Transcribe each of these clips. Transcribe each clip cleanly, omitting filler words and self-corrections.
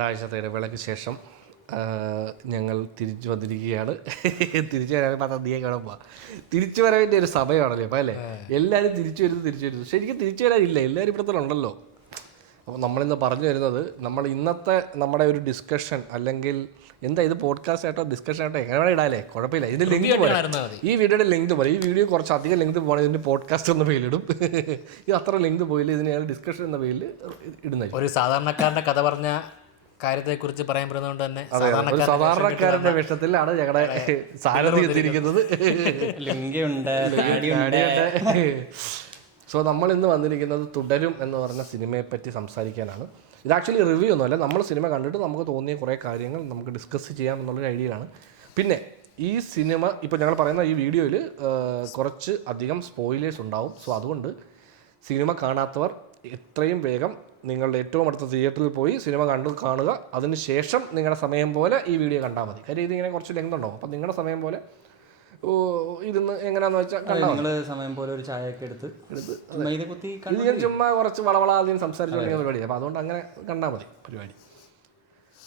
രണ്ടാഴ്ചത്തെ ഇടവേളയ്ക്ക് ശേഷം ഞങ്ങൾ തിരിച്ചു വന്നിരിക്കുകയാണ്. തിരിച്ചു വരാൻ പറഞ്ഞാൽ നീ എങ്ങനെ പോവാം. തിരിച്ചു വരവിൻ്റെ ഒരു സമയമാണല്ലോ അപ്പം അല്ലേ? എല്ലാവരും തിരിച്ചു വരുന്നു. ശരിക്കും തിരിച്ചു വരാനില്ല, എല്ലാവരും ഇവിടെ തന്നെ ഉണ്ടല്ലോ. അപ്പോൾ നമ്മളിന്ന് പറഞ്ഞു വരുന്നത് ഇന്നത്തെ നമ്മുടെ ഒരു ഡിസ്കഷൻ, അല്ലെങ്കിൽ എന്താ ഇത് പോഡ്കാസ്റ്റ് ആയിട്ടോ ഡിസ്കഷൻ ആയിട്ടോ എങ്ങനെ വേണം ഇടാല്ലേ, കുഴപ്പമില്ല. ഇതിൻ്റെ ലിങ്ക് പോലെ ഈ വീഡിയോയുടെ ലെങ്ത് പോലെ, ഈ വീഡിയോ കുറച്ച് അധികം ലെങ്ത് പോകണം, ഇതിൻ്റെ പോഡ്കാസ്റ്റ് എന്ന പേരിലിടും. ഇത് അത്ര ലെങ്ത് പോയില്ല, ഇതിന് ഞങ്ങൾ ഡിസ്കഷൻ എന്ന പേരിൽ ഇടുന്നത്. ഒരു സാധാരണക്കാരൻ്റെ കഥ പറഞ്ഞ കാര്യത്തെക്കുറിച്ച് പറയാൻ പറ്റുന്നതുകൊണ്ട് തന്നെ സാധാരണക്കാരന്റെ വേഷത്തിലാണ് ഞങ്ങളുടെ സാരഥി എത്തിയിരിക്കുന്നത്. സോ നമ്മൾ ഇന്ന് വന്നിരിക്കുന്നത് തുടരും എന്ന് പറഞ്ഞ സിനിമയെ പറ്റി സംസാരിക്കാനാണ്. ഇത് ആക്ച്വലി റിവ്യൂ ഒന്നുമല്ല, നമ്മൾ സിനിമ കണ്ടിട്ട് നമുക്ക് തോന്നിയ കുറേ കാര്യങ്ങൾ നമുക്ക് ഡിസ്കസ് ചെയ്യാം എന്നുള്ളൊരു ഐഡിയയിലാണ്. പിന്നെ ഈ സിനിമ ഇപ്പോൾ ഞങ്ങൾ പറയുന്ന ഈ വീഡിയോയിൽ കുറച്ച് അധികം സ്പോയിലേഴ്സ് ഉണ്ടാവും. സോ അതുകൊണ്ട് സിനിമ കാണാത്തവർ എത്രയും വേഗം നിങ്ങളുടെ ഏറ്റവും അടുത്ത തിയേറ്ററിൽ പോയി സിനിമ കാണുക. അതിന് ശേഷം നിങ്ങളുടെ സമയം പോലെ ഈ വീഡിയോ കണ്ടാൽ മതി. കാര്യം ഇതിങ്ങനെ കുറച്ച് ലെങ്ത് ഉണ്ടാവും. അപ്പം നിങ്ങളുടെ സമയം പോലെ ഇരുന്ന് എങ്ങനെയാന്ന് വെച്ചാൽ നിങ്ങൾ സമയം പോലെ ഒരു ചായ ഒക്കെ എടുത്ത് ഞാൻ ചുമ്മാ കുറച്ച് വളവളാദ്യം സംസാരിച്ചു തുടങ്ങിയ പരിപാടി. അപ്പോൾ അതുകൊണ്ട് അങ്ങനെ കണ്ടാൽ മതി പരിപാടി.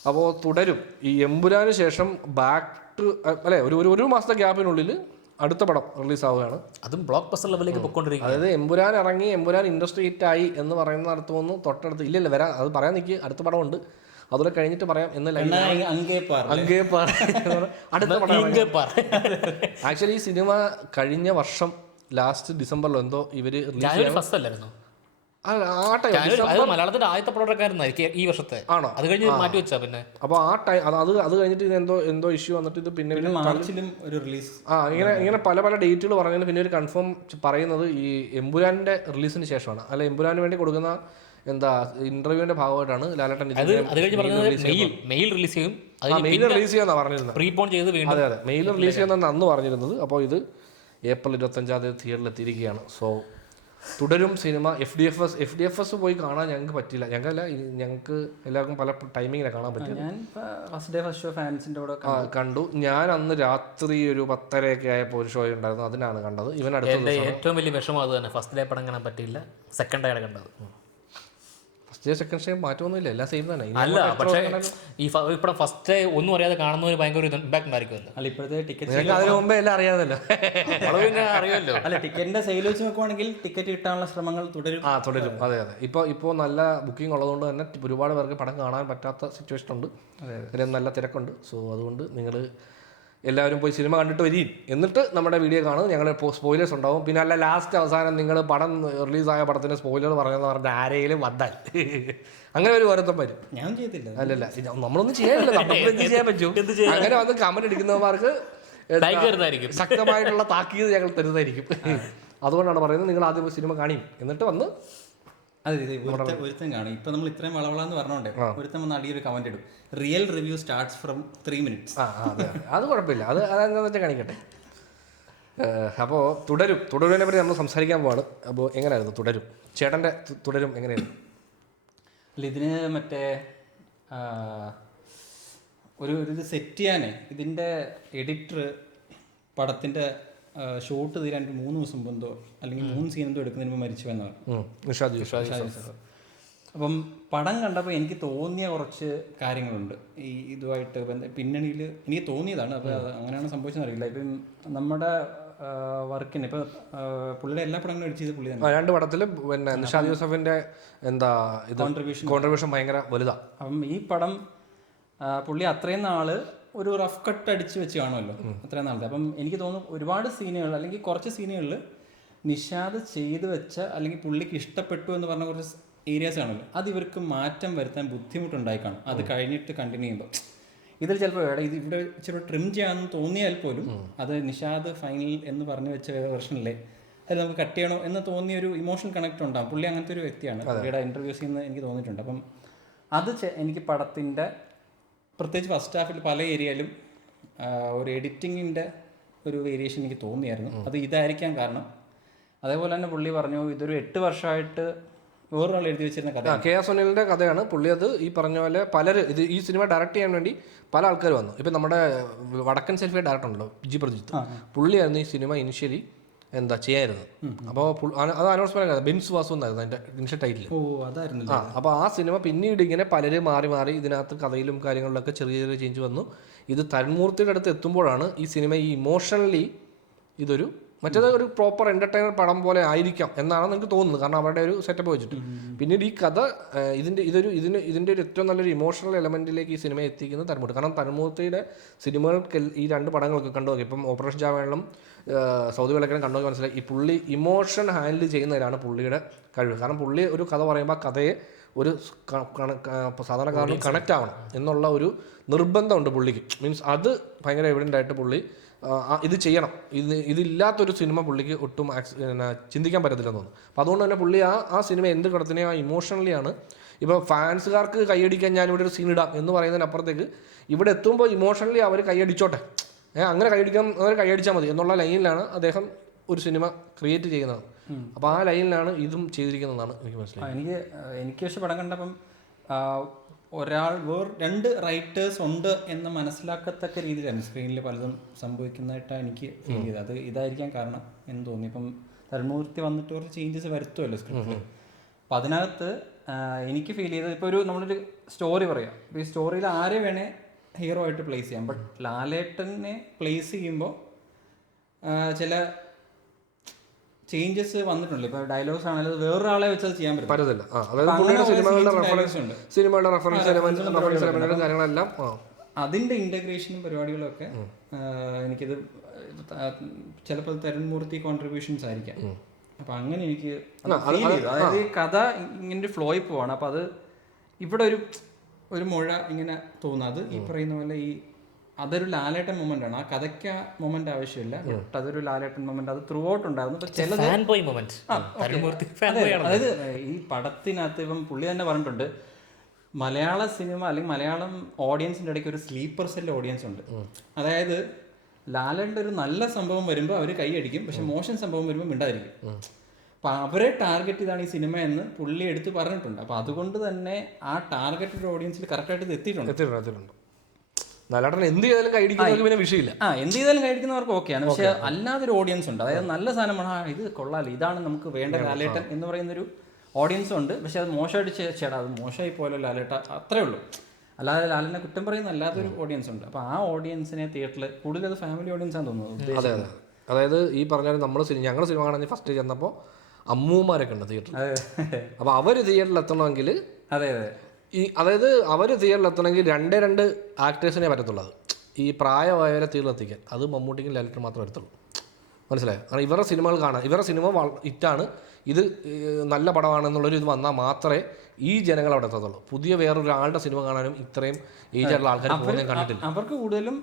അപ്പോൾ തുടരും. ഈ എമ്പുരാന് ശേഷം ബാക്ക് ടു അല്ലേ, ഒരു മാസത്തെ ഗ്യാപ്പിനുള്ളിൽ അടുത്ത പടം റിലീസാവുകയാണ്. അതും ബ്ലോക്ക് ബസ്റ്റർ ലെവലിലേക്ക് പൊയ്ക്കൊണ്ടിരിക്കുക. അതായത് എമ്പുരാൻ ഇറങ്ങി, എമ്പുരാൻ ഇൻഡസ്ട്രി ഹിറ്റായി എന്ന് പറയുന്ന അടുത്തൊന്നും തൊട്ടടുത്ത് ഇല്ലല്ലോ വരാൻ. അത് പറയാൻ നിൽക്കുക, അടുത്ത പടമുണ്ട്, അതുപോലെ കഴിഞ്ഞിട്ട് പറയാം എന്നല്ല. അടുത്ത പടം ആക്ച്വലി ഈ സിനിമ കഴിഞ്ഞ വർഷം ലാസ്റ്റ് ഡിസംബറിലോ എന്തോ ഇവര് ഫസ്റ്റ് അല്ലായിരുന്നു മലയാളത്തിന്റെ ആദ്യത്തെ പ്രോഡക്റ്റായിരുന്നു ഈ വർഷത്തെ. ആണോ? അത് കഴിഞ്ഞ് മാറ്റി വെച്ചാ പിന്നെ. അപ്പോൾ ആ ടൈം അത് കഴിഞ്ഞിട്ട് ഇത് എന്തോ ഇഷ്യൂ വന്നിട്ട് ഇത് പിന്നെ മാർച്ചിലും ഒരു റിലീസ് ഇങ്ങനെ പല ഡേറ്റുകൾ പറഞ്ഞാൽ പിന്നെ ഒരു കൺഫേം പറയുന്നത് ഈ എമ്പുരാന്റെ റിലീസിന് ശേഷമാണ്. അല്ല, എമ്പുരാന് വേണ്ടി കൊടുക്കുന്ന ഇന്റർവ്യൂവിന്റെ ഭാഗമായിട്ടാണ് ലാലേട്ടൻ മെയിൽ റിലീസ് ചെയ്യും. മെയിൽ റിലീസ് ചെയ്യാന്നാ പറഞ്ഞിരുന്നത്. പ്രീപോൺ ചെയ്ത് അതെ മെയിൽ റിലീസ് ചെയ്യുന്ന അന്ന് പറഞ്ഞിരുന്നത്. അപ്പോൾ ഇത് ഏപ്രിൽ 25 തിയേറ്ററിൽ എത്തിയിരിക്കുകയാണ്. സോ തുടരും സിനിമ. FDFS പോയി കാണാൻ ഞങ്ങൾക്ക് പറ്റില്ല. ഞങ്ങൾക്ക് എല്ലാവർക്കും പല ടൈമിങ്ങിലാണ് കാണാൻ പറ്റില്ല. കണ്ടു. ഞാൻ അന്ന് രാത്രി ഒരു 10:30 ആയപ്പോൾ ഒരു ഷോ ഉണ്ടായിരുന്നു, അതിനാണ് കണ്ടത്. ഇവനടുത്ത് ഏറ്റവും വലിയ വിഷമം അത് തന്നെ. ഫസ്റ്റ് ഡേ പടം കാണാൻ പറ്റിയില്ല, സെക്കൻഡ് ഡേ കണ്ടത്. സെക്കൻഡ് ഷേ മാറ്റമൊന്നുമില്ല, എല്ലാം സെയിം തന്നെ. അല്ല, പക്ഷേ ഈ ഇവിടെ ഫസ്റ്റ് ഒന്നും അറിയാതെ കാണുന്നതിന് ഭയങ്കര ഇമ്പാക്ട് ഉണ്ടായിരിക്കുമല്ലോ. അല്ല, ഇപ്പോഴത്തെ ടിക്കറ്റ് അതിന് മുമ്പേ എല്ലാം അറിയാമല്ലോ. അറിയാമല്ലോ. അല്ല, ടിക്കറ്റിന്റെ സെയിൽ വെച്ച് നോക്കുവാണെങ്കിൽ ടിക്കറ്റ് കിട്ടാനുള്ള ശ്രമങ്ങൾ തുടരും. അതെ. ഇപ്പോൾ നല്ല ബുക്കിംഗ് ഉള്ളതുകൊണ്ട് തന്നെ ഒരുപാട് പേർക്ക് പടം കാണാൻ പറ്റാത്ത സിറ്റുവേഷൻ ഉണ്ട്. നല്ല തിരക്കുണ്ട്. സോ അതുകൊണ്ട് നിങ്ങൾ എല്ലാവരും പോയി സിനിമ കണ്ടിട്ട് വരികയും എന്നിട്ട് നമ്മുടെ വീഡിയോ കാണും. ഞങ്ങൾ സ്പോയിലേഴ്സ് ഉണ്ടാവും. പിന്നെ അല്ല, ലാസ്റ്റ് അവസാനം നിങ്ങൾ പടം റിലീസായ പടത്തിന്റെ സ്പോയിലർ പറഞ്ഞെന്ന് പറഞ്ഞ ആരെങ്കിലും വന്നാൽ അങ്ങനെ ഒരു ഓരോരുത്തം വരും. ഞാൻ ചെയ്തില്ല. അല്ലല്ല, നമ്മളൊന്നും ചെയ്യാനില്ല. നമുക്ക് എന്ത് ചെയ്യാൻ പറ്റും? അങ്ങനെ വന്ന് കമന്റ് അടിക്കുന്നവർക്ക് ശക്തമായിട്ടുള്ള താക്കീത് ഞങ്ങൾ തരുന്നതായിരിക്കും. അതുകൊണ്ടാണ് പറയുന്നത്, നിങ്ങൾ ആദ്യം പോയി സിനിമ കാണിയും എന്നിട്ട് വന്ന് ഒരുത്തൻ കാണും. ഇപ്പൊ നമ്മൾ ഇത്രയും വളവളാന്ന് പറഞ്ഞോണ്ടേ ഒരുത്തൻ വന്ന് അടിയൊരു കമന്റ് ഇടും, real review starts from 3 minutes. അത് കുഴപ്പമില്ല, അതെന്താണെന്ന് വെച്ചാൽ കാണിക്കട്ടെ. അപ്പോൾ തുടരുവിനെ പറ്റി നമ്മൾ സംസാരിക്കാൻ പോവാണ്. അപ്പോൾ എങ്ങനെയായിരുന്നു തുടരും? ചേട്ടൻ്റെ തുടരും എങ്ങനെയായിരുന്നു? അല്ല, ഇതിന് മറ്റേ ഒരു ഇത് സെറ്റ് ചെയ്യാനേ ഇതിൻ്റെ എഡിറ്റർ പടത്തിൻ്റെ ഷൂട്ട് തീരാൻ 3 ദിവസം മുമ്പ് എന്തോ അല്ലെങ്കിൽ 3 സീൻ എന്തോ എടുക്കുന്നതിന് മുമ്പ് മരിച്ചു എന്നാണ്. അപ്പം പടം കണ്ടപ്പോൾ എനിക്ക് തോന്നിയ കുറച്ച് കാര്യങ്ങളുണ്ട് ഈ ഇതുമായിട്ട് പിന്നണിയിൽ എനിക്ക് തോന്നിയതാണ്. അപ്പോൾ അങ്ങനെയാണ് സംഭവിച്ചതെന്ന് അറിയില്ല. ഇപ്പം നമ്മുടെ വർക്കിന് ഇപ്പം പുള്ളിയുടെ എല്ലാ പടങ്ങളും എഡിറ്റ് ചെയ്ത് പുള്ളി തന്നെ 2 പടത്തിലും പിന്നെ നിഷാദ് യൂസഫിൻ്റെ കോൺട്രിബ്യൂഷൻ ഭയങ്കര വലുതാണ്. അപ്പം ഈ പടം പുള്ളി അത്രയും നാള് ഒരു റഫ് കട്ട് അടിച്ച് വെച്ച് കാണുമല്ലോ അത്രയും നാളത്തെ. അപ്പം എനിക്ക് തോന്നുന്നു ഒരുപാട് സീനുകൾ അല്ലെങ്കിൽ കുറച്ച് സീനുകളിൽ നിഷാദ് ചെയ്ത് വെച്ച അല്ലെങ്കിൽ പുള്ളിക്ക് ഇഷ്ടപ്പെട്ടു എന്ന് പറഞ്ഞ കുറച്ച് ഏരിയാസ് ആണല്ലോ, അത് ഇവർക്ക് മാറ്റം വരുത്താൻ ബുദ്ധിമുട്ടുണ്ടായി കാണും. അത് കഴിഞ്ഞിട്ട് കണ്ടിന്യൂ ചെയ്യുമ്പോൾ ഇതിൽ ചിലപ്പോൾ ഇത് ഇവിടെ ഇച്ചിരി ട്രിം ചെയ്യാമെന്ന് തോന്നിയാൽ പോലും അത് നിഷാദ് ഫൈനൽ എന്ന് പറഞ്ഞു വെച്ച വെർഷനിലെ അത് നമുക്ക് കട്ട് ചെയ്യണോ എന്ന് തോന്നിയ ഒരു ഇമോഷണൽ കണക്ട് ഉണ്ടാകും. പുള്ളി അങ്ങനത്തെ ഒരു വ്യക്തിയാണ്. പുള്ളിയുടെ ഇൻ്റർവ്യൂസിൽ നിന്ന് എനിക്ക് തോന്നിയിട്ടുണ്ട്. അപ്പം അത് എനിക്ക് പടത്തിൻ്റെ പ്രത്യേകിച്ച് ഫസ്റ്റ് ഹാഫിൽ പല ഏരിയയിലും ഒരു എഡിറ്റിങ്ങിൻ്റെ ഒരു വേരിയേഷൻ എനിക്ക് തോന്നിയായിരുന്നു. അത് ഇതായിരിക്കാൻ കാരണം. അതേപോലെ തന്നെ പുള്ളി പറഞ്ഞു ഇതൊരു 8 വർഷമായിട്ട് വേറൊരാൾ എഴുതി വെച്ചിരുന്ന കഥ. KS സുനിലിൻ്റെ കഥയാണ്. പുള്ളി അത് ഈ പറഞ്ഞ പോലെ ഈ സിനിമ ഡയറക്റ്റ് ചെയ്യാൻ വേണ്ടി പല ആൾക്കാർ വന്നു. ഇപ്പം നമ്മുടെ വടക്കൻ സെൽഫിയുടെ ഡയറക്ടർ ഉണ്ടല്ലോ, ജി പ്രജിത്ത്, പുള്ളിയായിരുന്നു ഈ സിനിമ ഇനിഷ്യലി എന്താ ചെയ്യായിരുന്നു. അപ്പോൾ അത് അനൗൺസ്മെന്റ് ബെൻസ് വാസു എന്നായിരുന്നു അതിൻ്റെ ഇനിഷ്യൽ ടൈറ്റിൽ. ഓ അതായിരുന്നു. അപ്പോൾ ആ സിനിമ പിന്നീട് ഇങ്ങനെ പലരും മാറി മാറി ഇതിനകത്ത് കഥയിലും കാര്യങ്ങളിലൊക്കെ ചെറിയ ചെറിയ ചേഞ്ച് വന്നു. ഇത് തരുൺമൂർത്തിയുടെ അടുത്ത് എത്തുമ്പോഴാണ് ഈ സിനിമ ഈ ഇമോഷണലി ഇതൊരു മറ്റേത് ഒരു പ്രോപ്പർ എൻ്റർടൈനർ പടം പോലെ ആയിരിക്കാം എന്നാണ് എനിക്ക് തോന്നുന്നത്. കാരണം അവരുടെ ഒരു സെറ്റപ്പ് വെച്ചിട്ട് പിന്നീട് ഈ കഥ ഇതിൻ്റെ ഒരു ഏറ്റവും നല്ലൊരു ഇമോഷണൽ എലമെൻറ്റിലേക്ക് ഈ സിനിമ എത്തിക്കുന്നത് തരുൺമൂർത്തി. കാരണം തരുൺമൂർത്തിയുടെ സിനിമകൾക്ക് ഈ 2 പടങ്ങളൊക്കെ കണ്ടു നോക്കി, ഇപ്പം ഓപ്പറേഷൻ ജാവേളിലും സൗദി വിളക്കിനും കണ്ടു നോക്കി മനസ്സിലായി ഈ പുള്ളി ഇമോഷൻ ഹാൻഡിൽ ചെയ്യുന്നതിലാണ് പുള്ളിയുടെ കഴിവ്. കാരണം പുള്ളി ഒരു കഥ പറയുമ്പോൾ ആ കഥയെ ഒരു സാധാരണക്കാരന് കണക്റ്റ് ആവണം എന്നുള്ള ഒരു നിർബന്ധമുണ്ട് പുള്ളിക്ക്. മീൻസ് അത് ഭയങ്കര എവിഡൻ്റ് ആയിട്ട് പുള്ളി ഇത് ചെയ്യണം. ഇതില്ലാത്തൊരു സിനിമ പുള്ളിക്ക് ഒട്ടും ചിന്തിക്കാൻ പറ്റത്തില്ലെന്ന് തോന്നുന്നു. അപ്പോൾ അതുകൊണ്ട് തന്നെ പുള്ളി ആ സിനിമ എന്ത് കിടത്തിനെ ആ ഇമോഷണലിയാണ്. ഇപ്പോൾ ഫാൻസുകാർക്ക് കൈയടിക്കാൻ ഞാനിവിടെ ഒരു സീൻ ഇടാം എന്ന് പറയുന്നതിനപ്പുറത്തേക്ക് ഇവിടെ എത്തുമ്പോൾ ഇമോഷണലി അവർ കൈയടിച്ചോട്ടെ, അങ്ങനെ കൈയടിച്ചാൽ മതി എന്നുള്ള ലൈനിലാണ് അദ്ദേഹം ഒരു സിനിമ ക്രിയേറ്റ് ചെയ്യുന്നത്. അപ്പോൾ ആ ലൈനിലാണ് ഇതും ചെയ്തിരിക്കുന്നതെന്നാണ് എനിക്ക് മനസ്സിലായത്. എനിക്ക് പക്ഷെ പടം കണ്ടപ്പം രണ്ട് റൈറ്റേഴ്സ് ഉണ്ട് എന്ന് മനസ്സിലാക്കത്തക്ക രീതിയിലാണ് സ്ക്രീനിൽ പലതും സംഭവിക്കുന്നതായിട്ടാണ് എനിക്ക് ഫീൽ ചെയ്തത്. അത് ഇതായിരിക്കാൻ കാരണം എന്ന് തോന്നി. ഇപ്പം തരുൺമൂർത്തി വന്നിട്ട് കുറച്ച് ചേഞ്ചസ് വരുത്തുമല്ലോ സ്ക്രിപ്റ്റിൽ. അപ്പം അതിനകത്ത് എനിക്ക് ഫീൽ ചെയ്തത് ഇപ്പോൾ നമ്മളൊരു സ്റ്റോറി പറയാം. ഇപ്പോൾ ഈ സ്റ്റോറിയിൽ ആരെ വേണേൽ ഹീറോ ആയിട്ട് പ്ലേസ് ചെയ്യാം. ബട്ട് ലാലേട്ടനെ പ്ലേസ് ചെയ്യുമ്പോൾ ചില ചേഞ്ചസ് വന്നിട്ടുണ്ട്. ഇപ്പോൾ ഡയലോഗ്സ് ആണെങ്കിലും വേറൊരാളെ വെച്ച് അത് ചെയ്യാൻ പറ്റത്തില്ല. കാര്യങ്ങളെല്ലാം അതിൻ്റെ ഇൻ്റഗ്രേഷനും പരിപാടികളും ഒക്കെ എനിക്കിത് ചിലപ്പോൾ തരുൺമൂർത്തി കോൺട്രിബ്യൂഷൻസ് ആയിരിക്കാം. അപ്പം അങ്ങനെ എനിക്ക് അതായത് ഈ കഥ ഇങ്ങനെ ഫ്ലോയിൽ പോവാണ്. അപ്പം അത് ഇവിടെ ഒരു മുഴ ഇങ്ങനെ തോന്നുന്നത് അത് ഈ പറയുന്ന പോലെ അതൊരു ലാലേട്ടൻ മൊമെന്റ് ആണ്. ആ കഥയ്ക്ക് ആ മൊമെന്റ് ആവശ്യമില്ല, അതൊരു ലാലേട്ടൻ മൊമെന്റ് അത് ത്രൂ ഔട്ട് ഉണ്ടായിരുന്നു. അതായത് ഈ പടത്തിനകത്ത് ഇപ്പം പുള്ളി തന്നെ പറഞ്ഞിട്ടുണ്ട്, മലയാള സിനിമ അല്ലെങ്കിൽ മലയാളം ഓഡിയൻസിന്റെ ഇടയ്ക്ക് ഒരു സ്ലീപ്പർ സെൽ ഓഡിയൻസ് ഉണ്ട്. അതായത് ലാലേട്ടൻ്റെ ഒരു നല്ല സംഭവം വരുമ്പോൾ അവർ കൈയടിക്കും, പക്ഷെ മോശം സംഭവം വരുമ്പോൾ മിണ്ടാതിരിക്കും. അപ്പം അവരെ ടാർഗറ്റ് ചെയ്താണ് ഈ സിനിമ എന്ന് പുള്ളി എടുത്ത് പറഞ്ഞിട്ടുണ്ട്. അപ്പം അതുകൊണ്ട് തന്നെ ആ ടാർഗറ്റഡ് ഓഡിയൻസിൽ കറക്റ്റായിട്ട് ഇത് എത്തിയിട്ടുണ്ട്. എന്ത് ചെയ്താലും കൈയടിക്കുന്നവർക്ക് വിഷയമില്ല. എന്ത് ചെയ്താലും കഴിക്കുന്നവർക്ക് ഓക്കെയാണ്. പക്ഷെ അല്ലാതൊരു ഓഡിയൻസ് ഉണ്ട്, അതായത് നല്ല സാധനമാണ്, ഇത് കൊള്ളാലോ, ഇതാണ് നമുക്ക് വേണ്ട ലാലേട്ടൻ എന്ന് പറയുന്നൊരു ഓഡിയൻസും ഉണ്ട്. പക്ഷെ അത് മോശമായിട്ട് ചേട്ടാ അത് മോശമായി പോലോ ലാലേട്ട, അത്രേ ഉള്ളൂ. അല്ലാതെ ലാലിനെ കുറ്റം പറയുന്ന അല്ലാത്തൊരു ഓഡിയൻസ് ഉണ്ട്. അപ്പോൾ ആ ഓഡിയൻസിനെ തിയേറ്ററിൽ കൂടുതൽ അത് ഫാമിലി ഓഡിയൻസ് ആണെന്ന് തോന്നുന്നു. അതെ. അതായത് ഈ പറഞ്ഞാൽ ഞങ്ങൾ സിനിമ കാണാൻ ഫസ്റ്റ് ചെന്നപ്പോൾ അമ്മൂമാരൊക്കെ ഉണ്ട് തിയേറ്ററിൽ. അപ്പോൾ അവർ തിയേറ്ററിൽ എത്തണമെങ്കിൽ അതായത് അവർ തിയേറ്ററിലെത്തണമെങ്കിൽ 2 ആക്ടേഴ്സിനെ പറ്റത്തുള്ളത്. ഈ പ്രായമായവരെ തിയേറ്ററിലെത്തിക്കാൻ അത് മമ്മൂട്ടിക്കും ലാലേട്ടനും മാത്രമേ വരത്തുള്ളൂ. മനസ്സിലായോ? കാരണം ഇവരുടെ സിനിമകൾ കാണാൻ, ഇവരുടെ സിനിമ ഹിറ്റാണ്, ഇത് നല്ല പടമാണെന്നുള്ളൊരു ഇത് വന്നാൽ മാത്രമേ ഈ ജനങ്ങൾ അവിടെ എത്തത്തുള്ളൂ. പുതിയ വേറൊരാളുടെ സിനിമ കാണാനും ഇത്രയും ഏജ് ആയിട്ടുള്ള ആൾക്കാർ പോകുന്നതും കണ്ടിട്ടില്ല. അവർക്ക് കൂടുതലും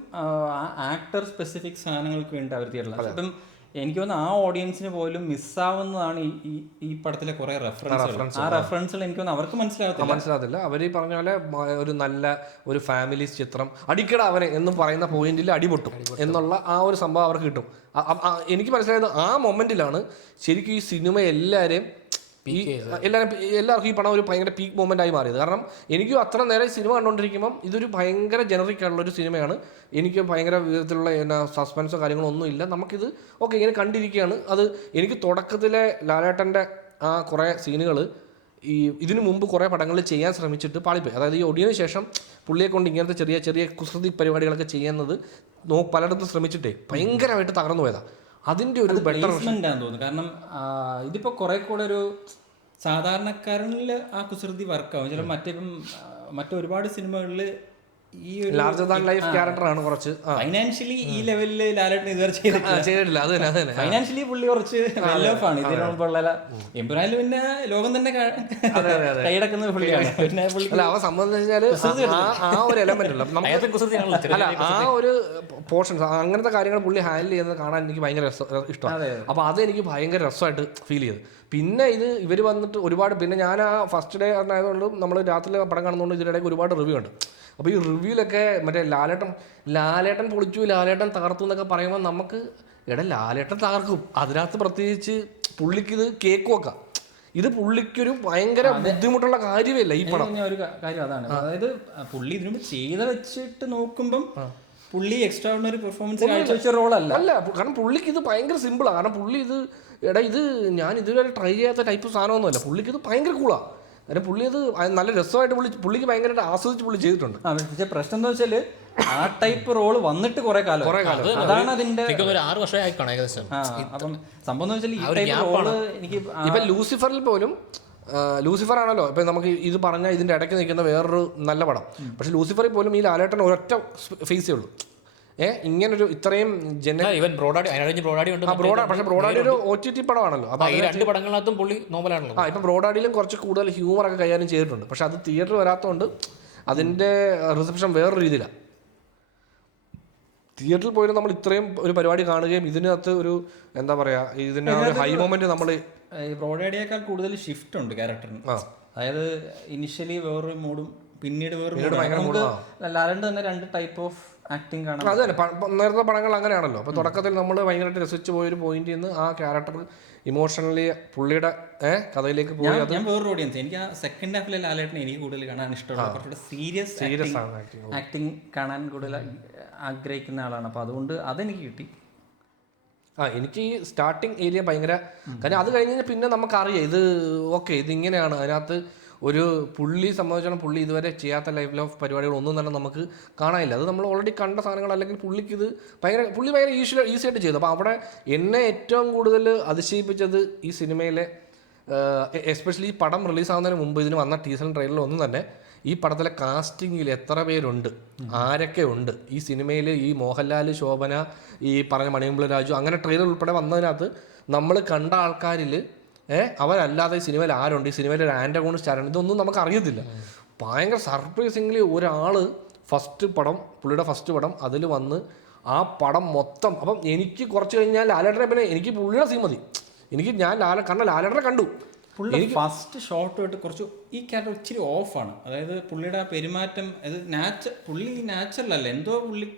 ആക്ടർ സ്പെസിഫിക് സാധനങ്ങൾക്ക് വേണ്ടി അവർ തിയേറ്ററിൽ. അപ്പം എനിക്ക് തോന്നുന്നു ആ ഓഡിയൻസിന് പോലും മിസ്സാവുന്നതാണ് ഈ പടത്തിലെ കുറെ റെഫറൻസുകൾ. ആ റെഫറൻസുകൾ എനിക്ക് തോന്നുന്നു അവർക്ക് മനസ്സിലാകത്തില്ല. അവർ ഈ പറഞ്ഞ പോലെ ഒരു നല്ല ഒരു ഫാമിലി ചിത്രം അടിക്കട അവനെ എന്നും പറയുന്ന പോയിന്റിൽ അടിപൊട്ടും എന്നുള്ള ആ ഒരു സംഭവം അവർക്ക് കിട്ടും. എനിക്ക് മനസ്സിലായത് ആ മൊമെന്റിലാണ് ശരിക്കും ഈ സിനിമ എല്ലാവർക്കും ഈ പടം ഒരു ഭയങ്കര പീക്ക് മൊമെന്റ് ആയി മാറിയത്. കാരണം എനിക്കും അത്ര നേരം സിനിമ കണ്ടുകൊണ്ടിരിക്കുമ്പം ഇതൊരു ഭയങ്കര ജനറിക് ആയിട്ടുള്ള ഒരു സിനിമയാണ്. എനിക്ക് ഭയങ്കര വിധത്തിലുള്ള സസ്പെൻസോ കാര്യങ്ങളോ ഒന്നുമില്ല. നമുക്കിത് ഓക്കെ ഇങ്ങനെ കണ്ടിരിക്കുകയാണ്. അത് എനിക്ക് തുടക്കത്തിലെ ലാലേട്ടൻ്റെ ആ കുറേ സീനുകൾ ഇതിനു മുമ്പ് കുറേ പടങ്ങളിൽ ചെയ്യാൻ ശ്രമിച്ചിട്ട് പാളിപ്പോയി. അതായത് ഈ ഒടിയതിനു ശേഷം പുള്ളിയെ കൊണ്ട് ഇങ്ങനത്തെ ചെറിയ ചെറിയ കുസൃതി പരിപാടികളൊക്കെ ചെയ്യുന്നത് പലയിടത്തും ശ്രമിച്ചിട്ടേ ഭയങ്കരമായിട്ട് തകർന്നു പോയതാണ്. അതിൻ്റെ ഒരു ബെറ്റർമെന്റ് ആണെന്ന് തോന്നുന്നു. കാരണം ഇതിപ്പോൾ കുറെ കൂടെ ഒരു സാധാരണക്കാരനിൽ ആ കുസൃതി വർക്കാവും. ചില മറ്റൊരുപാട് സിനിമകളിൽ ഈ ഒരു ലാർജർ ദാൻ ലൈഫ് ക്യാരക്ടറാണ് കുറച്ച് ഫൈനാൻഷ്യലി ഈ ലെവലിൽ ലാലേട്ടൻ ഇതുവരെ ചെയ്തിട്ടില്ല. ഫൈനാൻഷ്യലി പുള്ളി കുറച്ച് വെൽ ഓഫ് ആണ്. ഇതിനു മുമ്പുള്ള എമ്പുരാനിൽ പിന്നെ ലോകം തന്നെ കൈയടക്കുന്ന പുള്ളിയാണ്. പിന്നെ അവ സംബന്ധിച്ചാൽ ആ ഒരു എലമെന്റ് അല്ല, ആ ഒരു പോർഷൻസ് അങ്ങനത്തെ കാര്യങ്ങൾ പുള്ളി ഹാൻഡിൽ ചെയ്യുന്നത് കാണാൻ എനിക്ക് ഭയങ്കര ഇഷ്ടമാണ്. അപ്പോൾ അതെനിക്ക് ഭയങ്കര രസമായിട്ട് ഫീൽ ചെയ്തു. പിന്നെ ഇവർ വന്നിട്ട് ഒരുപാട്, പിന്നെ ഞാൻ ആ ഫസ്റ്റ് ഡേ ആയതുകൊണ്ട് നമ്മൾ രാത്രി പടം കാണുന്നതുകൊണ്ട് ഇതിനിടയ്ക്ക് ഒരുപാട് റിവ്യൂ ഉണ്ട്. അപ്പോൾ ഈ റിവ്യൂലൊക്കെ മറ്റേ ലാലേട്ടൻ പൊളിച്ചു, ലാലേട്ടൻ തകർത്തു എന്നൊക്കെ പറയുമ്പോൾ നമുക്ക് ലാലേട്ടൻ തകർക്കും, അതിനകത്ത് പ്രത്യേകിച്ച് പുള്ളിക്കിത് കേക്ക് വെക്കാം. ഇത് പുള്ളിക്കൊരു ഭയങ്കര ബുദ്ധിമുട്ടുള്ള കാര്യമല്ല ഈ പടം. ഒരു കാര്യം അതാണ്, അതായത് പുള്ളി ഇതിനു ചെയ്ത വെച്ചിട്ട് നോക്കുമ്പം പുള്ളി എക്സ്ട്രാ ഓർഡിനറി പെർഫോമൻസ് കാഴ്ചവെച്ച റോളല്ല. അല്ല, കാരണം പുള്ളിക്ക് ഇത് ഭയങ്കര സിമ്പിളാണ്. കാരണം പുള്ളി ഇത് ഇത് ഞാൻ ഇതുവരെ ട്രൈ ചെയ്യാത്ത ടൈപ്പ് സാധനമൊന്നുമല്ല. പുള്ളിക്ക് ഇത് ഭയങ്കര കൂളാണ്. കാരണം പുള്ളി അത് നല്ല രസമായിട്ട് പുള്ളിക്ക് ഭയങ്കരമായിട്ട് ആസ്വദിച്ച് പുള്ളി ചെയ്തിട്ടുണ്ട്. പക്ഷേ പ്രശ്നം എന്താ വെച്ചാൽ ആ ടൈപ്പ് റോള് വന്നിട്ട് കുറെ കാലം അതാണ് അതിന്റെ 6 വർഷം ആയിക്കാണ് ഏകദേശം. അപ്പം സംഭവം എന്ന് വെച്ചാൽ ഈ ടൈപ്പ് റോള് എനിക്ക് ഇപ്പം ലൂസിഫറിൽ പോലും ലൂസിഫർ ആണല്ലോ ഇപ്പം നമുക്ക് ഇത് പറഞ്ഞാൽ ഇതിൻ്റെ ഇടയ്ക്ക് നിൽക്കുന്ന വേറൊരു നല്ല പടം. പക്ഷെ ലൂസിഫറിൽ പോലും ഈ ലാലേട്ടൻ ഒരൊറ്റ ഫേസേ ഉള്ളൂ. ഇങ്ങനൊരു ഇത്രയും പക്ഷെ ബ്രോഡാഡി ഒരു OTT പടമാണല്ലോ. അപ്പൊ ഈ 2 പടങ്ങളിനകത്തും പുള്ളി നോർമലാണല്ലോ. ഇപ്പം ബ്രോഡാഡിയിലും കുറച്ച് കൂടുതൽ ഹ്യൂമറൊക്കെ കൈകാര്യം ചെയ്തിട്ടുണ്ട്. പക്ഷെ അത് തിയേറ്ററിൽ വരാത്തതുകൊണ്ട് അതിൻ്റെ റിസപ്ഷൻ വേറൊരു രീതിയിലാണ്. തിയേറ്ററിൽ പോയിട്ട് നമ്മൾ ഇത്രയും ഒരു പരിപാടി കാണുകയും ഇതിനകത്ത് ഒരു എന്താ പറയാ ഇതിന്റെ ഹൈ മൊമെന്റ് നമ്മൾ ഈ ബ്രോഡാഡിയേക്കാൾ കൂടുതൽ ഷിഫ്റ്റ് ഉണ്ട് ക്യാരക്ടറിന്. അതായത് ഇനിഷ്യലി വേറൊരു മൂഡും പിന്നീട് വേറൊരു ലാലണ്ട് തന്നെ 2 ടൈപ്പ് ഓഫ് ആക്ടിങ് കാണാം. അത് തന്നെ നേരത്തെ പടങ്ങൾ അങ്ങനെയാണല്ലോ. അപ്പോൾ തുടക്കത്തിൽ നമ്മൾ ഭയങ്കരമായിട്ട് രസിച്ച് പോയൊരു പോയിന്റിൽ നിന്ന് ആ ക്യാരക്ടർ ഇമോഷണലി പുള്ളിയുടെ കഥയിലേക്ക് പോയി. ഞാൻ വേറൊരു ഓഡിയൻസ്, എനിക്ക് ആ സെക്കൻഡ് ഹാഫിലെ ലാലേട്ടനെ എനിക്ക് കൂടുതൽ കാണാൻ ഇഷ്ടമുള്ള കുറച്ചുകൂടെ സീരിയസ് ആക്ടിങ് കാണാൻ കൂടുതൽ ആഗ്രഹിക്കുന്ന ആളാണ്. അപ്പോൾ അതുകൊണ്ട് അതെനിക്ക് കിട്ടി. എനിക്ക് ഈ സ്റ്റാർട്ടിങ് ഏരിയ ഭയങ്കര, കാരണം അത് കഴിഞ്ഞ് പിന്നെ നമുക്കറിയാം ഇത് ഓക്കെ ഇതിങ്ങനെയാണ്. അതിനകത്ത് ഒരു പുള്ളി സംബന്ധിച്ചാണ് പുള്ളി ഇതുവരെ ചെയ്യാത്ത ലൈഫ് ഓഫ് പരിപാടികളൊന്നും തന്നെ നമുക്ക് കാണാനില്ല. അത് നമ്മൾ ഓൾറെഡി കണ്ട സാധനങ്ങൾ, അല്ലെങ്കിൽ പുള്ളി ഭയങ്കര ഈസി ആയിട്ട് ചെയ്തു. അപ്പോൾ അവിടെ എന്നെ ഏറ്റവും കൂടുതൽ അതിശയിപ്പിച്ചത് ഈ സിനിമയിലെ എസ്പെഷ്യലി ഈ പടം റിലീസാവുന്നതിന് മുമ്പ് ഇതിന് വന്ന ടീസർ ട്രെയിലറിൽ ഒന്നും തന്നെ ഈ പടത്തിലെ കാസ്റ്റിങ്ങിൽ എത്ര പേരുണ്ട്, ആരൊക്കെ ഉണ്ട് ഈ സിനിമയിൽ, ഈ മോഹൻലാൽ, ശോഭന, ഈ പറഞ്ഞ മണിയമ്പിള രാജു, അങ്ങനെ ട്രെയിലർ ഉൾപ്പെടെ വന്നതിനകത്ത് നമ്മൾ കണ്ട ആൾക്കാരിൽ അവരല്ലാതെ ഈ സിനിമയിൽ ആരുണ്ട്, ഈ സിനിമയിൽ ഒരു ആൻറ്റഗോണിസ്റ്റ് ആരാണ്, ഇതൊന്നും നമുക്ക് അറിയത്തില്ല. ഭയങ്കര സർപ്രൈസിംഗ്ലി ഒരാൾ പുള്ളിയുടെ ഫസ്റ്റ് പടം അതിൽ വന്ന് ആ പടം മൊത്തം. അപ്പം എനിക്ക് കുറച്ച് കഴിഞ്ഞാൽ ലാലേട്ടനെ പിന്നെ എനിക്ക് പുള്ളിയുടെ സീൻ മതി. ഞാൻ ലാലേട്ടനെ കണ്ടു. പുള്ളി ഫസ്റ്റ് ഷോട്ട് തൊട്ട് കുറച്ച് ഈ ക്യാരക്ടർ ഇച്ചിരി ഓഫാണ്. അതായത് പുള്ളിയുടെ ആ പെരുമാറ്റം പുള്ളി നാച്ചുറൽ അല്ല, എന്തോ പുള്ളിയിൽ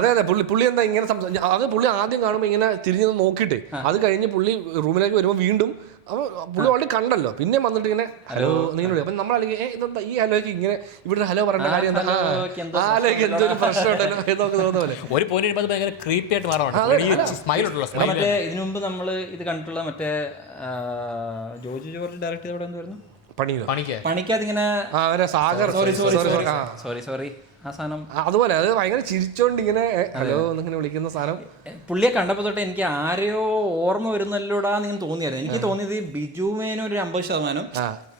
അതെ പുള്ളി എന്താ ഇങ്ങനെ അത് പുള്ളി ആദ്യം കാണുമ്പോൾ ഇങ്ങനെ തിരിഞ്ഞു നോക്കിയിട്ട് അത് കഴിഞ്ഞ് പുള്ളി റൂമിലേക്ക് വരുമ്പോൾ വീണ്ടും അപ്പോൾ പുള്ളി ഓൾറെഡി കണ്ടല്ലോ, പിന്നെ വന്നിട്ട് ഇങ്ങനെ ഹലോ നിങ്ങൾ അപ്പം നമ്മളല്ലെങ്കിൽ ഇതെന്താ ഈ ഹലോയ്ക്ക് ഇങ്ങനെ ഇവിടെ ഹലോ പറയേണ്ട കാര്യം എന്താ, ആലോയ്ക്ക് എന്തൊരു പ്രശ്നം ഉണ്ടല്ലോ എന്നൊക്കെ തോന്നുന്ന പോലെ ഒരു പോയിന്റ് ഭയങ്കര ക്രീപ്പി ആയിട്ട് മാറാം. ഇതിനു മുമ്പ് നമ്മൾ ഇത് കണ്ടിട്ടുള്ള മറ്റേ ജോർജ് ഡയറക്ട് ചെയ്ത എന്തായിരുന്നു പണിക്കതിങ്ങനെ സോറി ആ സാധനം അതുപോലെ അത് ഭയങ്കര ചിരിച്ചോണ്ട് ഇങ്ങനെ ഹലോ എന്നിങ്ങനെ വിളിക്കുന്ന സാധനം പുള്ളിയെ കണ്ടപ്പോൾ തൊട്ട് എനിക്ക് ആരെയോ ഓർമ്മ വരുന്നല്ലോടാന്ന് എനിക്ക് തോന്നിയായിരുന്നു. എനിക്ക് തോന്നിയത് ബിജു മേനോ ഒരു 50%,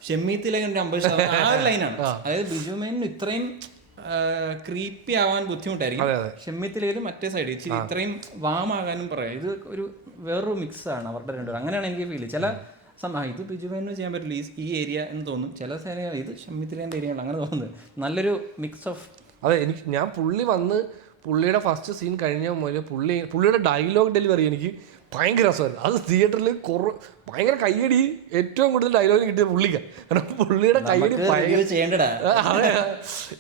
ഷെമ്മീത്തിലേക്ക് ഒരു 50%, ആ ഒരു ലൈനാണ്. അതായത് ബിജു മേനു ഇത്രയും ക്രീപ്പി ആവാൻ ബുദ്ധിമുട്ടായിരിക്കും, ഷെമ്മീത്തിലേലും മറ്റേ സൈഡ് ഇത്രയും വാമാകാനും പറയാം. ഇത് ഒരു വേറൊരു മിക്സ് ആണ് അവരുടെ രണ്ടുപേരും. അങ്ങനെയാണ് എനിക്ക് ഫീൽ. ചില ഇത് ബിജു മേനു ചെയ്യാൻ പറ്റില്ല ഈ ഏരിയ എന്ന് തോന്നും, ചില സ്ഥലം ഇത് ഷെമ്മീത്തിലേൻ്റെ ഏരിയ ആണ് അങ്ങനെ തോന്നുന്നത്. നല്ലൊരു മിക്സ് ഓഫ്. അതെ, ഞാൻ പുള്ളിയുടെ ഫസ്റ്റ് സീൻ കഴിഞ്ഞ മുതൽ പുള്ളിയുടെ ഡയലോഗ് ഡെലിവറി എനിക്ക് ഭയങ്കര രസമായിരുന്നു. അത് തിയേറ്ററിൽ ഭയങ്കര കയ്യടി, ഏറ്റവും കൂടുതൽ ഡയലോഗ് കിട്ടിയ പുള്ളിക്കാണ്. കാരണം പുള്ളിയുടെ കയ്യടി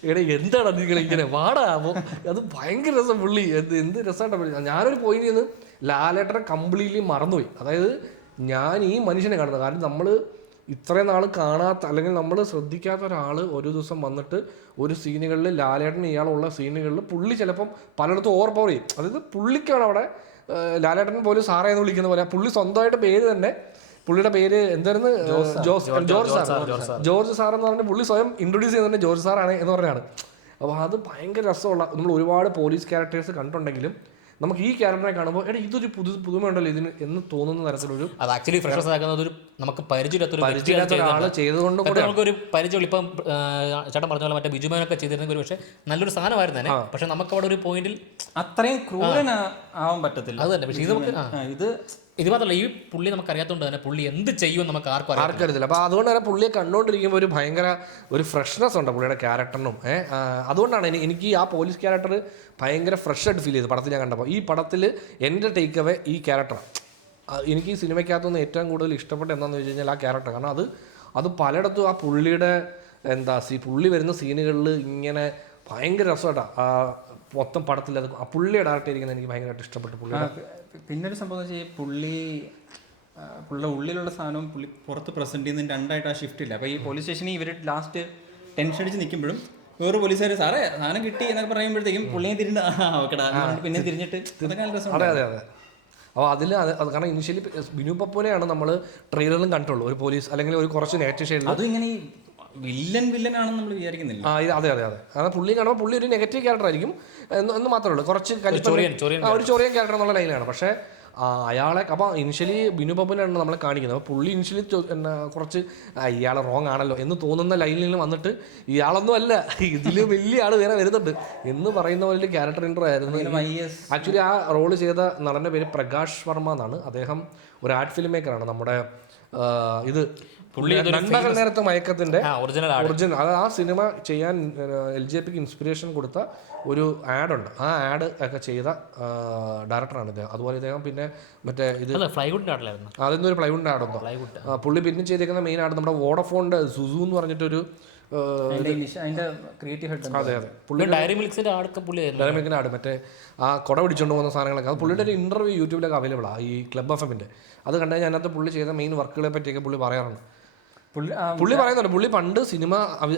അതെ എന്താണ് നിങ്ങൾ ഇങ്ങനെ വാടാ. അപ്പോൾ അത് ഭയങ്കര രസം. പുള്ളി എന്ത് രസമായിട്ടാണ്. ഞാനൊരു പോയിന്റ് നിന്ന് ലാലേട്ടനെ കംപ്ലീറ്റ്ലി മറന്നുപോയി. അതായത് ഞാൻ ഈ മനുഷ്യനെ കാണുന്നത്, കാരണം നമ്മൾ ഇത്രയും നാൾ കാണാത്ത അല്ലെങ്കിൽ നമ്മൾ ശ്രദ്ധിക്കാത്ത ഒരാൾ ഒരു ദിവസം വന്നിട്ട് ഒരു സീനുകളിൽ ലാലേട്ടൻ ഇയാളുള്ള സീനുകളിൽ പുള്ളി ചിലപ്പം പലയിടത്തും ഓവർ പവർ ചെയ്യും. അതായത് പുള്ളിക്കാണ് അവിടെ ലാലേട്ടൻ പോലും സാറേ എന്ന് വിളിക്കുന്ന പോലെ പുള്ളി സ്വന്തമായിട്ട് പേര് തന്നെ, പുള്ളിയുടെ പേര് എന്തായിരുന്നു, ജോർജ് സാർ എന്ന് പറഞ്ഞാൽ പുള്ളി സ്വയം ഇൻട്രൊഡ്യൂസ് ചെയ്യുന്നത് ജോർജ് സാറാണ് എന്ന് പറഞ്ഞാണ്. അപ്പോൾ അത് ഭയങ്കര രസമുള്ള, നമ്മൾ ഒരുപാട് പോലീസ് ക്യാരക്ടേഴ്സ് കണ്ടിട്ടുണ്ടെങ്കിലും നമുക്ക് ഈ ക്യാരക്ടറെ കാണുമ്പോൾ ഇതൊരു പുതുമയുണ്ടല്ലോ ഇതിന് എന്ന് തോന്നുന്ന തരത്തിലൊരു, അത് ആക്ച്വലി ഫ്രഷേഴ്സ് ആക്കുന്നത് നമുക്ക് പരിചയമില്ലാത്ത ഒരാൾ ചെയ്തുകൊണ്ട് നമുക്കൊരു പരിചയം. ഇപ്പം ചേട്ടൻ പറഞ്ഞ പോലെ മറ്റേ ബിജുമാനൊക്കെ ചെയ്തിരുന്നെങ്കിൽ പക്ഷേ നല്ലൊരു സാധനമായിരുന്നു തന്നെ. പക്ഷെ നമുക്ക് അവിടെ ഒരു പോയിന്റിൽ അത്രയും ക്രൂരനാവാൻ പറ്റത്തില്ല. അത് തന്നെ. പക്ഷേ ഇത് മാത്രമല്ല, ഈ പുള്ളി നമുക്ക് അറിയാത്തതുകൊണ്ട് തന്നെ പുള്ളി എന്ത് ചെയ്യും നമുക്ക് ആർക്കും അറിയത്തില്ല. അപ്പോൾ അതുകൊണ്ട് തന്നെ പുള്ളിയെ കണ്ടുകൊണ്ടിരിക്കുമ്പോൾ ഒരു ഭയങ്കര ഒരു ഫ്രഷ്നെസ് ഉണ്ട് പുള്ളിയുടെ ക്യാരക്ടറിനും. അതുകൊണ്ടാണ് എനിക്ക് ആ പോലീസ് ക്യാരക്ടർ ഭയങ്കര ഫ്രഷ് ആയിട്ട് ഫീൽ ചെയ്തു പടത്തിൽ ഞാൻ കണ്ടപ്പോൾ. ഈ പടത്തിൽ എൻ്റെ ടേക്ക് അവേ ഈ ക്യാരക്ടറാണ്. എനിക്ക് ഈ സിനിമയ്ക്കകത്തുനിന്ന് ഏറ്റവും കൂടുതൽ ഇഷ്ടപ്പെട്ട എന്താണെന്ന് വെച്ച് കഴിഞ്ഞാൽ ആ ക്യാരക്ടർ. കാരണം അത് പലയിടത്തും ആ പുള്ളിയുടെ പുള്ളി വരുന്ന സീനുകളിൽ ഇങ്ങനെ ഭയങ്കര രസമായിട്ടാണ് മൊത്തം പടത്തിൽ. അത് ആ പുള്ളിയെ ഡയറക്റ്റ് ചെയ്തിരിക്കുന്നത് എനിക്ക് ഭയങ്കരമായിട്ട് ഇഷ്ടപ്പെട്ടു. പുള്ളിയുടെ പിന്നൊരു സംഭവം വെച്ചാൽ പുള്ളിയുടെ ഉള്ളിലുള്ള സാധനവും പുള്ളി പുറത്ത് പ്രസന്റ് ചെയ്യുന്നതിന് രണ്ടായിട്ട് ആ ഷിഫ്റ്റ് ഇല്ല. അപ്പോൾ ഈ പോലീസ് സ്റ്റേഷനിൽ ഇവർ ലാസ്റ്റ് ടെൻഷൻ അടിച്ച് നിൽക്കുമ്പോഴും വേറെ പോലീസുകാർ സാറേ സാധനം കിട്ടി എന്നൊക്കെ പറയുമ്പോഴത്തേക്കും പുള്ളിയെ തിരിഞ്ഞ് ഓക്കെടാ പിന്നെ തിരിഞ്ഞിട്ട് അതൊക്കെ നല്ല രസം. അതെ അതെ അതെ. അപ്പോൾ അതിൽ അത് കാരണം ഇനിഷ്യലി ബിനു പപ്പുവിനെയാണ് നമ്മൾ ട്രെയിലറിലും കണ്ടുള്ളൂ ഒരു പോലീസ് അല്ലെങ്കിൽ ഒരു കുറച്ച് നെഗറ്റീവ് ഷെയ്ഡിൽ. അതും ഇങ്ങനെ ഈ വില്ലൻ ആണെന്ന് നമ്മൾ വിചാരിക്കുന്നില്ല. അതെ അതെ അതെ. കാരണം പുള്ളി കാണുമ്പോൾ പുള്ളി ഒരു നെഗറ്റീവ് ക്യാരക്ടർ ആയിരിക്കും എന്ന് മാത്രമേ ഉള്ളൂ. കുറച്ച് ഒരു ചൊറിയൻ ക്യാരക്ടർ എന്നുള്ള ലൈനാണ്. പക്ഷേ അയാളെ അപ്പോൾ ഇനിഷ്യലി ബിനു പപ്പുവിനാണ് നമ്മളെ കാണിക്കുന്നത്. അപ്പോൾ പുള്ളി ഇനിഷ്യലി കുറച്ച് ഇയാൾ റോങ് ആണല്ലോ എന്ന് തോന്നുന്ന ലൈനിൽ നിന്ന് വന്നിട്ട് ഇയാളൊന്നും അല്ല, ഇതിൽ വലിയ ആൾ വേറെ വരുന്നുണ്ട് എന്ന് പറയുന്ന പോലെ ക്യാരക്ടർ ഇൻട്രോ ആയിരുന്നു. ആക്ച്വലി ആ റോള് ചെയ്ത നടൻ്റെ പേര് പ്രകാശ് വർമ്മ എന്നാണ്. അദ്ദേഹം ഒരു ആർട്ട് ഫിലിം മേക്കറാണ്. നമ്മുടെ ഇത് നന്മകൾ നേരത്തെ മയക്കത്തിന്റെ ഒറിജിനൽ അത് ആ സിനിമ ചെയ്യാൻ LJPക്ക് ഇൻസ്പിറേഷൻ കൊടുത്ത ഒരു ആഡ് ഉണ്ട്. ആ ആഡ് ഒക്കെ ചെയ്ത ഡയറക്ടറാണ് ഇദ്ദേഹം. അതുപോലെ ഇദ്ദേഹം പിന്നെ മറ്റേ ഇത് അതൊന്നും ഒരു പ്ലൈവുഡിന്റെ ആഡ് ഉണ്ടോ പുള്ളി പിന്നെ ചെയ്തേക്കുന്ന മെയിൻ ആഡ് നമ്മുടെ വോഡഫോണിന്റെ സുസു എന്ന് പറഞ്ഞിട്ടൊരു അതെ അതെ ഡയറി മിൽക്കിന്റെ ആഡ് മറ്റേ ആ കുട പിടിച്ചുകൊണ്ട് പോകുന്ന സാധനങ്ങളൊക്കെ അത് പുള്ളിയുടെ ഒരു ഇന്റർവ്യൂ യൂട്യൂബിലൊക്കെ അവൈലബിൾ ആണ്. ഈ ക്ലബ് FM-ന്റെ അത് കണ്ടു കഴിഞ്ഞാൽ അതിനകത്ത് പുള്ളി ചെയ്ത മെയിൻ വർക്കുകളെ പറ്റിയൊക്കെ പുള്ളി പറയാറുണ്ട്. പുള്ളി പറയുന്നുണ്ട് പുള്ളി പണ്ട് സിനിമ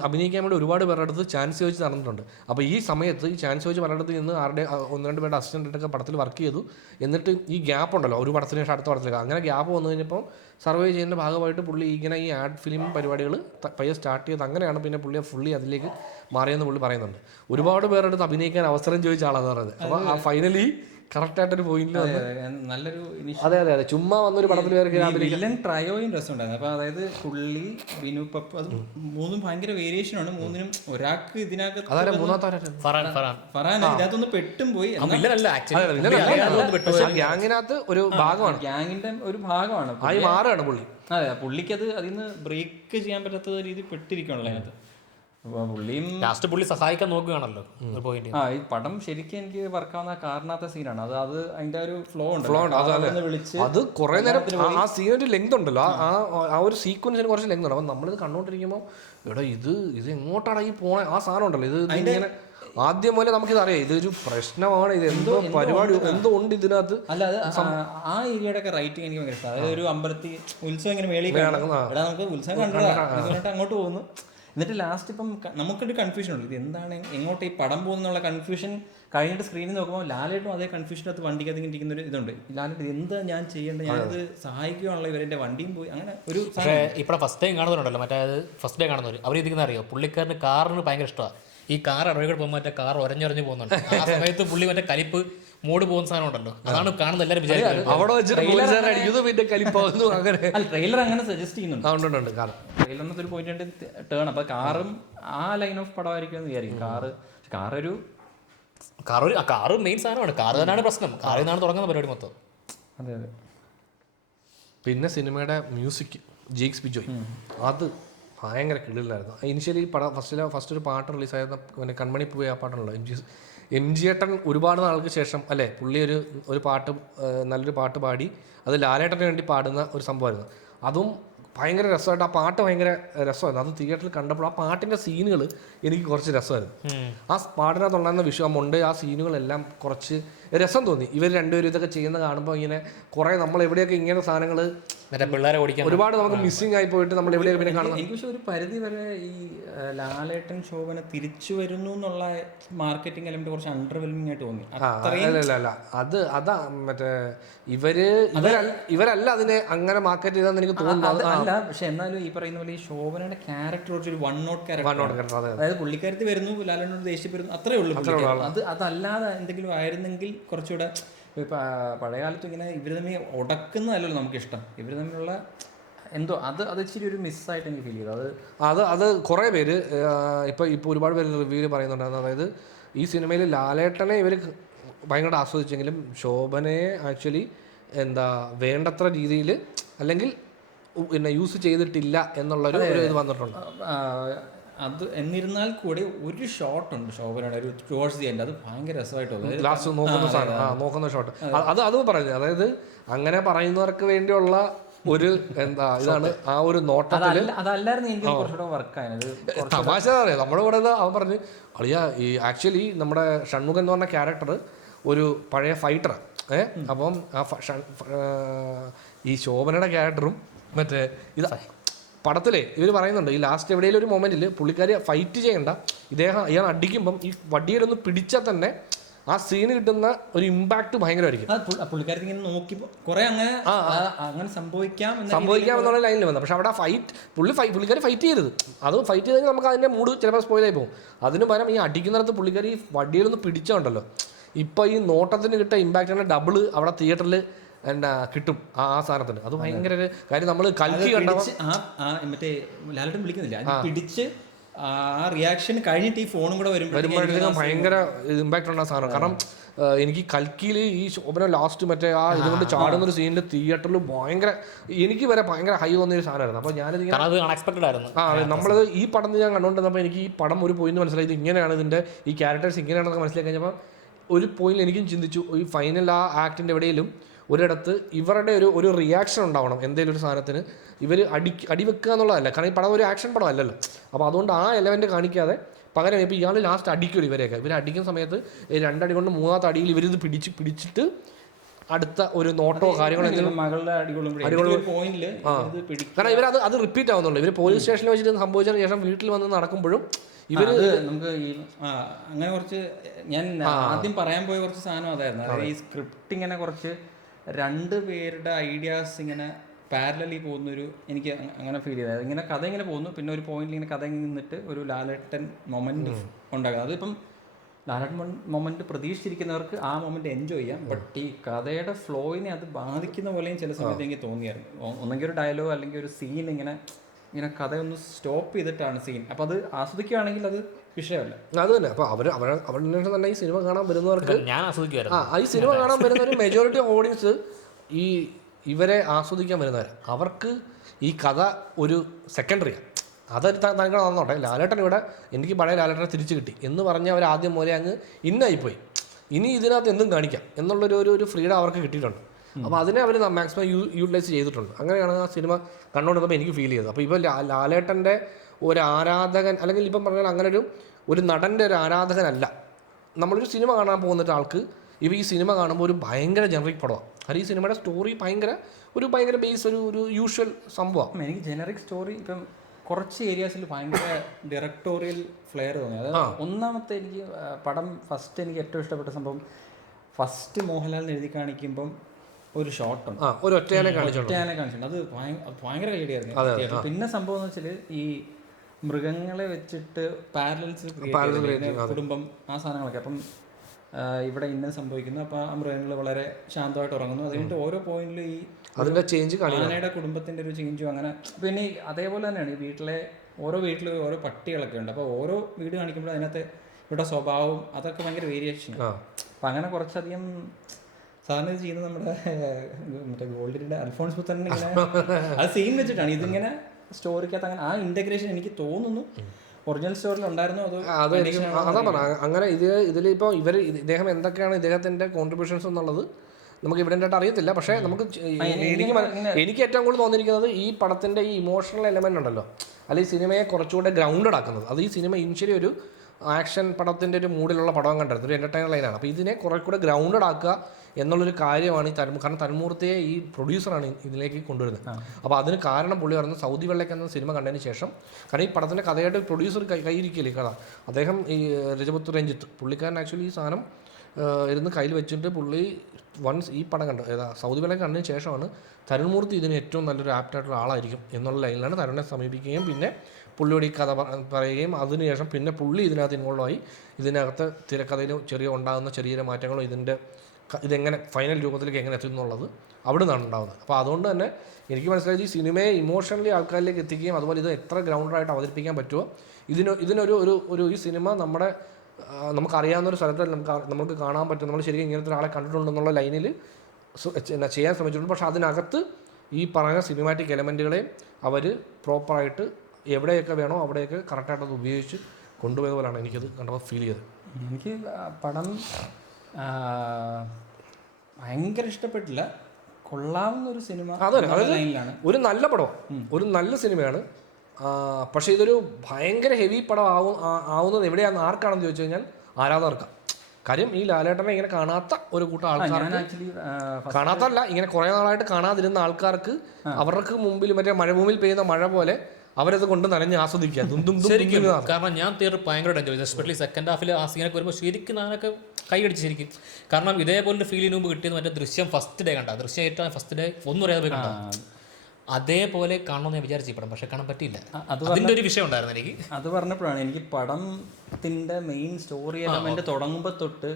അഭിനയിക്കാൻ വേണ്ടി ഒരുപാട് പേരുടെ അടുത്ത് ചാൻസ് ചോദിച്ച് നടന്നിട്ടുണ്ട്. അപ്പോൾ ഈ സമയത്ത് ഈ ചാൻസ് ചോദിച്ച് പലയിടത്ത് നിന്ന് ആരുടെ 1-2 പേരുടെ അസിസ്റ്റൻ്റായിട്ടൊക്കെ പടത്തിൽ വർക്ക് ചെയ്തു. എന്നിട്ട് ഈ ഗ്യാപ്പ് ഉണ്ടല്ലോ ഒരു പടത്തിന് ശേഷം അടുത്ത പടത്തിലേക്ക് അങ്ങനെ ഗ്യാപ്പ് വന്നു കഴിഞ്ഞപ്പോൾ സർവേ ചെയ്യുന്ന ഭാഗമായിട്ട് പുള്ളി ഇങ്ങനെ ഈ ആഡ് ഫിലിം പരിപാടികൾ പയ്യെ സ്റ്റാർട്ട് ചെയ്ത് അങ്ങനെയാണ് പിന്നെ പുള്ളിയെ ഫുള്ളി അതിലേക്ക് മാറിയെന്ന് പുള്ളി പറയുന്നുണ്ട്. ഒരുപാട് പേരുടെ അടുത്ത് അഭിനയിക്കാൻ അവസരം ചോദിച്ച ആളാന്ന് പറയുന്നത്. അപ്പോൾ ആ ഫൈനലി കറക്റ്റായിട്ടൊരു പോയിന്റ് നല്ലൊരു അതെ അതെ അതെ ചുമ്മാ വന്നൊരു പടത്തിൽ വില്ലൻ ട്രയോയും രസമുണ്ടായിരുന്നു. അപ്പോൾ അതായത് പുള്ളി ബിനു പപ്പു അത് മൂന്നും ഭയങ്കര വേരിയേഷൻ ആണ്. മൂന്നിനും ഒരാൾക്ക് ഇതിനകത്ത് ഫറാൻ ഇതിനകത്തൊന്ന് പെട്ടും പോയി ഗ്യാങ്ങിനകത്ത് ഒരു ഭാഗമാണ് ഗ്യാങ്ങിന്റെ ഒരു ഭാഗമാണ് മാറുകയാണ് പുള്ളി. അതെ പുള്ളിക്കത് അതിൽ നിന്ന് ബ്രേക്ക് ചെയ്യാൻ പറ്റാത്ത രീതി പെട്ടിരിക്കുകയാണല്ലോ അതിനകത്ത്. പുള്ളി സഹായിക്കാൻ നോക്കുകയാണല്ലോ. ഈ പടം ശരിക്കും എനിക്ക് വർക്കാവുന്ന കാരണാത്ത സീനാണ് അത്. അതിന്റെ ഒരു ഫ്ലോ ഉണ്ട്. അത് കുറെ നേരം ആ സീനിന്റെ ലെങ്ത് ഉണ്ടല്ലോ, ആ ഒരു സീക്വൻസിന് കുറച്ച് ലെങ്ത് ഉണ്ട്. അപ്പൊ നമ്മളിത് കണ്ടോണ്ടിരിക്കുമ്പോൾ എടാ ഇത് എങ്ങോട്ടാണ് ഈ പോണ ആ സാധനം ഉണ്ടല്ലോ, ഇത് ഇങ്ങനെ ആദ്യം പോലെ നമുക്കിത് അറിയാം ഇതൊരു പ്രശ്നമാണ്, ഇത് എന്തോ പരിപാടി എന്തോ ഉണ്ട് ഇതിനകത്ത്. അല്ല അത് ആ ഏരിയയുടെ ഒക്കെ റൈറ്റിംഗ് എനിക്ക് ഭയങ്കര ഇഷ്ടമാണ്. അതായത് ഒരു അമ്പലത്തിൽ ഉത്സവം ഇങ്ങനെ മേളിൽ നമുക്ക് ഉത്സവം കണ്ടു അങ്ങോട്ട് പോകുന്നു. എന്നിട്ട് ലാസ്റ്റ് ഇപ്പം നമുക്കൊരു കൺഫ്യൂഷൻ ഉണ്ട്, ഇത് എന്താണ് എങ്ങോട്ട് ഈ പടം പോകുന്നുള്ള കൺഫ്യൂഷൻ കഴിഞ്ഞിട്ട് സ്ക്രീനിൽ നോക്കുമ്പോൾ ലാലേട്ടും അതേ കൺഫ്യൂഷനകത്ത് വണ്ടിക്കകത്ത് ഇങ്ങനെ ഇരിക്കുന്ന ഒരു ഇതുണ്ട്. ലാലേട്ട് എന്താ ഞാൻ ചെയ്യേണ്ടത്, ഞാനത് സഹായിക്കുകയാണല്ലോ, ഇവരെൻ്റെ വണ്ടിയും പോയി അങ്ങനെ ഒരു. പക്ഷേ ഇപ്പോൾ ഫസ്റ്റ് ടൈം കാണുന്നവരുണ്ടല്ലോ, മറ്റേ ഫസ്റ്റ് ഡേ കാണുന്നവർ അവർ ഇരിക്കുന്ന അറിയോ, പുള്ളിക്കാരന് കാറിന് ഭയങ്കര ഇഷ്ടമാണ്. ഈ കാർ ഇടവഴികൾ പോകുമ്പോൾ മറ്റേ കാർ ഒരഞ്ഞൊരഞ്ഞ് പോകുന്നുണ്ട്. ആ സമയത്ത് പുള്ളി മറ്റേ കലിപ്പ് മൂഡ് പോകുന്ന സാധനം ഉണ്ടല്ലോ, അതാണ് കാണുന്ന എല്ലാവരും വിചാരിക്കുന്നത്. ട്രെയിലർ അങ്ങനെ സജസ്റ്റ് ചെയ്യുന്നുണ്ട്. ട്രെയിലറിനകത്ത് ഒരു പോയിന്റ് ടേൺ. അപ്പൊ കാറും ആ ലൈൻ ഓഫ് പടമായിരിക്കും എന്ന് വിചാരിക്കും. കാറ് മെയിൻ സാധനമാണ്. കാറ് തന്നെയാണ് പ്രശ്നം. കാറിൽ നിന്നാണ് തുടങ്ങുന്ന പരിപാടി മൊത്തം. അതെ അതെ. പിന്നെ സിനിമയുടെ മ്യൂസിക് ജീക്സ് ബിജോയ് അത് ഭയങ്കര കിടിലായിരുന്നു. ഇനിഷ്യലി ഫസ്റ്റ് ഒരു പാട്ട് റിലീസായിരുന്ന പിന്നെ കൺമണി പൂവേ ആ പാട്ടാണല്ലോ MG ഏട്ടൻ ഒരുപാട് നാൾക്ക് ശേഷം അല്ലേ പുള്ളി ഒരു പാട്ട് നല്ലൊരു പാട്ട് പാടി അത് ലാലേട്ടന് വേണ്ടി പാടുന്ന ഒരു സംഭവമായിരുന്നു. അതും ഭയങ്കര രസമായിട്ട് ആ പാട്ട് ഭയങ്കര രസമായിരുന്നു. അത് തിയേറ്ററിൽ കണ്ടപ്പോൾ ആ പാട്ടിൻ്റെ സീനുകൾ എനിക്ക് കുറച്ച് രസമായിരുന്നു. ആ പാട്ടിനകത്തുണ്ടായിരുന്ന വിഷയമുണ്ട്, ആ സീനുകളെല്ലാം കുറച്ച് രസം തോന്നി. ഇവർ രണ്ടുപേരും ഇതൊക്കെ ചെയ്യുന്ന കാണുമ്പോൾ ഇങ്ങനെ കുറേ നമ്മൾ എവിടെയൊക്കെ ഇങ്ങനെ സാധനങ്ങൾ പിള്ളേരെ ഓടിക്കാൻ ഒരുപാട് നമുക്ക് മിസ്സിങ് ആയി പോയിട്ട് നമ്മൾ എവിടെയൊക്കെ പിന്നെ കാണുന്നത്. എനിക്ക് പക്ഷേ ഒരു പരിധി വരെ ഈ ലാലേട്ടൻ ശോഭന തിരിച്ചു വരുന്നു എന്നുള്ള മാർക്കറ്റിംഗ് എലമെന്റ് കുറച്ച് അണ്ടർവെൽമിംഗ് ആയിട്ട് തോന്നി. അല്ല അതാ മറ്റേ ഇവരല്ല അതിനെ അങ്ങനെ മാർക്കറ്റ് ചെയ്താന്ന് എനിക്ക് തോന്നുന്നു. അല്ല പക്ഷെ എന്നാലും ഈ പറയുന്ന പോലെ ഈ ശോഭനയുടെ ക്യാരക്ടർ ഒരു വൺ നോട്ട് ക്യാരക്ടർ, അതായത് പുള്ളിക്കാരത്തി വരുന്നു ലാലേട്ടനോട് ദേഷ്യപ്പെടുന്നു അത്രേ ഉള്ളൂ. അതല്ലാതെ എന്തെങ്കിലും ആയിരുന്നെങ്കിൽ കുറച്ചുകൂടെ. പഴയ കാലത്ത് ഇങ്ങനെ ഇവർ തമ്മിൽ ഉടക്കുന്നതല്ലല്ലോ നമുക്കിഷ്ടം, ഇവർ തമ്മിലുള്ള എന്തോ അത് ഇച്ചിരി ഒരു മിസ്സായിട്ട് എനിക്ക് ഫീൽ ചെയ്തു. അത് കുറേ പേര് ഇപ്പോൾ ഒരുപാട് പേര് റിവ്യൂവിൽ പറയുന്നുണ്ടായിരുന്നു. അതായത് ഈ സിനിമയിൽ ലാലേട്ടനെ ഇവർ ഭയങ്കര ആസ്വദിച്ചെങ്കിലും ശോഭനയെ ആക്ച്വലി വേണ്ടത്ര രീതിയിൽ അല്ലെങ്കിൽ പിന്നെ യൂസ് ചെയ്തിട്ടില്ല എന്നുള്ളൊരു ഇത് വന്നിട്ടുണ്ട്. അത് എന്നിരുന്നാൽ കൂടി ഒരു ഷോട്ട് ഉണ്ട് ശോഭനയുടെ ഒരു ടുവേർഡ്സ് ദി എൻഡ്, അത് ഭയങ്കര രസമായിട്ട് തോന്നി. ലാസ്റ്റ് നോക്കുന്ന ഷോട്ട് അത് പറയുന്നത്. അതായത് അങ്ങനെ പറയുന്നവർക്ക് വേണ്ടിയുള്ള ഒരു ഇതാണ് ആ ഒരു നോട്ടത്തിൽ. അതല്ലായിരുന്നു എനിക്ക് കുറച്ചുകൂടെ വർക്കായത്. തമാശ അറിയാം നമ്മുടെ കൂടെ അവൻ പറഞ്ഞു അളിയാ ഈ ആക്ച്വലി നമ്മുടെ ഷൺമുഖൻ എന്ന് പറഞ്ഞ ക്യാരക്ടർ ഒരു പഴയ ഫൈറ്ററാണ്. അപ്പം ഈ ശോഭനയുടെ ക്യാരക്ടറും മറ്റേ പടത്തിലെ ഇവർ പറയുന്നുണ്ട് ഈ ലാസ്റ്റ് എവിടെയെങ്കിലും ഒരു മൊമെന്റിൽ പുള്ളിക്കാരി ഫൈറ്റ് ചെയ്യണ്ട, ഇയാൾ അടിക്കുമ്പം ഈ വടിയുടെ ഒന്ന് പിടിച്ചാൽ തന്നെ ആ സീന് കിട്ടുന്ന ഒരു ഇമ്പാക്ട് ഭയങ്കരമായിരിക്കും. പുള്ളിക്കാരത്തി ഇങ്ങനെ നോക്കി കുറെ അങ്ങനെ സംഭവിക്കാമെന്നുള്ള ലൈനിൽ വന്നത്. പക്ഷെ അവിടെ പുള്ളിക്കാരി ഫൈറ്റ് ചെയ്തത്, അത് ഫൈറ്റ് ചെയ്തെങ്കിൽ നമുക്ക് അതിന്റെ മൂഡ് ചിലപ്പോൾ സ്പോയിലായി പോകും. അതിന് പകരം ഈ അടിക്കുന്നിടത്ത് പുള്ളിക്കാരി വടിയിലൊന്ന് പിടിച്ചുണ്ടല്ലോ, ഇപ്പൊ ഈ നോട്ടത്തിന് കിട്ടിയ ഇമ്പാക്ട് ഡബിള് അവിടെ തിയേറ്ററിൽ എന്നാ കിട്ടും ആ സാധനത്തിന്. അത് ഭയങ്കര ഒരു കാര്യം. നമ്മൾ കൽക്കി കണ്ട മറ്റേ ലാലേട്ടൻ വിളിക്കുന്നില്ല, പിടിച്ച് ആ റിയാക്ഷൻ കഴിഞ്ഞിട്ട് ഈ ഫോണും കൂടെ വരുമ്പോഴത്തേക്കും ഭയങ്കര ഇമ്പാക്ട് ഉണ്ടാകുന്ന സാധനം. കാരണം എനിക്ക് കൽക്കിയിൽ ഈ ശോഭന ലാസ്റ്റ് മറ്റേ ആ ഇതുകൊണ്ട് ചാടുന്ന ഒരു സീനിൽ തിയേറ്ററിൽ ഭയങ്കര എനിക്ക് വരെ ഭയങ്കര ഹൈ വന്നൊരു സാധനമായിരുന്നു. അപ്പോൾ ഞാനിത് നമ്മളത് ഈ പടം ഞാൻ കണ്ടുകൊണ്ടിരുന്നപ്പോൾ എനിക്ക് ഈ പടം ഒരു പോയിന്റ് മനസ്സിലായത് ഇങ്ങനെയാണ്, ഇതിൻ്റെ ഈ ക്യാരക്ടേഴ്സ് ഇങ്ങനെയാണെന്നൊക്കെ മനസ്സിലാക്കി കഴിഞ്ഞപ്പോൾ ഒരു പോയിന്റിൽ എനിക്കും ചിന്തിച്ചു, ഈ ഫൈനൽ ആ ആക്ടിൻ്റെ എവിടെയും ഒരിടത്ത് ഇവരുടെ ഒരു റിയാക്ഷൻ ഉണ്ടാവണം എന്തെങ്കിലും ഒരു സാധനത്തിന്. ഇവർ അടിവെക്കുക എന്നുള്ളതല്ല, കാരണം ഈ പടം ഒരു ആക്ഷൻ പടം അല്ലല്ലോ. അപ്പോൾ അതുകൊണ്ട് ആ എലമെൻറ്റ് കാണിക്കാതെ പകരം ഇപ്പോൾ ഇയാൾ ലാസ്റ്റ് അടിക്കുമല്ലോ ഇവരെയൊക്കെ. ഇവർ അടിക്കുന്ന സമയത്ത് 2 അടി കൊണ്ട് 3ാമത്തെ അടിയിൽ ഇവരിത് പിടിച്ചിട്ട് അടുത്ത ഒരു നോട്ടോ കാര്യങ്ങളോ എന്തെങ്കിലും കാരണം ഇവരത് റിപ്പീറ്റ് ആവുന്നുള്ളൂ. ഇവർ പോലീസ് സ്റ്റേഷനിൽ വെച്ചിട്ട് സംഭവിച്ചതിന് ശേഷം വീട്ടിൽ വന്ന് നടക്കുമ്പോഴും ഇവര് നമുക്ക് അങ്ങനെ കുറച്ച് ഞാൻ ആദ്യം പറയാൻ പോയ കുറച്ച് സാധനം അതായിരുന്നു. അതായത് ഈ സ്ക്രിപ്റ്റ് ഇങ്ങനെ കുറച്ച് 2 പേരുടെ ഐഡിയാസ് ഇങ്ങനെ പാരലലി പോകുന്നൊരു എനിക്ക് അങ്ങനെ ഫീൽ ചെയ്തത്. ഇങ്ങനെ കഥ ഇങ്ങനെ പോകുന്നു, പിന്നെ ഒരു പോയിന്റിൽ ഇങ്ങനെ കഥ നിന്നിട്ട് ഒരു ലാലേട്ടൻ മൊമെന്റ് ഉണ്ടാകുന്നത്. അതിപ്പം ലാലേട്ടൻ മൊമെന്റ് പ്രതീക്ഷിച്ചിരിക്കുന്നവർക്ക് ആ മൊമെന്റ് എൻജോയ് ചെയ്യാം. ബട്ട് ഈ കഥയുടെ ഫ്ലോയിനെ അത് ബാധിക്കുന്ന പോലെയും ചില സമയത്ത് എനിക്ക് തോന്നിയായിരുന്നു. ഒന്നെങ്കിൽ ഒരു ഡയലോഗ് അല്ലെങ്കിൽ ഒരു സീൻ ഇങ്ങനെ കഥയൊന്ന് സ്റ്റോപ്പ് ചെയ്തിട്ടാണ് സീൻ. അപ്പോൾ അത് ആസ്വദിക്കുകയാണെങ്കിൽ അത് വിഷയമല്ല. അത് തന്നെ. അപ്പോൾ അവരുടെ തന്നെ ഈ സിനിമ കാണാൻ വരുന്നവർക്ക് ഞാൻ ആസ്വദിക്കുമായിരുന്നു. ഈ സിനിമ കാണാൻ വരുന്ന ഒരു മെജോറിറ്റി ഓഡിയൻസ് ഈ ഇവരെ ആസ്വദിക്കാൻ വരുന്നവരാണ്. അവർക്ക് ഈ കഥ ഒരു സെക്കൻഡറിയാണ്. അതൊരു തങ്ങൾ നന്നോട്ടെ, ലാലേട്ടൻ ഇവിടെ എനിക്ക് പഴയ ലാലേട്ടനെ തിരിച്ചു കിട്ടി എന്ന് പറഞ്ഞ് അവർ ആദ്യം പോലെ അങ്ങ് ഇന്നായിപ്പോയി, ഇനി ഇതിനകത്ത് എന്തും കാണിക്കാം എന്നുള്ളൊരു ഫ്രീഡം അവർക്ക് കിട്ടിയിട്ടുണ്ട്. അപ്പോൾ അതിനെ അവർ മാക്സിമം യൂട്ടിലൈസ് ചെയ്തിട്ടുണ്ട്. അങ്ങനെയാണ് ആ സിനിമ കണ്ടുകൊണ്ടിരുന്നപ്പോൾ എനിക്ക് ഫീൽ ചെയ്തത്. അപ്പോൾ ഇപ്പോൾ ലാലേട്ടൻ്റെ ഒരു ആരാധകൻ അല്ലെങ്കിൽ ഇപ്പം പറഞ്ഞാൽ അങ്ങനെ ഒരു നടൻ്റെ ഒരു ആരാധകനല്ല നമ്മളൊരു സിനിമ കാണാൻ പോകുന്നിട്ട് ആൾക്ക് ഇപ്പോൾ ഈ സിനിമ കാണുമ്പോൾ ഒരു ഭയങ്കര ജനറിക് പടമാണ്. അത് ഈ സിനിമയുടെ സ്റ്റോറി ഭയങ്കര ബേസ് ഒരു യൂഷ്വൽ സംഭവമാണ്. എനിക്ക് ജനറിക് സ്റ്റോറി ഇപ്പം കുറച്ച് ഏരിയാസിൽ ഭയങ്കര ഡയറക്ടോറിയൽ ഫ്ലെയർ തോന്നി. അതായത് ഒന്നാമത്തെ എനിക്ക് പടം ഫസ്റ്റ് എനിക്ക് ഏറ്റവും ഇഷ്ടപ്പെട്ട സംഭവം, ഫസ്റ്റ് മോഹൻലാലിന് എഴുതി കാണിക്കുമ്പം ഒരു ഷോട്ടുണ്ട്, ഒരു ഒറ്റയാനെ കാണിച്ചിട്ടുണ്ട്. അത് ഭയങ്കര ഐഡിയ ആയിരുന്നു. പിന്നെ സംഭവം എന്ന് വെച്ചാൽ ഈ മൃഗങ്ങളെ വെച്ചിട്ട് പാരലൽസ് കുടുംബം ആ സാധനങ്ങളൊക്കെ. അപ്പം ഇവിടെ ഇന്ന സംഭവിക്കുന്നു, അപ്പോൾ ആ മൃഗങ്ങൾ വളരെ ശാന്തമായിട്ട് ഉറങ്ങുന്നു. അത് കഴിഞ്ഞിട്ട് ഓരോ പോയിന്റിലും ഈ അതിന്റെ ചേഞ്ച് ആനയുടെ കുടുംബത്തിന്റെ ഒരു ചേഞ്ചും അങ്ങനെ. പിന്നെ അതേപോലെ തന്നെയാണ് ഈ ഓരോ വീട്ടിലും ഓരോ പട്ടികളൊക്കെ ഉണ്ട്. അപ്പോൾ ഓരോ വീട് കാണിക്കുമ്പോൾ അതിനകത്ത് ഇവിടെ സ്വഭാവം അതൊക്കെ ഭയങ്കര വേരിയേഷൻ. അപ്പം അങ്ങനെ കുറച്ചധികം സാധാരണ ഇത് ചെയ്യുന്നത് നമ്മുടെ മറ്റേ ഗോൾഡിന്റെ അൽഫോൺസ് പുത്രൻ ഇങ്ങനെ അത് സീൻ വെച്ചിട്ടാണ് ഇതിങ്ങനെ സ്റ്റോറിക്കകത്ത് അങ്ങനെ ആ ഇന്റഗ്രേഷൻ എനിക്ക് തോന്നുന്നു ഒറിജിനൽ സ്റ്റോറിൽ ഉണ്ടായിരുന്നു. അതാ പറഞ്ഞ അങ്ങനെ ഇതിലിപ്പോൾ ഇദ്ദേഹം എന്തൊക്കെയാണ് ഇദ്ദേഹത്തിന്റെ കോൺട്രിബ്യൂഷൻസ് എന്നുള്ളത് നമുക്ക് ഇവിടെയായിട്ട് അറിയത്തില്ല. പക്ഷേ നമുക്ക് എനിക്ക് ഏറ്റവും കൂടുതൽ തോന്നിയിരിക്കുന്നത് ഈ പടത്തിന്റെ ഈ ഇമോഷണൽ എലമെന്റ് ഉണ്ടല്ലോ, അല്ലെങ്കിൽ സിനിമയെ കുറച്ചുകൂടെ ഗ്രൗണ്ടഡ് ആക്കുന്നത്. അത് ഈ സിനിമ ഇനിഷ്യലി ഒരു ആക്ഷൻ പടത്തിന്റെ ഒരു മൂഡിലുള്ള പടം കണ്ടിരുന്നത് ഒരു എന്റർടൈനർ ലൈനാണ്. അപ്പോൾ ഇതിനെ കുറെ കൂടെ ഗ്രൗണ്ടഡ് ആക്കുക എന്നുള്ളൊരു കാര്യമാണ് കാരണം തന്മൂർത്തിയെ ഈ പ്രൊഡ്യൂസറാണ് ഇതിലേക്ക് കൊണ്ടുവരുന്നത്. അപ്പോൾ അതിന് കാരണം പുള്ളി പറയുന്നത് സൗദി വെള്ളയ്ക്ക് എന്ന സിനിമ കണ്ടതിന് ശേഷം, കാരണം ഈ പടത്തിൻ്റെ കഥയായിട്ട് പ്രൊഡ്യൂസർ കയ്യിരിക്കില്ലേ കഥ, അദ്ദേഹം ഈ രജപുത്ത് രഞ്ജിത്ത് പുള്ളിക്കാരൻ ആക്ച്വലി ഈ സാധനം ഇരുന്ന് കയ്യിൽ വെച്ചിട്ട് പുള്ളി വൺസ് ഈ പടം കണ്ടു സൗദി വെള്ളയ്ക്ക് കണ്ടതിന് ശേഷമാണ് തരുൺമൂർത്തി ഇതിന് ഏറ്റവും നല്ലൊരു ആപ്റ്റായിട്ടുള്ള ആളായിരിക്കും എന്നുള്ള ലൈനിലാണ് തരുണിനെ സമീപിക്കുകയും പിന്നെ പുള്ളിയോട് ഈ കഥ പറയുകയും അതിനുശേഷം പിന്നെ പുള്ളി ഇതിനകത്ത് ഇൻവോൾവായി ഇതിനകത്ത് തിരക്കഥയിൽ ഉണ്ടാകുന്ന ചെറിയ മാറ്റങ്ങളും ഇതെങ്ങനെ ഫൈനൽ രൂപത്തിലേക്ക് എങ്ങനെ എത്തും എന്നുള്ളത് അവിടെ നിന്നാണ് ഉണ്ടാകുന്നത്. അപ്പോൾ അതുകൊണ്ട് തന്നെ എനിക്ക് മനസ്സിലായത് ഈ സിനിമയെ ഇമോഷണലി ആൾക്കാരിലേക്ക് എത്തിക്കുകയും അതുപോലെ ഇത് എത്ര ഗ്രൗണ്ടഡായിട്ട് അവതരിപ്പിക്കാൻ പറ്റുമോ ഇതിനൊരു ഈ സിനിമ നമുക്കറിയാവുന്ന ഒരു സ്ഥലത്ത് നമുക്ക് കാണാൻ പറ്റും, നമ്മൾ ശരിക്കും ഇങ്ങനത്തെ ഒരാളെ കണ്ടിട്ടുണ്ടെന്നുള്ള ലൈനിൽ ചെയ്യാൻ ശ്രമിച്ചിട്ടുണ്ട്. പക്ഷേ അതിനകത്ത് ഈ പറഞ്ഞ സിനിമാറ്റിക് എലമെൻറ്റുകളെ അവർ പ്രോപ്പറായിട്ട് എവിടെയൊക്കെ വേണോ അവിടെയൊക്കെ കറക്റ്റായിട്ട് അത് ഉപയോഗിച്ച് കൊണ്ടുപോയ പോലെയാണ് എനിക്കത് കണ്ടപ്പോൾ ഫീൽ ചെയ്തത്. എനിക്ക് പടം ഭയങ്കര ഇഷ്ടപ്പെട്ടില്ല, കൊള്ളാവുന്ന ഒരു സിനിമ. അതായത് ഒരു നല്ല പടമാണ്, ഒരു നല്ല സിനിമയാണ്. പക്ഷേ ഇതൊരു ഭയങ്കര ഹെവി പടം ആവുന്നത് എവിടെയാണെന്ന് ആർക്കാണെന്ന് ചോദിച്ചു കഴിഞ്ഞാൽ ആരാധകർക്കാണ്. കാര്യം ഈ ലാലേട്ടനെ ഇങ്ങനെ കാണാത്ത ഒരു കൂട്ടം ആൾക്കാർക്ക്, ആക്ച്വലി കാണാത്തല്ല ഇങ്ങനെ കുറെ നാളായിട്ട് കാണാതിരുന്ന ആൾക്കാർക്ക് അവർക്ക് മുമ്പിൽ മറ്റേ മഴഭൂമിയിൽ പെയ്യുന്ന മഴ പോലെ അവരത് കൊണ്ട് നനഞ്ഞ് ആസ്വദിക്കുക. ശരിക്കും കാരണം ഞാൻ തിയേറ്റർ ഭയങ്കരമായിട്ട് എൻജോയ് ചെയ്തു. എസ്പെഷ്യലി സെക്കൻഡ് ഹാഫിൽ ആ സീനൊക്കെ വരുമ്പോൾ ശരിക്കും ഞാനൊക്കെ കൈയടിച്ച് ശരിക്കും. കാരണം ഇതേപോലെ ഫീലിന് മുമ്പ് കിട്ടിയത് മറ്റേ ദൃശ്യം ഫസ്റ്റ് ഡേ കണ്ട, ദൃശ്യം ഏറ്റവും ഫസ്റ്റ് ഡേ ഒന്നും അറിയാതെ പോയി കണ്ട, അതേപോലെ കാണണമെന്ന് ഞാൻ വിചാരിച്ചു പടം, പക്ഷെ കാണാൻ പറ്റിയില്ല. അതിന്റെ ഒരു വിഷയം ഉണ്ടായിരുന്നു എനിക്ക്. അത് പറഞ്ഞപ്പോഴാണ് എനിക്ക് പടത്തിന്റെ മെയിൻ സ്റ്റോറി എലമെന്റ് തുടങ്ങുമ്പോൾ തൊട്ട്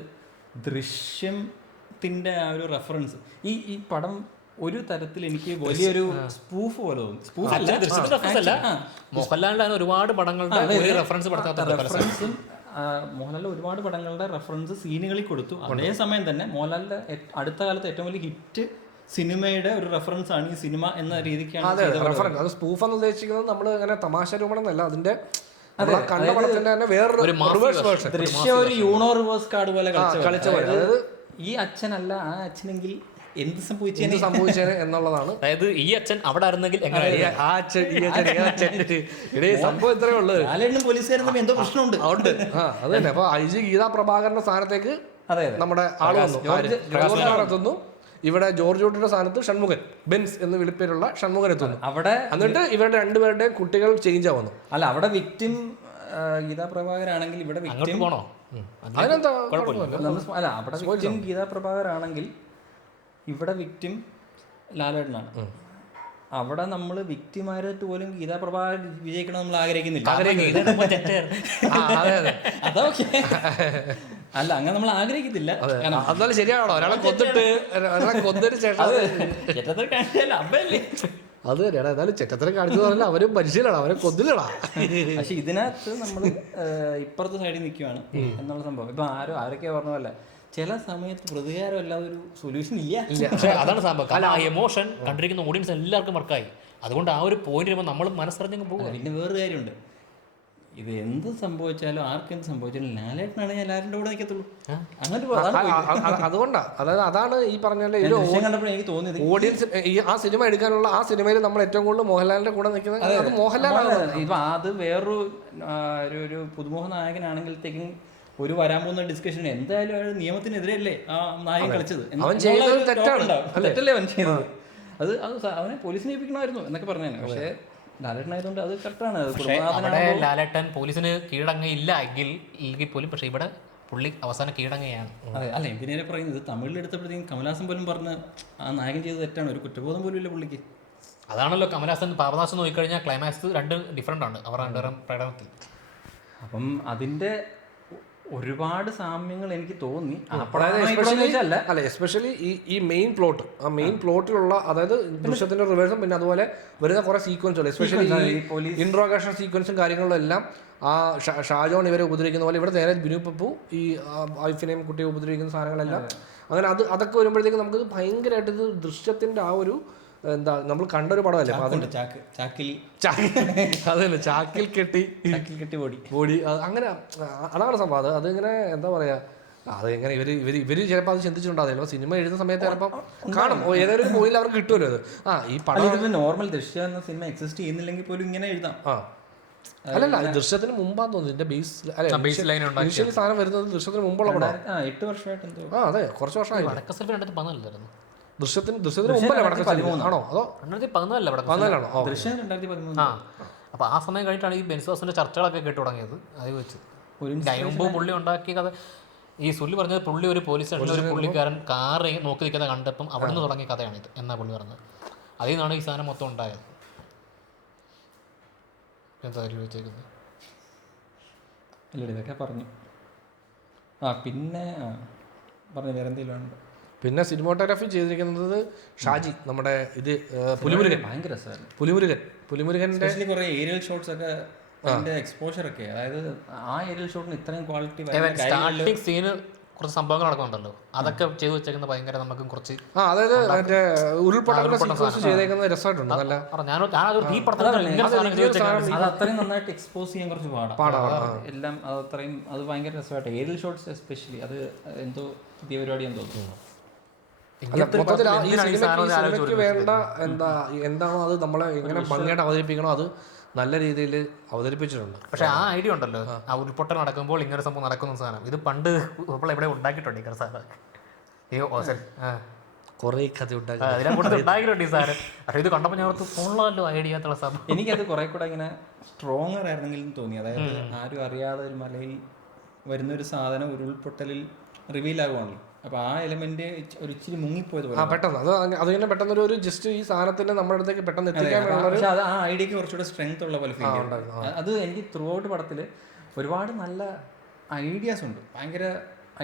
ദൃശ്യത്തിന്റെ ആ ഒരു റെഫറൻസ് ഈ പടം ഒരു തരത്തിൽ എനിക്ക് വലിയൊരു സ്പൂഫ് പോലെ തോന്നി. സ്പൂഫ് അല്ല, ദൃശ്യത്തിന്റെ റെഫറൻസ് അല്ല, മോഹൻലാലിന്റെ ഒരുപാട് പടങ്ങളുടെ റെഫറൻസ് റെഫറൻസും മോഹൻലാലിന്റെ ഒരുപാട് പടങ്ങളുടെ റെഫറൻസ് സീനുകളിൽ കൊടുത്തു. അതേസമയം തന്നെ മോഹൻലാലിന്റെ അടുത്ത കാലത്ത് ഏറ്റവും വലിയ ഹിറ്റ് സിനിമയുടെ ഒരു റെഫറൻസ് ആണ് ഈ സിനിമ എന്ന രീതിക്കാണ്. അത് സ്പൂഫ് എന്ന് ഉദ്ദേശിക്കുന്നത് നമ്മൾ അങ്ങനെ തമാശ രൂപം എന്നല്ല, അതിന്റെ കണ്ട പടത്തിന്റെ തന്നെ വേറൊരു ദൃശ്യം ഒരു യൂണോ റിവേഴ്സ് കാർഡ് പോലെ കളിച്ച പോലെ. അതായത് ഈ അച്ഛനല്ല ആ അച്ഛനെങ്കിൽ എന്ത് സംഭവിച്ചേനെ എന്നുള്ളതാണ്. അതായത് ഈ അച്ഛൻ അവിടെ ആയിരുന്നെങ്കിൽ സംഭവം ഇത്രേ ഉള്ളത്. പോലീസുകാരും എന്തോ പ്രശ്നമുണ്ട്. അത് തന്നെ. അപ്പൊ IG ഗീതാ പ്രഭാകരന്റെ സ്ഥാനത്തേക്ക് നമ്മുടെ ആള് വന്നു, ജോർജ് എത്തുന്നു. ഇവിടെ ജോർജ് കുട്ടിയുടെ സ്ഥാനത്ത് ഷൺമുഖൻ, ബെൻസ് എന്ന് വിളിപ്പേരുള്ള ഷൺമുഖൻ എത്തുന്നു. അവിടെ എന്നിട്ട് ഇവരുടെ രണ്ടുപേരുടെയും കുട്ടികൾ ചേഞ്ച് ആവുന്നു. അല്ല, അവിടെ വിക്ടിം ഗീതാ പ്രഭാകരാണെങ്കിൽ ഇവിടെ വിക്ടിം പോണോ? അതിനെന്താ അല്ല, അവിടെ വിക്ടിം ഗീതാ പ്രഭാകരാണെങ്കിൽ ഇവിടെ വിക്ടിം ലാലേട്ടനാണ്. അവിടെ നമ്മൾ വിക്ടിമാരായിട്ട് പോലും ഗീതാ പ്രഭാകരൻ വിജയിക്കണം നമ്മൾ ആഗ്രഹിക്കുന്നില്ല. അതൊക്കെ അല്ല, അങ്ങനെ നമ്മൾ ആഗ്രഹിക്കത്തില്ല. എന്നാലും ശരിയാണോ? ഒരാളെ കൊന്നിട്ട് ശേഷം അത് തന്നെയാണ്. എന്നാലും ചെറ്റത്തരം കാണിച്ചു പറഞ്ഞാൽ അവരും മനുഷ്യരാണ്, അവരെ കൊന്നില്ലടാ. പക്ഷെ ഇതിനകത്ത് നമ്മൾ ഇപ്പുറത്തെ സൈഡിൽ നിൽക്കുകയാണ് എന്നുള്ള സംഭവം. ഇപ്പൊ ആരൊക്കെയാ പറഞ്ഞ പോലെ ചില സമയത്ത് പ്രതികാരം അല്ലാതെ ഒരു സൊല്യൂഷൻ ഇല്ല. പക്ഷേ അതാണ് സംഭവം. കാരണം ആ എമോഷൻ കണ്ടിരിക്കുന്ന ഓഡിയൻസ് എല്ലാവർക്കും വർക്കായി. അതുകൊണ്ട് ആ ഒരു പോയിന്റ് വരുമ്പോൾ നമ്മൾ മനസ്സറിഞ്ഞങ്ങ് പോകും. പിന്നെ വേറൊരു കാര്യമുണ്ട്, ഇത് എന്ത് സംഭവിച്ചാലും ആർക്കെന്ത് സംഭവിച്ചാലും ലാലേട്ടനാണ് ഞാൻ ലാലേട്ടൻ്റെ കൂടെ നിൽക്കത്തുള്ളൂ. അങ്ങനെ അതുകൊണ്ടാ, അതായത് അതാണ് ഈ പറഞ്ഞ കണ്ടപ്പോൾ എനിക്ക് തോന്നിയത് ഓഡിയൻസ് ആ സിനിമ എടുക്കാനുള്ള ആ സിനിമയിൽ നമ്മൾ ഏറ്റവും കൂടുതൽ മോഹൻലാലിന്റെ കൂടെ നിൽക്കുന്നത് മോഹൻലാലാണ്. ഇപ്പൊ അത് വേറൊരു പുതുമുഖ നായകനാണെങ്കിലത്തേക്കും ഒരു വരാൻ പോകുന്ന ഡിസ്കഷൻ എന്തായാലും അയാൾ നിയമത്തിനെതിരെയല്ലേ ആ നായകൻ കളിച്ചത്, തെറ്റല്ലേ അവൻ ചെയ്തത്. അത് അവനെ പോലീസിനെ ഏൽപ്പിക്കണമായിരുന്നു എന്നൊക്കെ പറഞ്ഞു. പക്ഷേ ലാലേട്ടനായതുകൊണ്ട് അത് കറക്റ്റാണ്. അവിടെ ലാലേട്ടൻ പോലീസിന് കീഴടങ്ങയില്ല എങ്കിൽ പോലും, പക്ഷെ ഇവിടെ പുള്ളി അവസാനം കീഴടങ്ങയാണ്. അതെ, അല്ല എന്തിനേറെ പറയുന്നത്, തമിഴിലെടുത്തപ്പോഴത്തേക്കും കമലഹാസൻ പോലും പറഞ്ഞ് ആ നായകൻ ചെയ്തത് തെറ്റാണ്, ഒരു കുറ്റബോധം പോലും ഇല്ല പുള്ളിക്ക്. അതാണല്ലോ കമലഹാസൻ പാപനാശം നോക്കിക്കഴിഞ്ഞാൽ ക്ലൈമാക്സ് രണ്ട് ഡിഫറെൻ്റ് ആണ് അവർ രണ്ടുപേരും പ്രകടനത്തിൽ. അപ്പം അതിൻ്റെ ഒരുപാട് സാമ്യങ്ങൾ എനിക്ക് തോന്നി. അല്ല, എസ്പെഷ്യലി ഈ മെയിൻ പ്ലോട്ട്, ആ മെയിൻ പ്ലോട്ടിലുള്ള, അതായത് ദൃശ്യത്തിന്റെ റിവേഴ്സും പിന്നെ അതുപോലെ വരുന്ന കുറെ സീക്വൻസുകൾ, എസ്പെഷ്യലി ഇൻട്രോഗേഷൻ സീക്വൻസും കാര്യങ്ങളും എല്ലാം ആ ഷാജോൺ ഇവരെ ഉപദ്രവിക്കുന്ന പോലെ ഇവിടെ നേരെ ബിനു പപ്പു ഈ വൈഫിനെയും കുട്ടിയെ ഉപദ്രവിക്കുന്ന സാധനങ്ങളെല്ലാം അങ്ങനെ അതൊക്കെ വരുമ്പോഴത്തേക്ക് നമുക്ക് ഭയങ്കരമായിട്ട് ഇത് ദൃശ്യത്തിന്റെ ആ ഒരു എന്താ നമ്മൾ കണ്ടൊരു പടമല്ലേ, അതല്ലേ ചാക്കിൽ കെട്ടി ബോഡി അങ്ങനെ അതാണ് സംഭവം. അതിങ്ങനെ എന്താ പറയാ, അതെങ്ങനെ ഇവര് ചിലപ്പോൾ അത് ചിന്തിച്ചിട്ടുണ്ടാവില്ല. സിനിമ എഴുതുന്ന സമയത്ത് ചിലപ്പോൾ കാണും ഏതൊരു പോയിന്റ് അവർക്ക് കിട്ടുമല്ലോ അത്. ഈ പടം നോർമൽ ദൃശ്യം എന്ന സിനിമ എക്സിസ്റ്റ് ചെയ്യുന്നില്ലെങ്കിൽ പോലും ഇങ്ങനെ എഴുതാം. അല്ലല്ല, ദൃശ്യത്തിന് മുമ്പാന്ന് തോന്നുന്നു ഇതിന്റെ ബേസ് സാധനം വരുന്നത് ദൃശ്യത്തിന് മുമ്പുള്ള പടം. 8 വർഷമായിട്ട് അതെ, കുറച്ച് വർഷമായി. ദൃശ്യത്തിന് ആണോ അതോ 2014 ദൃശ്യം 2013. അപ്പൊ ആ സമയം കഴിഞ്ഞിട്ടാണ് ഈ ബെൻസാസിന്റെ ചർച്ചകളൊക്കെ കേട്ടു തുടങ്ങിയത്. അത് വെച്ച് മുമ്പ് പുള്ളി ഉണ്ടാക്കിയ കഥ ഈ സുല്ലി പറഞ്ഞത്, പുള്ളി ഒരു പോലീസ് സ്റ്റേഷനിൽ ഒരു പുള്ളിക്കാരൻ കാറ് നോക്കി നിൽക്കുന്ന കണ്ടപ്പം അവിടെ നിന്ന് തുടങ്ങിയ കഥയാണിത് എന്നാ പുള്ളി പറഞ്ഞത്. അതിൽ നിന്നാണ് ഈ സാധനം മൊത്തം ഉണ്ടായത്. എന്താ ചോദിച്ചേക്കുന്നത്? അല്ലേ, ഇതൊക്കെ പറഞ്ഞു. പിന്നെ പറഞ്ഞു വേറെ എന്തെങ്കിലും ആണ്. പിന്നെ സിനിമാറ്റോഗ്രാഫി ചെയ്തിരിക്കുന്നത് ഷാജി, നമ്മുടെ ഇത് പുലിമുരുകൻ. ഭയങ്കര രസമായിരുന്നു പുലിമുരുകന്റെ കുറെ ഏരിയൽ ഷോട്ട്സ് ഒക്കെ, അതിന്റെ എക്സ്പോഷർ ഒക്കെ, അതായത് ആ ഏരിയൽ ഷോട്ടിന് ഇത്രയും ക്വാളിറ്റി. സ്റ്റാർട്ടിംഗ് സീന് കുറച്ച് സംഭവങ്ങൾ നടക്കുന്നുണ്ടല്ലോ, അതൊക്കെ ചെയ്തു വെച്ചേക്കുന്ന ഭയങ്കര നമുക്ക് കുറച്ച് അതായത് മറ്റേ ഉരുൾപൊട്ടൽ ചെയ്തേക്കുന്ന രസമായിട്ടുണ്ട്. നല്ല അത് അത്രയും നന്നായിട്ട് എക്സ്പോസ് ചെയ്യാൻ കുറച്ച് പാടാണ് എല്ലാം. അത് ഭയങ്കര രസമായിട്ട് ഏരിയൽ ഷോട്ട്സ് എസ്പെഷ്യലി അത് എന്തോ പുതിയ പരിപാടിയാന്ന് തോന്നുന്നു. മൊത്തത്തിൽ ഈ സിനിമയ്ക്ക് വേണ്ട എന്താണോ അത് നമ്മളെ എങ്ങനെ ഭംഗിയായിട്ട് അവതരിപ്പിക്കണോ നല്ല രീതിയിൽ അവതരിപ്പിച്ചിട്ടുണ്ട്. പക്ഷെ ആ ഐഡിയ ഉണ്ടല്ലോ, ആ ഉരുൾപൊട്ടൽ നടക്കുമ്പോൾ ഇങ്ങനെ സംഭവം നടക്കുന്ന സാധനം, ഇത് പണ്ട് നമ്മൾ എവിടെ ഉണ്ടാക്കിയിട്ടുണ്ട് ഇങ്ങനെ സാധനം. കുറേ കഥ ഉണ്ടാക്കി അതിനെ കൂടുതൽ ഉണ്ടാക്കിയിട്ടുണ്ട് ഈ സാധനം. പക്ഷെ ഇത് കണ്ടപ്പോൾ ഞാൻ ഫോണിലല്ലോ ഐഡിയ എന്നുള്ള സംഭവം. എനിക്കത് കുറെ കൂടെ ഇങ്ങനെ സ്ട്രോങ്ങർ ആയിരുന്നെങ്കിലും തോന്നി. അതായത് ആരും അറിയാതെ ഒരു മലയിൽ വരുന്നൊരു സാധനം ഉരുൾപൊട്ടലിൽ റിവീൽ ആകുവാണല്ലോ. അപ്പോൾ ആ എലമെന്റ് ഒരു ഇച്ചിരി മുങ്ങിപ്പോയത് പോലെ. പെട്ടെന്ന് അതിങ്ങനെ പെട്ടെന്ന് ഒരു ജസ്റ്റ് ഈ സാധനത്തിന്റെ നമ്മുടെ അടുത്തേക്ക് പെട്ടെന്ന് എത്തിക്കാനുള്ള. പക്ഷെ അത് ആ ഐഡിയക്ക് കുറച്ചുകൂടെ സ്ട്രെങ്ത് ഉള്ള പോലെ ഫീൽ ചെയ്തു. അത് എനിക്ക് ത്രൂ ഔട്ട് പടത്തിൽ ഒരുപാട് നല്ല ഐഡിയാസ് ഉണ്ട്, ഭയങ്കര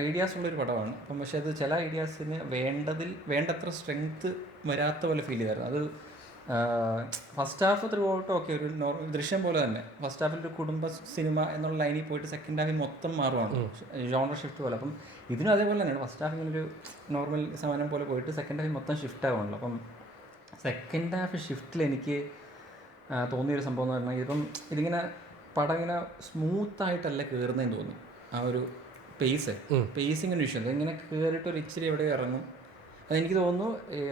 ഐഡിയാസ് ഉള്ളൊരു പടമാണ്. അപ്പം പക്ഷെ അത് ചില ഐഡിയാസിന് വേണ്ടത്ര സ്ട്രെങ്ത് വരാത്ത പോലെ ഫീൽ ചെയ്തായിരുന്നു. അത് first half through out okay, ഒരു ദൃശ്യം പോലെ തന്നെ ഫസ്റ്റ് ഹാഫിൽ ഒരു കുടുംബ സിനിമ എന്നുള്ള ലൈനിൽ പോയിട്ട് സെക്കൻഡ് ഹാഫിൽ മൊത്തം മാറുവാണ്, ജോണർ ഷിഫ്റ്റ് പോലെ. അപ്പം ഇതിനും അതേപോലെ തന്നെയാണ്. ഫസ്റ്റ് ഹാഫ് ഇങ്ങനെ ഒരു നോർമൽ സാധനം പോലെ പോയിട്ട് സെക്കൻഡ് ഹാഫിൽ മൊത്തം ഷിഫ്റ്റ് ആവുകയാണല്ലോ. അപ്പം സെക്കൻഡ് ഹാഫ് ഷിഫ്റ്റിൽ എനിക്ക് തോന്നിയൊരു സംഭവം എന്ന് പറഞ്ഞാൽ, ഇപ്പം ഇതിങ്ങനെ പടം ഇങ്ങനെ സ്മൂത്തായിട്ടല്ല കയറുന്നതെന്ന് തോന്നി. ആ ഒരു പേസിങ്ങിന് വിഷയം ഇങ്ങനെ കയറിയിട്ട് ഒരു ഇച്ചിരി എവിടെ ഇറങ്ങും. അതെനിക്ക് തോന്നുന്നു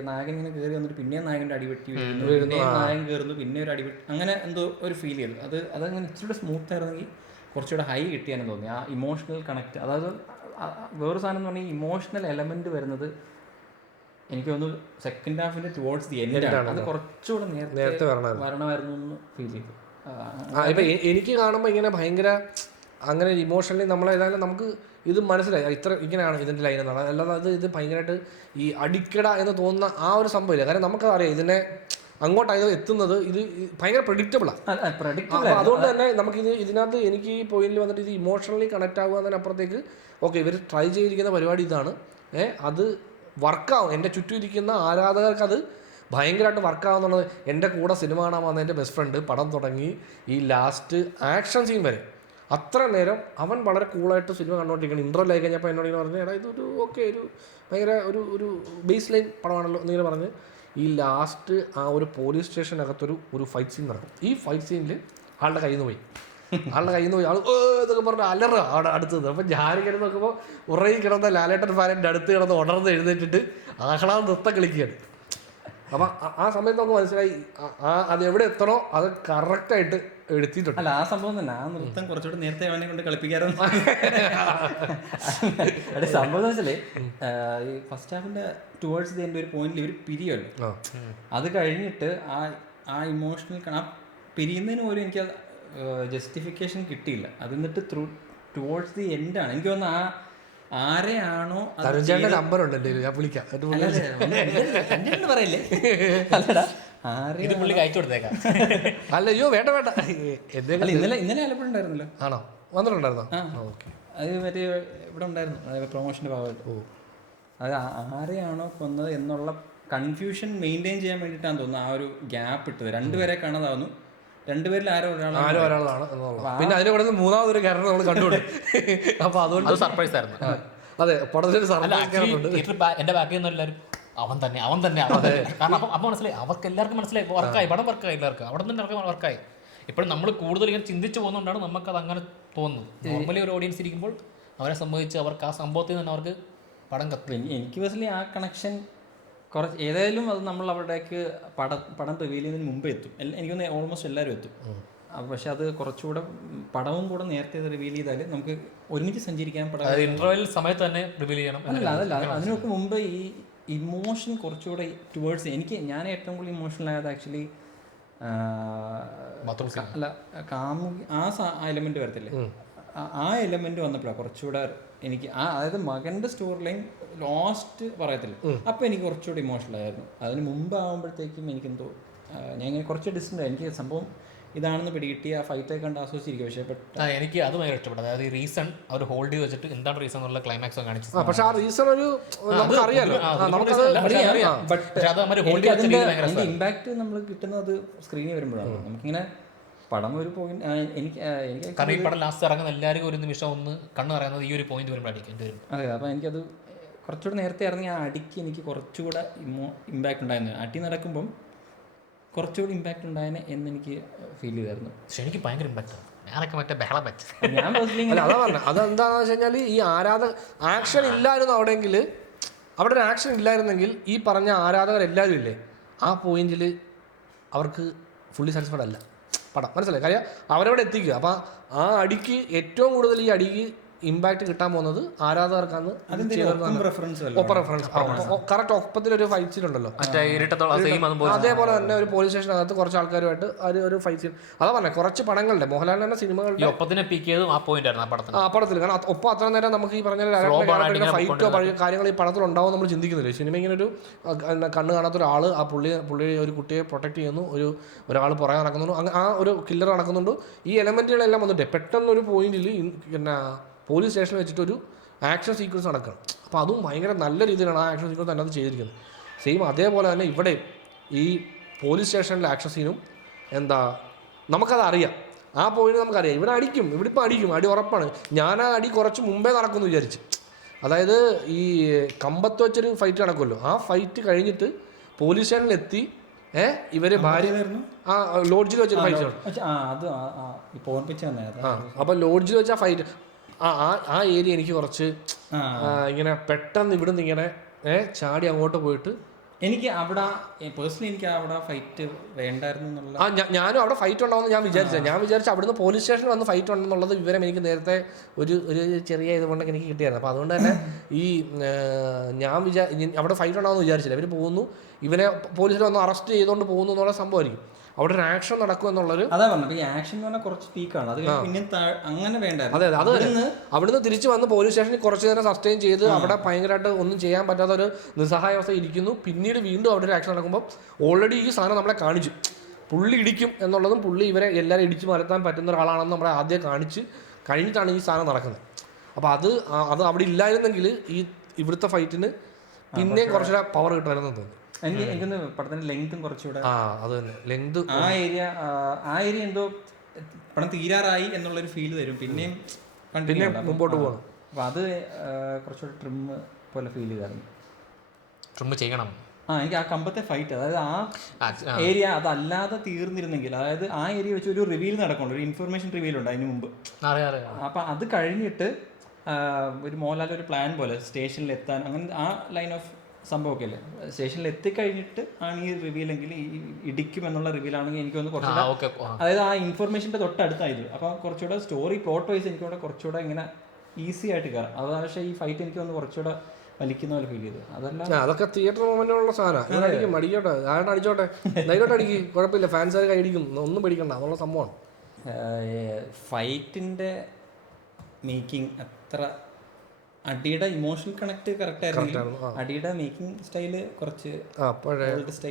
നായകൻ ഇങ്ങനെ കയറി വന്നിട്ട് പിന്നെയും നായകൻ്റെ അടിവെട്ടി വീഴുന്നു, പിന്നെയും നായകൻ കയറുന്നു, പിന്നെ ഒരു അടിവെട്ടി, അങ്ങനെ എന്തോ ഒരു ഫീൽ ചെയ്തു. അതങ്ങനെ ഇച്ചിരി സ്മൂത്ത് ആയിരുന്നെങ്കിൽ കുറച്ചുകൂടെ ഹൈ കിട്ടിയാനും തോന്നി. ആ ഇമോഷണൽ കണക്ട്, അതായത് വേറൊരു സാധനം എന്ന് പറഞ്ഞാൽ ഇമോഷണൽ എലമെന്റ് വരുന്നത് എനിക്ക് തോന്നുന്നു സെക്കൻഡ് ഹാഫിന്റെ ടുവേർഡ്സ് ദി എൻഡ് ആണ്. അത് കുറച്ചുകൂടെ നേരത്തെ വരണമായിരുന്നു എന്ന് ഫീൽ ചെയ്തു. ഇപ്പം എനിക്ക് കാണുമ്പോൾ ഇങ്ങനെ ഭയങ്കര അങ്ങനെ ഇമോഷണലി നമ്മളേതായാലും നമുക്ക് ഇത് മനസ്സിലായി ഇത്ര ഇങ്ങനെയാണ് ഇതിൻ്റെ ലൈൻ എന്നാണ്. അല്ലാതെ ഇത് ഭയങ്കരമായിട്ട് ഈ അടിക്കട എന്ന് തോന്നുന്ന ആ ഒരു സംഭവമില്ല. കാരണം നമുക്കറിയാം ഇതിനെ അങ്ങോട്ടായത് എത്തുന്നത്, ഇത് ഭയങ്കര പ്രഡിക്റ്റബിളാണ്. അതുകൊണ്ട് തന്നെ നമുക്കിത് ഇതിനകത്ത് എനിക്ക് ഈ പോയിന്റിൽ വന്നിട്ട് ഇത് ഇമോഷണലി കണക്ട് ആകുക എന്നതിനപ്പുറത്തേക്ക് ഓക്കെ ഇവർ ട്രൈ ചെയ്തിരിക്കുന്ന പരിപാടി ഇതാണ്, അത് വർക്കാവും. എൻ്റെ ചുറ്റും ഇരിക്കുന്ന ആരാധകർക്ക് അത് ഭയങ്കരമായിട്ട് വർക്കാവുന്നുള്ളത്. എൻ്റെ കൂടെ സിനിമ കാണാൻ വന്ന എൻ്റെ ബെസ്റ്റ് ഫ്രണ്ട് പടം തുടങ്ങി ഈ ലാസ്റ്റ് ആക്ഷൻ സീൻ വരെ അത്ര നേരം അവൻ വളരെ കൂളായിട്ട് സിനിമ കണ്ടുകൊണ്ടിരിക്കണം. ഇൻട്രോയിൽ ആയി കഴിഞ്ഞപ്പോൾ എന്നോട് ഇങ്ങനെ പറഞ്ഞു, എടാ ഇതൊരു ഓക്കെ ഒരു ഭയങ്കര ഒരു ബേസ് ലൈൻ പടമാണല്ലോ എന്നിങ്ങനെ പറഞ്ഞ് ഈ ലാസ്റ്റ് ആ ഒരു പോലീസ് സ്റ്റേഷനകത്തൊരു ഫൈറ്റ് സീൻ നടക്കും. ഈ ഫൈറ്റ് സീനിൽ ആളുടെ കയ്യിൽ നിന്ന് പോയി ആൾ ഇതൊക്കെ പറഞ്ഞ് അലറുക അവിടെ അടുത്തത്. അപ്പം ഞാനിങ്ങനെ നോക്കുമ്പോൾ ഉറങ്ങി കിടന്ന ലാലേട്ടൻ ഫാനിൻ്റെ അടുത്ത് കിടന്ന് ഉണർന്ന് എഴുന്നേറ്റിട്ട് ആഹ്ലാദം നൃത്തം കളിക്കുകയാണ്. അപ്പം ആ സമയത്ത് നമുക്ക് മനസ്സിലായി അത് എവിടെ എത്തണോ അത് കറക്റ്റായിട്ട് എടുത്തിട്ടുണ്ട്. അല്ല ആ സംഭവം തന്നെ, ആ നൃത്തം കുറച്ചുകൂടെ നേരത്തെ അവനെ കൊണ്ട് കളിപ്പിക്കാറുണ്ട്. സംഭവം വെച്ചാല് ഈ ഫസ്റ്റ് ഹാഫിന്റെ ടുവേർഡ്സ് ദി എൻഡ് ഒരു പോയിന്റിൽ ഇവർ പിരിയല്ലോ. അത് കഴിഞ്ഞിട്ട് ആ ഇമോഷണൽ ആ പിരിയുന്നതിന് പോലും എനിക്ക് ജസ്റ്റിഫിക്കേഷൻ കിട്ടിയില്ല. അത് എന്നിട്ട് ടുവേർഡ്സ് ദി എൻഡാണ് എനിക്ക് തോന്നുന്നു ആരെയാണോ നമ്പർ ഉണ്ടല്ലേ ഞാൻ വിളിക്കാം പറയല്ലേ അല്ലടാ അല്ലയോ വേണ്ട ഇന്നലെ ആലപ്പുഴ ഉണ്ടായിരുന്നല്ലോ. ആണോ വന്നിട്ടുണ്ടായിരുന്നോ? അത് മറ്റേ ഇവിടെ ഉണ്ടായിരുന്നു പ്രൊമോഷന്റെ ഭാഗമായിട്ട്. അത് ആരെയാണോ കൊന്നത് എന്നുള്ള കൺഫ്യൂഷൻ മെയിൻറ്റെയിൻ ചെയ്യാൻ വേണ്ടിയിട്ടാണ് തോന്നുന്നത് ആ ഒരു ഗ്യാപ്പ് ഇട്ടത്. രണ്ടുപേരെ കാണാതാവുന്നു, രണ്ടുപേരിൽ ആരോ ഒരാളാണ്. പിന്നെ അതിനെ കൂടെ മൂന്നാമതൊരു ക്യാരക്ടർ നമ്മൾ കണ്ടുകൊണ്ട് അപ്പൊ അതുകൊണ്ട് സർപ്രൈസ് ആയിരുന്നു. അതെ പടത്തിൽ എന്റെ ബാക്കിൽ നിന്ന് എല്ലാവരും അവൻ തന്നെ കാരണം അപ്പം മനസ്സിലായി, അവർക്ക് എല്ലാവർക്കും മനസ്സിലായി വർക്കായി, പടം വർക്കായി, എല്ലാവർക്കും അവിടെ നിന്ന് വർക്കായി. ഇപ്പോഴും നമ്മൾ കൂടുതൽ ഇങ്ങനെ ചിന്തിച്ചു പോകുന്നതുകൊണ്ടാണ് നമുക്കത് അങ്ങനെ തോന്നുന്നത്. നോർമലി ഒരു ഓഡിയൻസ് ഇരിക്കുമ്പോൾ അവരെ സംബന്ധിച്ച് അവർക്ക് ആ സംഭവത്തിൽ തന്നെ അവർക്ക് പടം കത്തും. എനിക്ക് പേഴ്സണലി ആ കണക്ഷൻ കുറച്ച് ഏതായാലും അത് നമ്മൾ അവിടേക്ക് പടം റിവീൽ ചെയ്യുന്നതിന് മുമ്പേ എത്തും. എനിക്കൊന്ന് ഓൾമോസ്റ്റ് എല്ലാവരും എത്തും. പക്ഷെ അത് കുറച്ചുകൂടെ പടവും കൂടെ നേരത്തെ റിവീൽ ചെയ്താൽ നമുക്ക് ഒരുമിച്ച് സഞ്ചരിക്കാൻ പടം ഇന്റർവെൽ സമയത്ത് തന്നെ റിവീൽ ചെയ്യണം. അതല്ല അതിനൊക്കെ മുമ്പ് ഈ ഇമോഷൻ കുറച്ചുകൂടെ ടുവേർഡ്സ് ഞാൻ ഏറ്റവും കൂടുതൽ ഇമോഷണൽ ആയത് ആക്ച്വലി അല്ല കാമുകി ആ എലമെന്റ് വരത്തില്ലേ, ആ എലമെന്റ് വന്നപ്പോഴാണ് കുറച്ചുകൂടെ എനിക്ക് അതായത് മകന്റെ സ്റ്റോറി ലൈൻ ലോസ്റ്റ് പറയത്തില്ല, അപ്പം എനിക്ക് കുറച്ചുകൂടി ഇമോഷണൽ ആയിരുന്നു. അതിന് മുമ്പ് ആകുമ്പോഴത്തേക്കും എനിക്കെന്തോ ഞാൻ ഇങ്ങനെ കുറച്ച് ഡിസ്റ്റൻ്റ് എനിക്ക് സംഭവം ഇതാണെന്ന് പിടികിട്ടി ആ ഫൈറ്റ് കണ്ട് ആസ്വദിച്ചിരിക്കും. പക്ഷേ എനിക്ക് അത് ഭയങ്കര ഇഷ്ടപ്പെട്ടു. അതായത് ഈ റീസൺ അവർ ഹോൾഡ് ചെയ്ത് വെച്ചിട്ട് എന്താണ് റീസൺ എന്നുള്ള ക്ലൈമാക്സ് കാണിച്ചു. പക്ഷെ ആ റീസൺ ഒരു അറിയാലോ, ഇമ്പാക്ട് നമ്മൾ കിട്ടുന്നത് സ്ക്രീനിൽ വരുമ്പോഴാണ്. നമുക്കിങ്ങനെ പടം ഒരു പോയിന്റ് എനിക്ക് കാരണം ഈ പടം ലാസ്റ്റ് ഇറങ്ങുന്ന എല്ലാവർക്കും ഒരു നിമിഷം ഒന്ന് കണ്ണു പറയുന്നത് ഈ ഒരു പോയിന്റ് വരുമ്പോഴായിരിക്കും. അതെ, അപ്പം എനിക്കത് കുറച്ചുകൂടെ നേരത്തെ ഇറങ്ങി ആ അടിക്ക് എനിക്ക് കുറച്ചുകൂടെ ഇമ്പാക്ട് ഉണ്ടായിരുന്നു. അടി നടക്കുമ്പം കുറച്ചുകൂടി ഇമ്പാക്ട് ഉണ്ടായേനെ എന്ന് എനിക്ക് ഫീൽ ചെയ്തായിരുന്നു. പക്ഷെ എനിക്ക് ഭയങ്കര ഇമ്പാക്ട് ഞാനൊക്കെ മറ്റേ ബഹളം വെച്ചു. അതാ പറഞ്ഞത്. അതെന്താണെന്ന് വെച്ച് കഴിഞ്ഞാൽ ഈ ആക്ഷൻ ഇല്ലായിരുന്നു അവിടെയെങ്കിൽ, അവിടെ ഒരു ആക്ഷൻ ഇല്ലായിരുന്നെങ്കിൽ ഈ പറഞ്ഞ ആരാധകരെല്ലാവരും ഇല്ലേ ആ പോയിന്റിൽ അവർക്ക് ഫുള്ളി സാറ്റിസ്ഫൈഡ് അല്ല. പടം. മനസ്സിലായി കാര്യം അവരവിടെ എത്തിക്കുക. അപ്പം ആ അടിക്ക് ഏറ്റവും കൂടുതൽ ഈ അടിക്ക് ഇമ്പാക്ട് കിട്ടാൻ പോകുന്നത് ആരാധകർക്കാണ്. ഒപ്പം റെഫറൻസ് കറക്റ്റ് ഒപ്പത്തിലൊരു ഫൈറ്റ് സീൻ ഉണ്ടല്ലോ, അതേപോലെ തന്നെ ഒരു പോലീസ് സ്റ്റേഷനകത്ത് കുറച്ച് ആൾക്കാരുമായിട്ട് ഒരു ഫൈറ്റ് സീൻ. അതാ പറഞ്ഞ കുറച്ച് പടങ്ങളുടെ മോഹൻലാലിന്റെ സിനിമകളുടെ ആ പടത്തിൽ. കാരണം ഒപ്പം അത്ര നേരം നമുക്ക് ഈ പറഞ്ഞ ഫൈറ്റോ കാര്യങ്ങൾ ഈ പടത്തിൽ ഉണ്ടാവും നമ്മൾ ചിന്തിക്കുന്നില്ല. സിനിമ ഇങ്ങനെ ഒരു കണ്ണ് കാണാത്ത ഒരാൾ ആ പുള്ളി ഒരു കുട്ടിയെ പ്രൊട്ടക്ട് ചെയ്യുന്നു, ഒരാൾ പുറകെ നടക്കുന്നുണ്ട്, ആ ഒരു കില്ലർ നടക്കുന്നുണ്ട്. ഈ എലമെന്റുകളെല്ലാം വന്നിട്ട് പെട്ടെന്ന് ഒരു പോയിന്റിൽ പിന്നെ പോലീസ് സ്റ്റേഷനിൽ വെച്ചിട്ടൊരു ആക്ഷൻ സീക്വൻസ് നടക്കണം. അപ്പോൾ അതും ഭയങ്കര നല്ല രീതിയിലാണ് ആ ആക്ഷൻ സീക്വൻസ് അതിനകത്ത് ചെയ്തിരിക്കുന്നത്. സെയിം അതേപോലെ തന്നെ ഇവിടെ ഈ പോലീസ് സ്റ്റേഷനിലെ ആക്ഷൻ സീനും നമുക്കത് അറിയാം, ആ പോയിന്റ് നമുക്കറിയാം. ഇവിടെ അടിക്കും, ഇവിടെ ഇപ്പോൾ അടിക്കും, അടി ഉറപ്പാണ്. ഞാൻ ആ അടി കുറച്ച് മുമ്പേ നടക്കുമെന്ന് വിചാരിച്ച്. അതായത് ഈ കമ്പത്ത് വെച്ചൊരു ഫൈറ്റ് നടക്കുമല്ലോ, ആ ഫൈറ്റ് കഴിഞ്ഞിട്ട് പോലീസ് സ്റ്റേഷനിലെത്തി ഇവര് ഭാര്യ ആ ലോഡ്ജിൽ വെച്ചൊരു ഫൈറ്റ് അപ്പോൾ ലോഡ്ജിൽ വെച്ച ഫൈറ്റ് ആ ഏരിയ എനിക്ക് കുറച്ച് ഇങ്ങനെ പെട്ടെന്ന് ഇവിടുന്ന് ഇങ്ങനെ ചാടി അങ്ങോട്ട് പോയിട്ട് എനിക്ക് അവിടെ പേഴ്സണലി എനിക്ക് അവിടെ ഫൈറ്റ് വേണ്ടായിരുന്നു എന്നുള്ള ഞാനും അവിടെ ഫൈറ്റ് ഉണ്ടാവുമെന്ന് ഞാൻ വിചാരിച്ചു അവിടുന്ന് പോലീസ് സ്റ്റേഷനിൽ വന്ന് ഫൈറ്റ് ഉണ്ടെന്നുള്ളത് വിവരം എനിക്ക് നേരത്തെ ഒരു ചെറിയ ഇതുകൊണ്ടൊക്കെ എനിക്ക് കിട്ടിയായിരുന്നു. അപ്പോൾ അതുകൊണ്ട് തന്നെ ഈ അവിടെ ഫൈറ്റ് ഉണ്ടാവുമെന്ന് വിചാരിച്ചില്ല. ഇവർ പോകുന്നു, ഇവനെ പോലീസിൽ വന്ന് അറസ്റ്റ് ചെയ്തുകൊണ്ട് പോകുന്നു എന്നുള്ള സംഭവമായിരിക്കും. അവിടെ ഒരു ആക്ഷൻ നടക്കും എന്നുള്ളൊരു അതാ പറഞ്ഞത്. ഈ ആക്ഷൻ എന്ന് പറഞ്ഞാൽ കുറച്ച് പീക്കാണ്, അത് പിന്നെ അങ്ങനെ വേണ്ടായിരുന്നു. അതെ അത് അവിടുന്ന് തിരിച്ച് വന്ന് പോലീസ് സ്റ്റേഷനിൽ കുറച്ച് നേരം സസ്റ്റെയിൻ ചെയ്ത് അവിടെ ഭയങ്കരമായിട്ട് ഒന്നും ചെയ്യാൻ പറ്റാത്ത ഒരു നിസ്സഹായാവസ്ഥ ഇരിക്കുന്നു. പിന്നീട് വീണ്ടും അവിടെ ഒരു ആക്ഷൻ നടക്കുമ്പോൾ ഓൾറെഡി ഈ സാധനം നമ്മളെ കാണിച്ചു, പുള്ളി ഇടിക്കും എന്നുള്ളതും പുള്ളി ഇവരെ എല്ലാവരും ഇടിച്ച് മരത്താൻ പറ്റുന്ന ഒരാളാണെന്ന് നമ്മളെ ആദ്യം കാണിച്ച് കഴിഞ്ഞിട്ടാണ് ഈ സാധനം നടക്കുന്നത്. അപ്പോൾ അത് അവിടെ ഇല്ലായിരുന്നെങ്കിൽ ഇവിടുത്തെ ഫൈറ്റിന് പിന്നെയും കുറച്ചുകൂടെ പവർ കിട്ടുമായിരുന്നു തോന്നുന്നു. എനിക്കൊന്ന് പടത്തിന്റെ ലെങ്തും കുറച്ചുകൂടെ ആ ഏരിയ എന്തോ പടം തീരാറായി എന്നുള്ളൊരു ഫീൽ തരും, പിന്നെയും മുമ്പോട്ട് പോകണം. അപ്പൊ അത് കുറച്ചുകൂടെ ട്രിം പോലെ ഫീൽ ചെയ്തായിരുന്നു. ട്രിം ചെയ്യണം. എനിക്ക് ആ കമ്പത്തെ ഫൈറ്റ്, അതായത് ആ ഏരിയ അതല്ലാതെ തീർന്നിരുന്നെങ്കിൽ, അതായത് ആ ഏരിയ വെച്ച് ഒരു റിവീൽ നടക്കുന്നുണ്ട്, ഒരു ഇൻഫർമേഷൻ റിവീൽ ഉണ്ട് അതിന് മുമ്പ്. അപ്പൊ അത് കഴിഞ്ഞിട്ട് ഒരു മോഹൻലാൽ ഒരു പ്ലാൻ പോലെ സ്റ്റേഷനിൽ എത്താൻ, അങ്ങനെ ആ ലൈൻ ഓഫ് സംഭവമൊക്കെ അല്ലേ. സ്റ്റേഷനിൽ എത്തിക്കഴിഞ്ഞിട്ട് ആണ് ഈ റിവീലെങ്കിൽ ഈ ഇടിക്കും എന്നുള്ള റിവീലാണെങ്കിൽ എനിക്കൊന്ന് കുറച്ചുകൂടെ, അതായത് ആ ഇൻഫർമേഷൻ്റെ തൊട്ടടുത്തായത്. അപ്പം കുറച്ചുകൂടെ സ്റ്റോറി പ്ലോട്ട് വൈസ് എനിക്കിവിടെ കുറച്ചുകൂടെ ഇങ്ങനെ ഈസി ആയിട്ട് കയറാം. അത് പക്ഷേ ഈ ഫൈറ്റ് എനിക്ക് ഒന്ന് കുറച്ചുകൂടെ വലിക്കുന്ന പോലെ ഫീൽ ചെയ്തു. അതൊക്കെ തിയേറ്റർ മൊമെന്റുള്ള സാധനം. അടിക്കും, അടിക്കോട്ടെ, ആരുടെ അടിച്ചോട്ടെ, ധൈര്യമായിട്ട് അടിക്കും, കുഴപ്പമില്ല, ഫാൻസുകാർ കൈയടിക്കും, ഒന്നും പേടിക്കണ്ട, അതുള്ള സംഭവമാണ്. ഫൈറ്റിൻ്റെ മേക്കിംഗ് അത്ര, അടിയുടെ ഇമോഷണൽ കണക്ട് കറക്റ്റ് ആയിരുന്നു, അടിയുടെ മേക്കിംഗ് സ്റ്റൈല് കുറച്ച്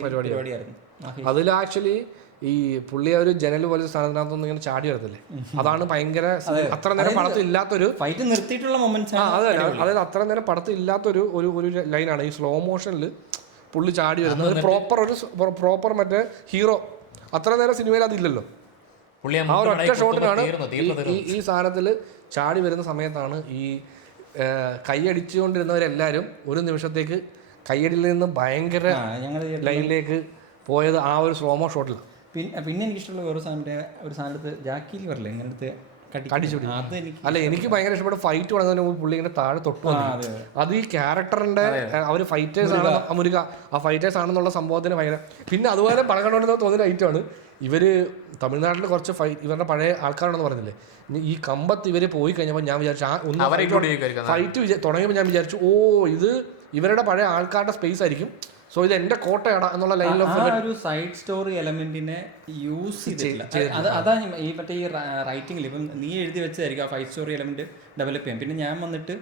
പരിപാടിയായിരുന്നു. അതിൽ ആക്ച്വലി ഈ പുള്ളി ഒരു ജനൽ പോലെ സ്ഥാനത്തിനകത്തൊന്നും ഇങ്ങനെ ചാടി വരത്തില്ലേ, അതാണ് ഭയങ്കര അത്ര നേരം പടത്തിൽ ഇല്ലാത്തൊരു ഫൈറ്റ് നിർത്തിയിട്ടുള്ള മൊമെന്റ്സ്. അതായത് അത്ര നേരം പടത്തിൽ ഇല്ലാത്തൊരു ഒരു ലൈനാണ് ഈ സ്ലോ മോഷനിൽ പുള്ളി ചാടി വരുന്നത്. പ്രോപ്പർ മറ്റേ ഹീറോ അത്ര നേരം സിനിമയിൽ അതില്ലല്ലോ. ആ ഒരു ഒറ്റ ഷോട്ടിനാണ് ഈ സാധനത്തിൽ ചാടി വരുന്ന സമയത്താണ് ഈ കൈയടിച്ചുകൊണ്ടിരുന്നവരെല്ലാവരും ഒരു നിമിഷത്തേക്ക് കൈയടിയിൽ നിന്ന് ഭയങ്കര ലൈനിലേക്ക് പോയത് ആ ഒരു സ്ലോമോ ഷോട്ടിലാണ്. പിന്നെ എനിക്കിഷ്ടമുള്ള ഒരു സാധനത്ത് ജാക്കിയിൽ വരില്ല ഇങ്ങനത്തെ അല്ല, എനിക്ക് ഭയങ്കര ഇഷ്ടപ്പെട്ട ഫൈറ്റ് തുടങ്ങുന്നതിന് മുമ്പ് പുള്ളി ഇങ്ങനെ താഴെ തൊട്ടു. അത് ഈ ക്യാരക്ടറിന്റെ അവർ ഫൈറ്റേഴ്സ് ആണ്, മുരുക ആ ഫൈറ്റേഴ്സ് ആണെന്നുള്ള സംഭവത്തിന് ഭയങ്കര. പിന്നെ അതുപോലെ പടം കണ്ടുകൊണ്ടെന്ന് തോന്നുന്ന ഐറ്റമാണ് ഇവര് തമിഴ്നാട്ടിൽ കുറച്ച് ഇവരുടെ പഴയ ആൾക്കാരാണെന്ന് പറഞ്ഞില്ലേ, ഈ കമ്പത്ത് ഇവര് പോയി കഴിഞ്ഞപ്പോൾ ഞാൻ വിചാരിച്ചു ഫൈറ്റ് തുടങ്ങിയപ്പോൾ ഞാൻ വിചാരിച്ചു ഇത് ഇവരുടെ പഴയ ആൾക്കാരുടെ സ്പേസ് ആയിരിക്കും, സോ ഇത് എന്റെ കോട്ടയാടാ എന്നുള്ള ലൈനിൽ ഒരു സൈഡ് സ്റ്റോറി എലമെന്റിനെ യൂസ് ചെയ്തിട്ടില്ല. അതാ ഈ മറ്റേ ഈ റൈറ്റിംഗിൽ ഇപ്പം നീ എഴുതി വെച്ചതായിരിക്കും ആ ഫൈറ്റ് സ്റ്റോറി എലമെന്റ് ഡെവലപ്പ് ചെയ്യാം. പിന്നെ ഞാൻ വന്നിട്ട്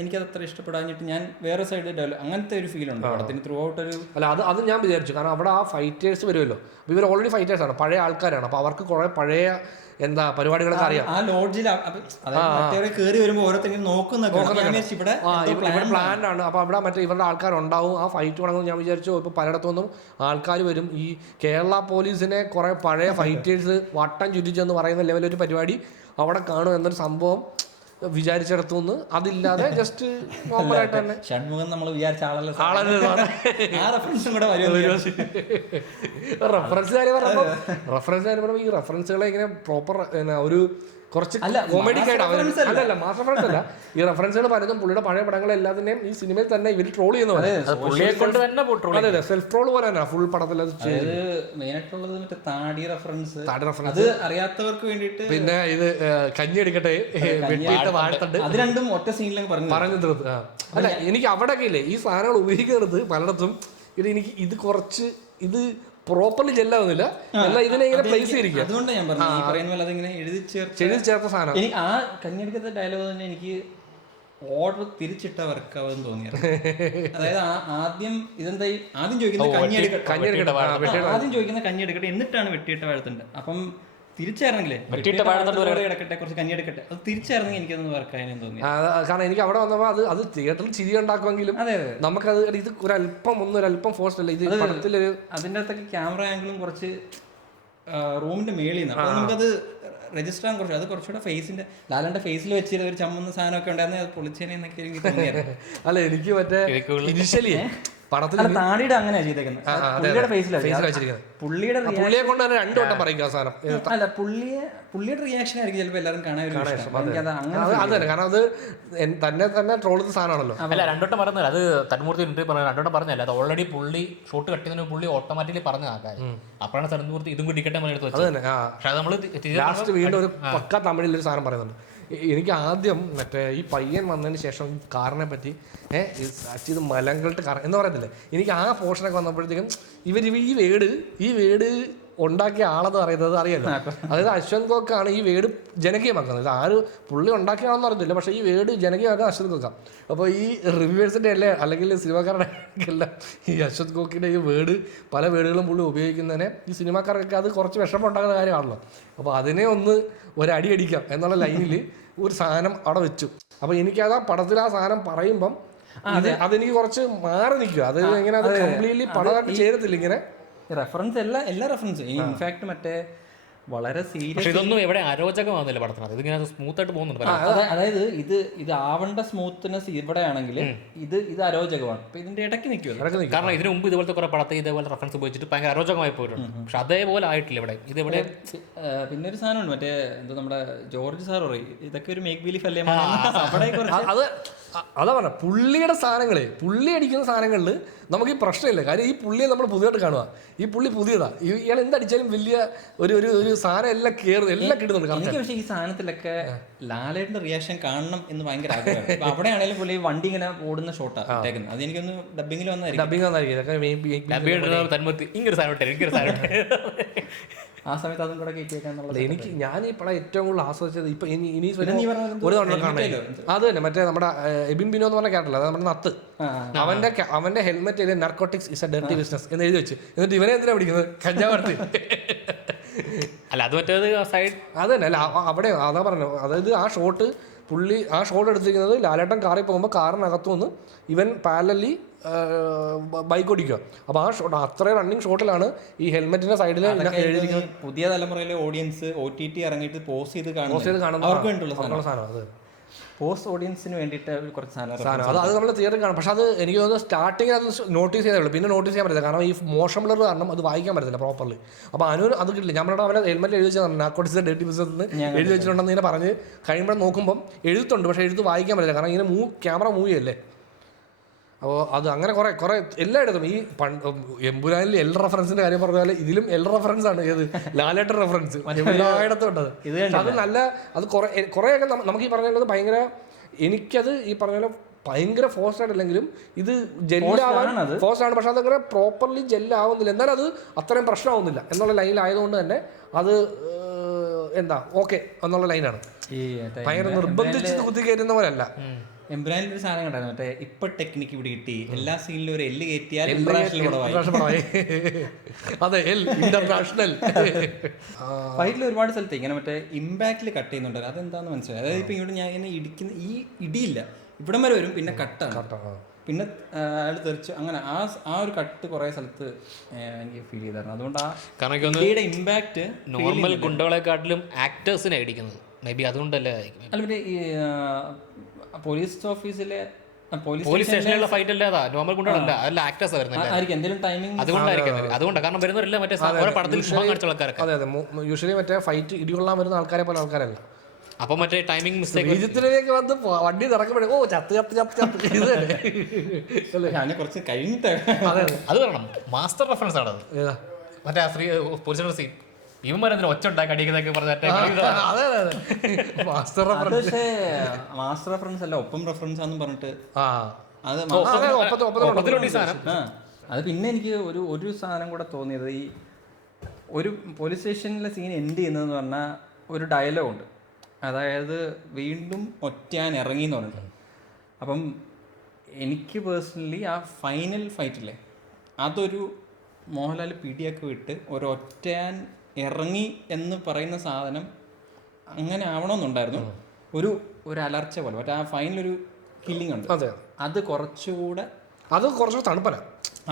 എനിക്കത് അത്ര ഇഷ്ടപ്പെടാഞ്ഞിട്ട് ഞാൻ വേറെ സൈഡ് അങ്ങനത്തെ ഒരു ഫീൽ ഉണ്ട് പടത്തിന് ത്രൂ ഔട്ട് ഒരു. അല്ല അത് ഞാൻ വിചാരിച്ചു, കാരണം അവിടെ ആ ഫൈറ്റേഴ്സ് വരുമല്ലോ, ഇവർ ഓൾറെഡി ഫൈറ്റേഴ്സ് ആണ്, പഴയ ആൾക്കാരാണ്, അപ്പൊ അവർക്ക് കുറെ പഴയ പരിപാടികളൊക്കെ അറിയാം. ആ ലോഡ്ജിൽ കയറി വരുമ്പോൾ ഓരോരുത്തരും പ്ലാൻ ആണ്. അപ്പൊ അവിടെ മറ്റേ ഇവരുടെ ആൾക്കാരുണ്ടാവും, ആ ഫൈറ്റ് തുടങ്ങുമ്പോൾ ഞാൻ വിചാരിച്ചു ഇപ്പൊ പലയിടത്തുനിന്നും ആൾക്കാർ വരും, ഈ കേരള പോലീസിനെ കുറെ പഴയ ഫൈറ്റേഴ്സ് വട്ടം ചുറ്റിച്ചെന്ന് പറയുന്ന ലെവലൊരു പരിപാടി അവിടെ കാണും എന്നൊരു സംഭവം വിചാരിച്ചിടത്തുനിന്ന്. അതില്ലാതെ ജസ്റ്റ് നോർമലായിട്ട് തന്നെ ഷൺമുഖം നമ്മൾ വിചാരിച്ച റെഫറൻസ് കാര്യം പറഞ്ഞപ്പോൾ ഈ റെഫറൻസുകളെ ഇങ്ങനെ പ്രോപ്പർ ഒരു കുറച്ച് അല്ല, കോമഡിക് ആയിട്ട് mass reference അല്ലല്ല മാസ് റെഫറൻസ് അല്ല, ഈ റെഫറൻസുകൾ പലതും പുള്ളിയുടെ പഴയ പടങ്ങളെല്ലാത്തിനെയും ഈ സിനിമയിൽ തന്നെ ഇവർ ട്രോൾ ചെയ്യുന്ന പോലെ. പുള്ളിയെ കൊണ്ട് തന്നെ അതെ അതെ, സെൽഫ് ട്രോൾ പോലെ തന്നെ ഫുൾ പടത്തിൽ അത് അതായത് മെയിൻ ആയിട്ടുള്ളത് മറ്റേ താടി റെഫറൻസ്, റെഫറൻസ്. അത് അറിയാത്തവർക്ക് വേണ്ടിയിട്ട്. പിന്നെ ഇത് കഞ്ഞി എടുക്കട്ടെ, വെട്ടിയിട്ട് വാഴത്തണ്ട്, അത് രണ്ടും ഒറ്റ സീനിലേക്ക് പറഞ്ഞു തീർത്ത്. അല്ല എനിക്ക് അവിടെയൊക്കെ ഇല്ലേ ഈ സാധനങ്ങൾ ഉപയോഗിക്കുന്നത് പലയിടത്തും എനിക്ക് ഇത് കുറച്ച് ഇത് പ്രോപ്പർലി ചെല്ലാവുന്നില്ല, എന്നാൽ ഇതിനെ ഇങ്ങനെ പ്ലേസ് ചെയ്തിരിക്കുക. അതുകൊണ്ട് ഞാൻ പറഞ്ഞു ഈ പറയുന്ന പോലെ അതിങ്ങനെ എഴുതി ചേർത്ത സാധനം. എനിക്ക് ആ കഞ്ഞെടുക്കത്തെ ഡയലോഗ് തന്നെ എനിക്ക് ഓർഡർ തിരിച്ചിട്ട വർക്കാവെന്ന് തോന്നിയത്. അതായത് ആദ്യം ഇതെന്താ ആദ്യം ചോദിക്കുന്നത് കഞ്ഞി എടുക്കട്ടെ എന്നിട്ടാണ് വെട്ടിയിട്ട വാഴത്തുണ്ട്. അപ്പം തിരിച്ചായിരുന്നെങ്കിലേ കിടക്കട്ടെ കുറച്ച് കഞ്ഞി എടുക്കട്ടെ, അത് തിരിച്ചായിരുന്നെങ്കിൽ എനിക്കതൊന്ന് വർക്കായെന്ന് തോന്നി. കാരണം എനിക്ക് അവിടെ വന്നപ്പോൾ അത് തിയേറ്ററിൽ ചിരി ഉണ്ടാക്കുമെങ്കിലും നമുക്കത് ഇത് ഒരല്പം ഫോഴ്സ് അല്ല ഇത് പടത്തിലൊരു. അതിൻ്റെ അകത്തൊക്കെ ക്യാമറ ആംഗിളും കുറച്ച് റൂമിന്റെ മേളിൽ നിന്ന്, അപ്പോൾ നമുക്കത് രജിസ്റ്റർ ആകാൻ കുറച്ച് അത് കുറച്ചുകൂടെ ഫേസിന്റെ ലാലന്റെ ഫേസിൽ വെച്ചിട്ട് ഒരു ചമ്മുന്ന സാധനമൊക്കെ ഉണ്ടായിരുന്നു, അത് പൊളിച്ചേനെ എന്നൊക്കെ എനിക്ക് തോന്നിയായിരുന്നു. അല്ല എനിക്ക് മറ്റേ ഇനിഷ്യലി പടത്തിൽ താടിയുടെ അങ്ങനെയാ ചെയ്തേക്കുന്നത്, പുള്ളിയുടെ ഫേസിലാണ് പുള്ളിയുടെ പുള്ളിയെ കൊണ്ട് തന്നെ 2 വട്ടം പറയും ആ സാധനം. അല്ല പുള്ളിയുടെ റിയാക്ഷൻ ആയിരിക്കും ചിലപ്പോൾ എല്ലാവരും കാണാൻ. അത് തന്നെ, കാരണം അത് തന്നെ ട്രോൾ ചെയ്ത സാധനമാണല്ലോ. അല്ല 2 വട്ടം പറഞ്ഞല്ല, അത് തന്മൂർത്തി ഇന്റർവ്യൂ പറഞ്ഞു 2 വട്ടം പറഞ്ഞല്ല, അത് ഓൾറെഡി പുള്ളി ഷൂട്ട് കട്ട് ചെയ്യുന്നതിന് പുള്ളി ഓട്ടോമാറ്റിക്കലി പറഞ്ഞ ആൾക്കാർ. അപ്പോഴാണ് തന്മൂർത്തി ഇതും കൂടി ഇരിക്കട്ടെ എടുത്ത് വെച്ചത്. പക്ഷെ അത് നമ്മള് ലാസ്റ്റ് വീണ്ടും ഒരു പക്ക തമിഴിൽ ഒരു സാധനം പറയുന്നുണ്ട്. എനിക്ക് ആദ്യം മറ്റേ ഈ പയ്യൻ വന്നതിന് ശേഷം കാറിനെ പറ്റി ഇത് മലങ്കൾട്ട് കാർ എന്ന് പറയത്തില്ലേ, എനിക്ക് ആ പോർഷനൊക്കെ വന്നപ്പോഴത്തേക്കും ഈ വേട് ഉണ്ടാക്കിയ ആളെന്ന് പറയുന്നത് അറിയാലോ. അതായത് അശ്വന്ത് ഗോക്കാണ് ഈ വേട് ജനകീയമാക്കുന്നത്. ഇത് ആര് പുള്ളി ഉണ്ടാക്കിയാണെന്ന് അറിയത്തില്ല, പക്ഷേ ഈ വേട് ജനകീയമാക്കാൻ അശ്വന്ത് ഗോക്ക. അപ്പോൾ ഈ റിവ്യൂവേഴ്സിൻ്റെ അല്ലേ അല്ലെങ്കിൽ സിനിമാക്കാരുടെ എല്ലാം ഈ അശ്വന്ത് ഗോക്കിൻ്റെ ഈ പല വേടുകളും പുള്ളി ഉപയോഗിക്കുന്നതിനെ ഈ സിനിമാക്കാർക്കൊക്കെ അത് കുറച്ച് വിഷമം ഉണ്ടാകുന്ന കാര്യമാണല്ലോ. അപ്പോൾ അതിനെ ഒന്ന് ഒരടി അടിക്കാം എന്നുള്ള ലൈനിൽ ഒരു സാധനം അവിടെ വെച്ചു. അപ്പോൾ എനിക്കത് ആ പടത്തിൽ ആ സാധനം പറയുമ്പം അതെനിക്ക് കുറച്ച് മാറി നിൽക്കുക. അത് എങ്ങനെ അത് കംപ്ലീറ്റ്ലി പടമായിട്ട് ചേരത്തില്ല. ഇങ്ങനെ റെഫറൻസ് എല്ലാ റെഫറൻസും ഇൻഫാക്ട് മറ്റേ വളരെ സീരിയസ് ഇതൊന്നും എവിടെ അരോചകമാകുന്നില്ല പടത്തിനകത്ത്, ഇതിങ്ങനെ സ്മൂത്ത് ആയിട്ട് പോകുന്നുണ്ട്. അതായത് ഇത് ആവേണ്ട സ്മൂത്ത്നെസ് ഇവിടെ ആണെങ്കിൽ ഇത് അരോചകമാണ്. അപ്പൊ ഇതിന്റെ ഇടയ്ക്ക് നിൽക്കുമല്ലോ, കാരണം ഇതിനു മുമ്പ് ഇതുപോലത്തെ കുറെ പടത്തെ ഇതേപോലെ റെഫറൻസ് ഉപയോഗിച്ചിട്ട് ഭയങ്കര അരോചകമായി പോയിട്ടുണ്ട്. പക്ഷെ അതേപോലെ ആയിട്ടില്ല ഇവിടെ. ഇതെവിടെ പിന്നെ ഒരു സാധനമുണ്ട് മറ്റേ എന്താ നമ്മുടെ ജോർജ് സാർ പറയും ഇതൊക്കെ ഒരു മേക്ക് ബിലീഫ് അല്ലേ. അതാ പറഞ്ഞ പുള്ളിയുടെ സാധനങ്ങള് പുള്ളി അടിക്കുന്ന സാധനങ്ങളിൽ നമുക്ക് ഈ പ്രശ്നമില്ല. കാര്യം ഈ പുള്ളിയെ നമ്മൾ പുതിയതായിട്ട് കാണുക. ഈ പുള്ളി പുതിയതാ, ഇയാൾ എന്തടിച്ചാലും വലിയ ഒരു സാധനം എല്ലാം കിട്ടുന്നുണ്ട്. എനിക്ക് പക്ഷേ ഈ സാധനത്തിലൊക്കെ ലാലേട്ടന്റെ റിയാക്ഷൻ കാണണം എന്ന് ഭയങ്കര ആഗ്രഹം. അവിടെയാണെങ്കിലും പുള്ളി വണ്ടി ഇങ്ങനെ ഓടുന്ന ഷോട്ടാണ് ഇട്ടേക്കുന്നത്. അത് എനിക്കൊന്ന് ഡബിങ്ങിൽ ആ സമയത്ത് അതും കൂടെ കേൾക്കാന്നുള്ളത്. എനിക്ക് ഞാൻ ഈ പടം ഏറ്റവും കൂടുതൽ ആസ്വദിച്ചത് ഇപ്പൊ അത് തന്നെ മറ്റേ നമ്മുടെ എബിൻ ബിനോ എന്ന് പറഞ്ഞ കേട്ടല്ലോ, നമ്മുടെ നത്ത് അവന്റെ helmet narcotics is A dirty business എന്ന് എഴുതി വെച്ച്, എന്നിട്ട് ഇവനെ എന്തിനാ പിടിക്കുന്നത് കഞ്ചാവർത്തി. അല്ല അത് മറ്റേത് സൈഡ് അത് തന്നെ അല്ല അവിടെ അതാ പറഞ്ഞു. അതായത് ആ ഷോട്ട് എടുത്തിരിക്കുന്നത് ലാലേട്ടൻ കാറിൽ പോകുമ്പോൾ കാറിനകത്തു നിന്ന് ഇവൻ പാരലലി ബൈക്ക് ഓടിക്കുക. അപ്പോൾ ആ ഷോട്ട് അത്രയും റണ്ണിങ് ഷോട്ടിലാണ് ഈ ഹെൽമെറ്റിന്റെ സൈഡിൽ എഴുതിയിരിക്കുന്നത്. പുതിയ തലമുറയിലെ ഓഡിയൻസ് OTT ഇറങ്ങിയിട്ട് പോസ് ചെയ്ത് കാണുന്ന അവർക്ക് വേണ്ടിയുള്ള സാധനം. അത് പോസ്റ്റ് ഓഡിയൻസിന് വേണ്ടിയിട്ട് കുറച്ച് സാധനം അത് നമ്മൾ തിയേറ്ററിൽ കാണും. പക്ഷെ അത് എനിക്ക് തോന്നുന്നു സ്റ്റാർട്ടിങ്ങിൽ അത് നോട്ടീസ് ചെയ്തേ ഉള്ളൂ, പിന്നെ നോട്ടീസ് ചെയ്യാൻ പറ്റില്ല. കാരണം ഈ മോഷൻ ബ്ലർ കാരണം അത് വായിക്കാൻ പറ്റത്തില്ല പ്രോപ്പർലി. അപ്പോൾ അത് കിട്ടില്ല. നമ്മുടെ അവനെ ഹെൽമെറ്റ് എഴുതി വെച്ചാൽ നാർക്കോട്ടിക്സ് ഡേർട്ടി ബിസിനസ് എന്ന് എഴുതി വെച്ചിട്ടുണ്ടെന്ന് ഇങ്ങനെ പറഞ്ഞ് കഴിയുമ്പോൾ നോക്കുമ്പം എഴുത്തുണ്ട്, പക്ഷേ എഴുത്ത് വായിക്കാൻ പറ്റില്ല. കാരണം ഇങ്ങനെ ക്യാമറ മൂവ് ചെയ്യല്ലേ. അപ്പോൾ അത് അങ്ങനെ കുറേ എല്ലായിടത്തും ഈ എമ്പുരാനിൽ റെഫറൻസിന്റെ കാര്യം പറഞ്ഞ പോലെ ഇതിലും റെഫറൻസ് ആണ്. ഏത് ലാലേട്ടർ റെഫറൻസ് എല്ലായിടത്തും ഉണ്ട്. അത് നല്ല അത് കുറേയൊക്കെ നമുക്ക് ഈ പറഞ്ഞത് ഭയങ്കര എനിക്കത് ഈ പറഞ്ഞ പോലെ ഭയങ്കര ഫോഴ്സ് ആയിട്ടില്ലെങ്കിലും ഇത് ജെല്ലാവാൻ ഫോഴ്സ് ആണ്. പക്ഷെ അതങ്ങനെ പ്രോപ്പർലി ജെല്ലാവുന്നില്ല, എന്നാൽ അത് അത്രയും പ്രശ്നമാവുന്നില്ല എന്നുള്ള ലൈനിലായതുകൊണ്ട് തന്നെ അത് എന്താ ഓക്കെ എന്നുള്ള ലൈനാണ്. ഭയങ്കര നിർബന്ധിച്ച് കുത്തി കയറ്റുന്ന പോലെ അല്ല. എംബ്രാനിൽ ഒരു സാധനം കണ്ടായിരുന്നു മറ്റേ ഇപ്പൊ ടെക്നിക്ക് ഇവിടെ കിട്ടി, എല്ലാ സീനിലും ഒരു എല്ല് കയറ്റിയാൽ ഇന്റർനാഷണൽ ഫൈറ്റിൽ ഒരുപാട് സ്ഥലത്ത് ഇങ്ങനെ മറ്റേ ഇമ്പാക്റ്റിൽ കട്ട് ചെയ്യുന്നുണ്ട്. അതെന്താന്ന് മനസ്സിലായി. അതായത് ഇപ്പൊ ഇവിടെ ഞാൻ ഇങ്ങനെ ഇടിക്കുന്ന ഈ ഇടിയില്ല ഇവിടം വരെ വരും, പിന്നെ കട്ടാണ്, പിന്നെ അയാൾ തെറിച്ച് അങ്ങനെ ആ ഒരു കട്ട് കുറെ സ്ഥലത്ത് എനിക്ക് ഫീൽ ചെയ്തായിരുന്നു. അതുകൊണ്ട് ആ ഇമ്പാക്ട് നോർമൽ ഗുണ്ടകളെക്കാട്ടിലും ആക്ടേഴ്സിനെ ഇടിക്കുന്നത് മേ ബി അതുകൊണ്ടല്ലേ. അല്ല മറ്റേ ഈ പോലീസ് ഓഫീസിലെ പോലീസ് സ്റ്റേഷനിലുള്ള ഫൈറ്റ് അല്ലാതാ നോർമൽ ഗുണ്ടകളല്ല, അതല്ല ആക്ടേഴ്സ് വരുന്നത്. അതുകൊണ്ടാണ് കാരണം വരുന്നവരില്ല മറ്റേ പടത്തിൽ അതെ യൂഷ്വലി മറ്റേ ഫൈറ്റ് ഇടികൊള്ളാൻ വരുന്ന ആൾക്കാരെ പോലെ ആൾക്കാരല്ല. അപ്പൊ മറ്റേ ടൈമിംഗ് മിസ്റ്റേക്ക് ശ്രീജിത്തിലേക്ക് വന്ന് വണ്ടി നടക്കുമ്പോഴേ ഓ ചത്ത് ചത്ത് ചത്ത് ചത്ത് ഇത് തന്നെ അല്ലേ? ഞാൻ കുറച്ച് കഴിഞ്ഞിട്ട് അതെ അത് പറയണം, മാസ്റ്റർ റെഫറൻസ് ആണ് അത്. ഏതാ? മറ്റേ ആ പോലീസിന്റെ സീൻ ഇവന്മാരെന്തിനാ ഒച്ച ഉണ്ടാക്കി അടിക്കുന്നൊക്കെ പറഞ്ഞിട്ട് അതെ അതെ അതെ മാസ്റ്റർ അത് പക്ഷേ മാസ്റ്റർ റെഫറൻസ് അല്ല, ഒപ്പം റെഫറൻസ് ആണെന്ന് പറഞ്ഞിട്ട് ആ അത് ഒപ്പത്തിലുണ്ട് ഈ സാധനം. അത് പിന്നെ എനിക്ക് ഒരു സാധനം കൂടെ തോന്നിയത്, ഈ ഒരു പോലീസ് സ്റ്റേഷനിലെ സീൻ എൻഡ് ചെയ്യുന്നതെന്ന് പറഞ്ഞാൽ ഒരു ഡയലോഗുണ്ട്, അതായത് വീണ്ടും ഒറ്റാൻ ഇറങ്ങി എന്ന് പറഞ്ഞിട്ട്. അപ്പം എനിക്ക് പേഴ്സണലി ആ ഫൈനൽ ഫൈറ്റില്ലേ, അതൊരു മോഹൻലാൽ പിടിയൊക്കെ വിട്ട് ഒരൊറ്റാൻ ഇറങ്ങി എന്ന് പറയുന്ന സാധനം അങ്ങനെ ആവണമെന്നുണ്ടായിരുന്നു. ഒരു അലർച്ച പോലെ മറ്റേ ആ ഫൈനലൊരു കില്ലിംഗ് ഉണ്ട്. അതെ അത് കുറച്ചുകൂടെ കുറച്ചുകൂടെ തണുപ്പല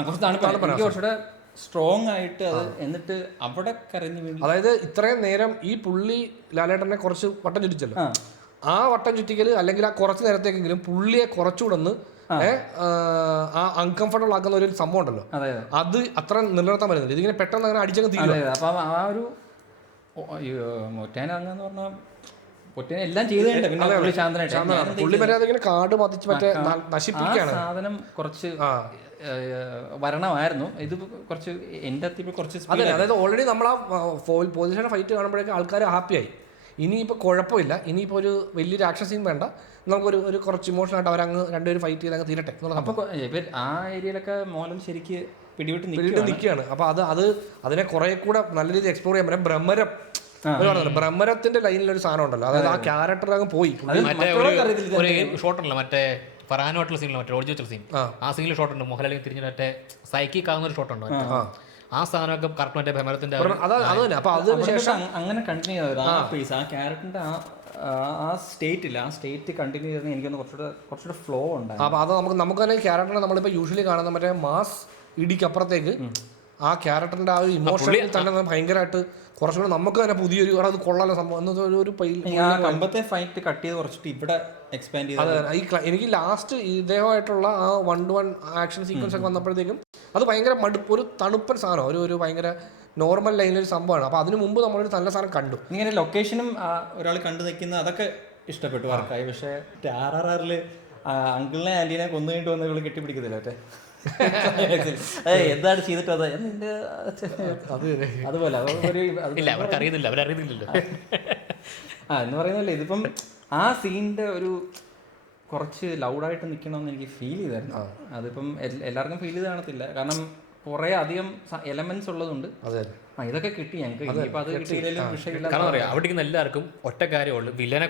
കുറച്ച് തണുപ്പാണ്, എനിക്ക് കുറച്ചുകൂടെ സ്ട്രോങ് ആയിട്ട് അത് എന്നിട്ട് അവിടെ കരഞ്ഞു വീഴും. അതായത് ഇത്രയും നേരം ഈ പുള്ളി ലാലേട്ടനെ കുറച്ച് വട്ടം ചുറ്റിച്ചല്ലോ, ആ വട്ടം ചുറ്റിക്കൽ അല്ലെങ്കിൽ ആ കുറച്ച് നേരത്തേക്കെങ്കിലും പുള്ളിയെ കുറച്ചുകൂടെ ഒന്ന് ആ അൺകംഫർട്ടബിൾ ആക്കുന്ന ഒരു സംഭവം ഉണ്ടല്ലോ, അത് അത്ര നിലനിർത്താൻ പറ്റുന്നില്ല. ഇതിങ്ങനെ പെട്ടെന്ന് അങ്ങനെ അടിച്ചങ്ങ് തീരും. അപ്പം ആ ഒരു ഒറ്റാനങ്ങന്ന് പറഞ്ഞാൽ ഒറ്റനെ എല്ലാം ചെയ്തിട്ടുണ്ട്. പിന്നെ പുള്ളി ശാന്തനായിട്ട് പുള്ളി മര്യാദ ഇങ്ങനെ കാട് മതിച്ച് മറ്റേ നശിപ്പിക്കുകയാണ്. സാധനം കുറച്ച് വരണമായിരുന്നു. ഇത് കുറച്ച് എൻ്റെ അത്തിപ്പോൾ കുറച്ച് അതെ, അതായത് ഓൾറെഡി നമ്മൾ ആ പൊസിഷൻ്റെ ഫൈറ്റ് കാണുമ്പോഴേക്കും ആൾക്കാർ ഹാപ്പിയായി. ഇനിയിപ്പോൾ കുഴപ്പമില്ല, ഇനിയിപ്പോൾ ഒരു വലിയൊരു ആക്ഷൻ സീൻ വേണ്ട, നമുക്കൊരു കുറച്ച് ഇമോഷണലായിട്ട് അവരങ്ങ് രണ്ടുപേരും ഫൈറ്റ് ചെയ്ത് അങ്ങ് തീരട്ടെ എന്നുള്ള. അപ്പോൾ ആ ഏരിയയിലൊക്കെ മോഹൻലാൽ ശരിക്ക് പിടിവിട്ട് നിൽക്കുകയാണ്. അപ്പോൾ അതിനെ കുറെ കൂടെ നല്ല രീതിയിൽ എക്സ്പ്ലോർ ചെയ്യാൻ പറ്റും. ബ്രഹ്മരത്തിന്റെ ലൈനിലൊരു സാധനം ഉണ്ടല്ലോ, അതായത് ആ ക്യാരക്ടർ അങ്ങ് പോയി. മറ്റേ ഒരു ഷോട്ട് ഉണ്ടല്ലോ, മറ്റേ ഫറാനുമായിട്ടുള്ള സീനിൽ മറ്റേ ഓടിച്ചു വെച്ച സീൻ, ആ സീനിൽ ഷോട്ട് ഉണ്ട്, മോഹൻലാലിൽ തിരിഞ്ഞ മറ്റേ സൈക്കിക് ആകുന്ന ഒരു ഷോട്ട് ഉണ്ട്. ആ സാധനമൊക്കെ കറക്റ്റ് മറ്റേ ഭ്രമരത്തിന്റെ അങ്ങനെ കണ്ടിന്യൂ ചെയ്തത് ആ ക്യാരക്ടറിന്റെ ആ സ്റ്റേറ്റില്ല, ആ സ്റ്റേറ്റ് കണ്ടിന്യൂ ചെയ്തെന്ന് എനിക്കൊന്ന് കുറച്ചുകൂടെ ഫ്ലോ ഉണ്ടായിരുന്നു. അപ്പോൾ അത് നമുക്ക് തന്നെ ക്യാരക്ടറിനെ നമ്മളിപ്പോൾ യൂഷ്വലി കാണുന്ന മറ്റേ മാസ് ഇടിക്കപ്പുറത്തേക്ക് ആ ക്യാരക്ടറിന്റെ ആ ഒരു ഇമോഷണൽ തന്നെ ഭയങ്കരമായിട്ട് കുറച്ചുകൂടെ നമുക്ക് തന്നെ പുതിയൊരു അത് കൊള്ളാലോ സംഭവം എന്നൊരു കമ്പത്തെ ഫൈറ്റ് കട്ട് ചെയ്ത് കുറച്ചിട്ട് ഇവിടെ എക്സ്പാൻഡ് ചെയ്ത്. അതെ, എനിക്ക് ലാസ്റ്റ് ഇദ്ദേഹമായിട്ടുള്ള ആ 1-to-1 ആക്ഷൻ സീക്വൻസ് ഒക്കെ വന്നപ്പോഴത്തേക്കും അത് ഭയങ്കര ഒരു തണുപ്പൻ സാധനം, ഒരു ഭയങ്കര നോർമൽ ലൈനിലൊരു സംഭവമാണ്. അപ്പോൾ അതിന് മുമ്പ് നമ്മളൊരു നല്ല സാധനം കണ്ടു. ഇങ്ങനെ ലൊക്കേഷനും ഒരാൾ കണ്ടു നിൽക്കുന്ന അതൊക്കെ ഇഷ്ടപ്പെട്ടു വർക്കായി. പക്ഷേ RRR അങ്കിളിനെ ആന്റീനെ കൊന്നു കഴിഞ്ഞിട്ട് വന്ന് ഇവള് കെട്ടിപ്പിടിക്കത്തില്ല മറ്റേ എന്താണ് ചെയ്തിട്ട് അതുപോലെ അവരറിയുന്നില്ലല്ലോ എന്ന് പറയുന്നല്ലേ. ഇതിപ്പം ആ സീനിന്റെ ഒരു കുറച്ച് ലൗഡായിട്ട് നിൽക്കണമെന്ന് എനിക്ക് ഫീൽ ചെയ്തായിരുന്നു. അതിപ്പം എല്ലാവർക്കും ഫീൽ ചെയ്ത് കാണത്തില്ല, കാരണം കുറേ അധികം എലമെന്റ്സ് ഉള്ളതുകൊണ്ട് ഇതൊക്കെ കിട്ടി ഞങ്ങൾക്ക്. അത് കിട്ടിയില്ലെങ്കിലും വിഷയമില്ല. കാരണം പറയാം, അവിടെ ഇരിക്കുന്ന എല്ലാവർക്കും ഒറ്റ കാര്യമുള്ളൂ, വില്ലനെ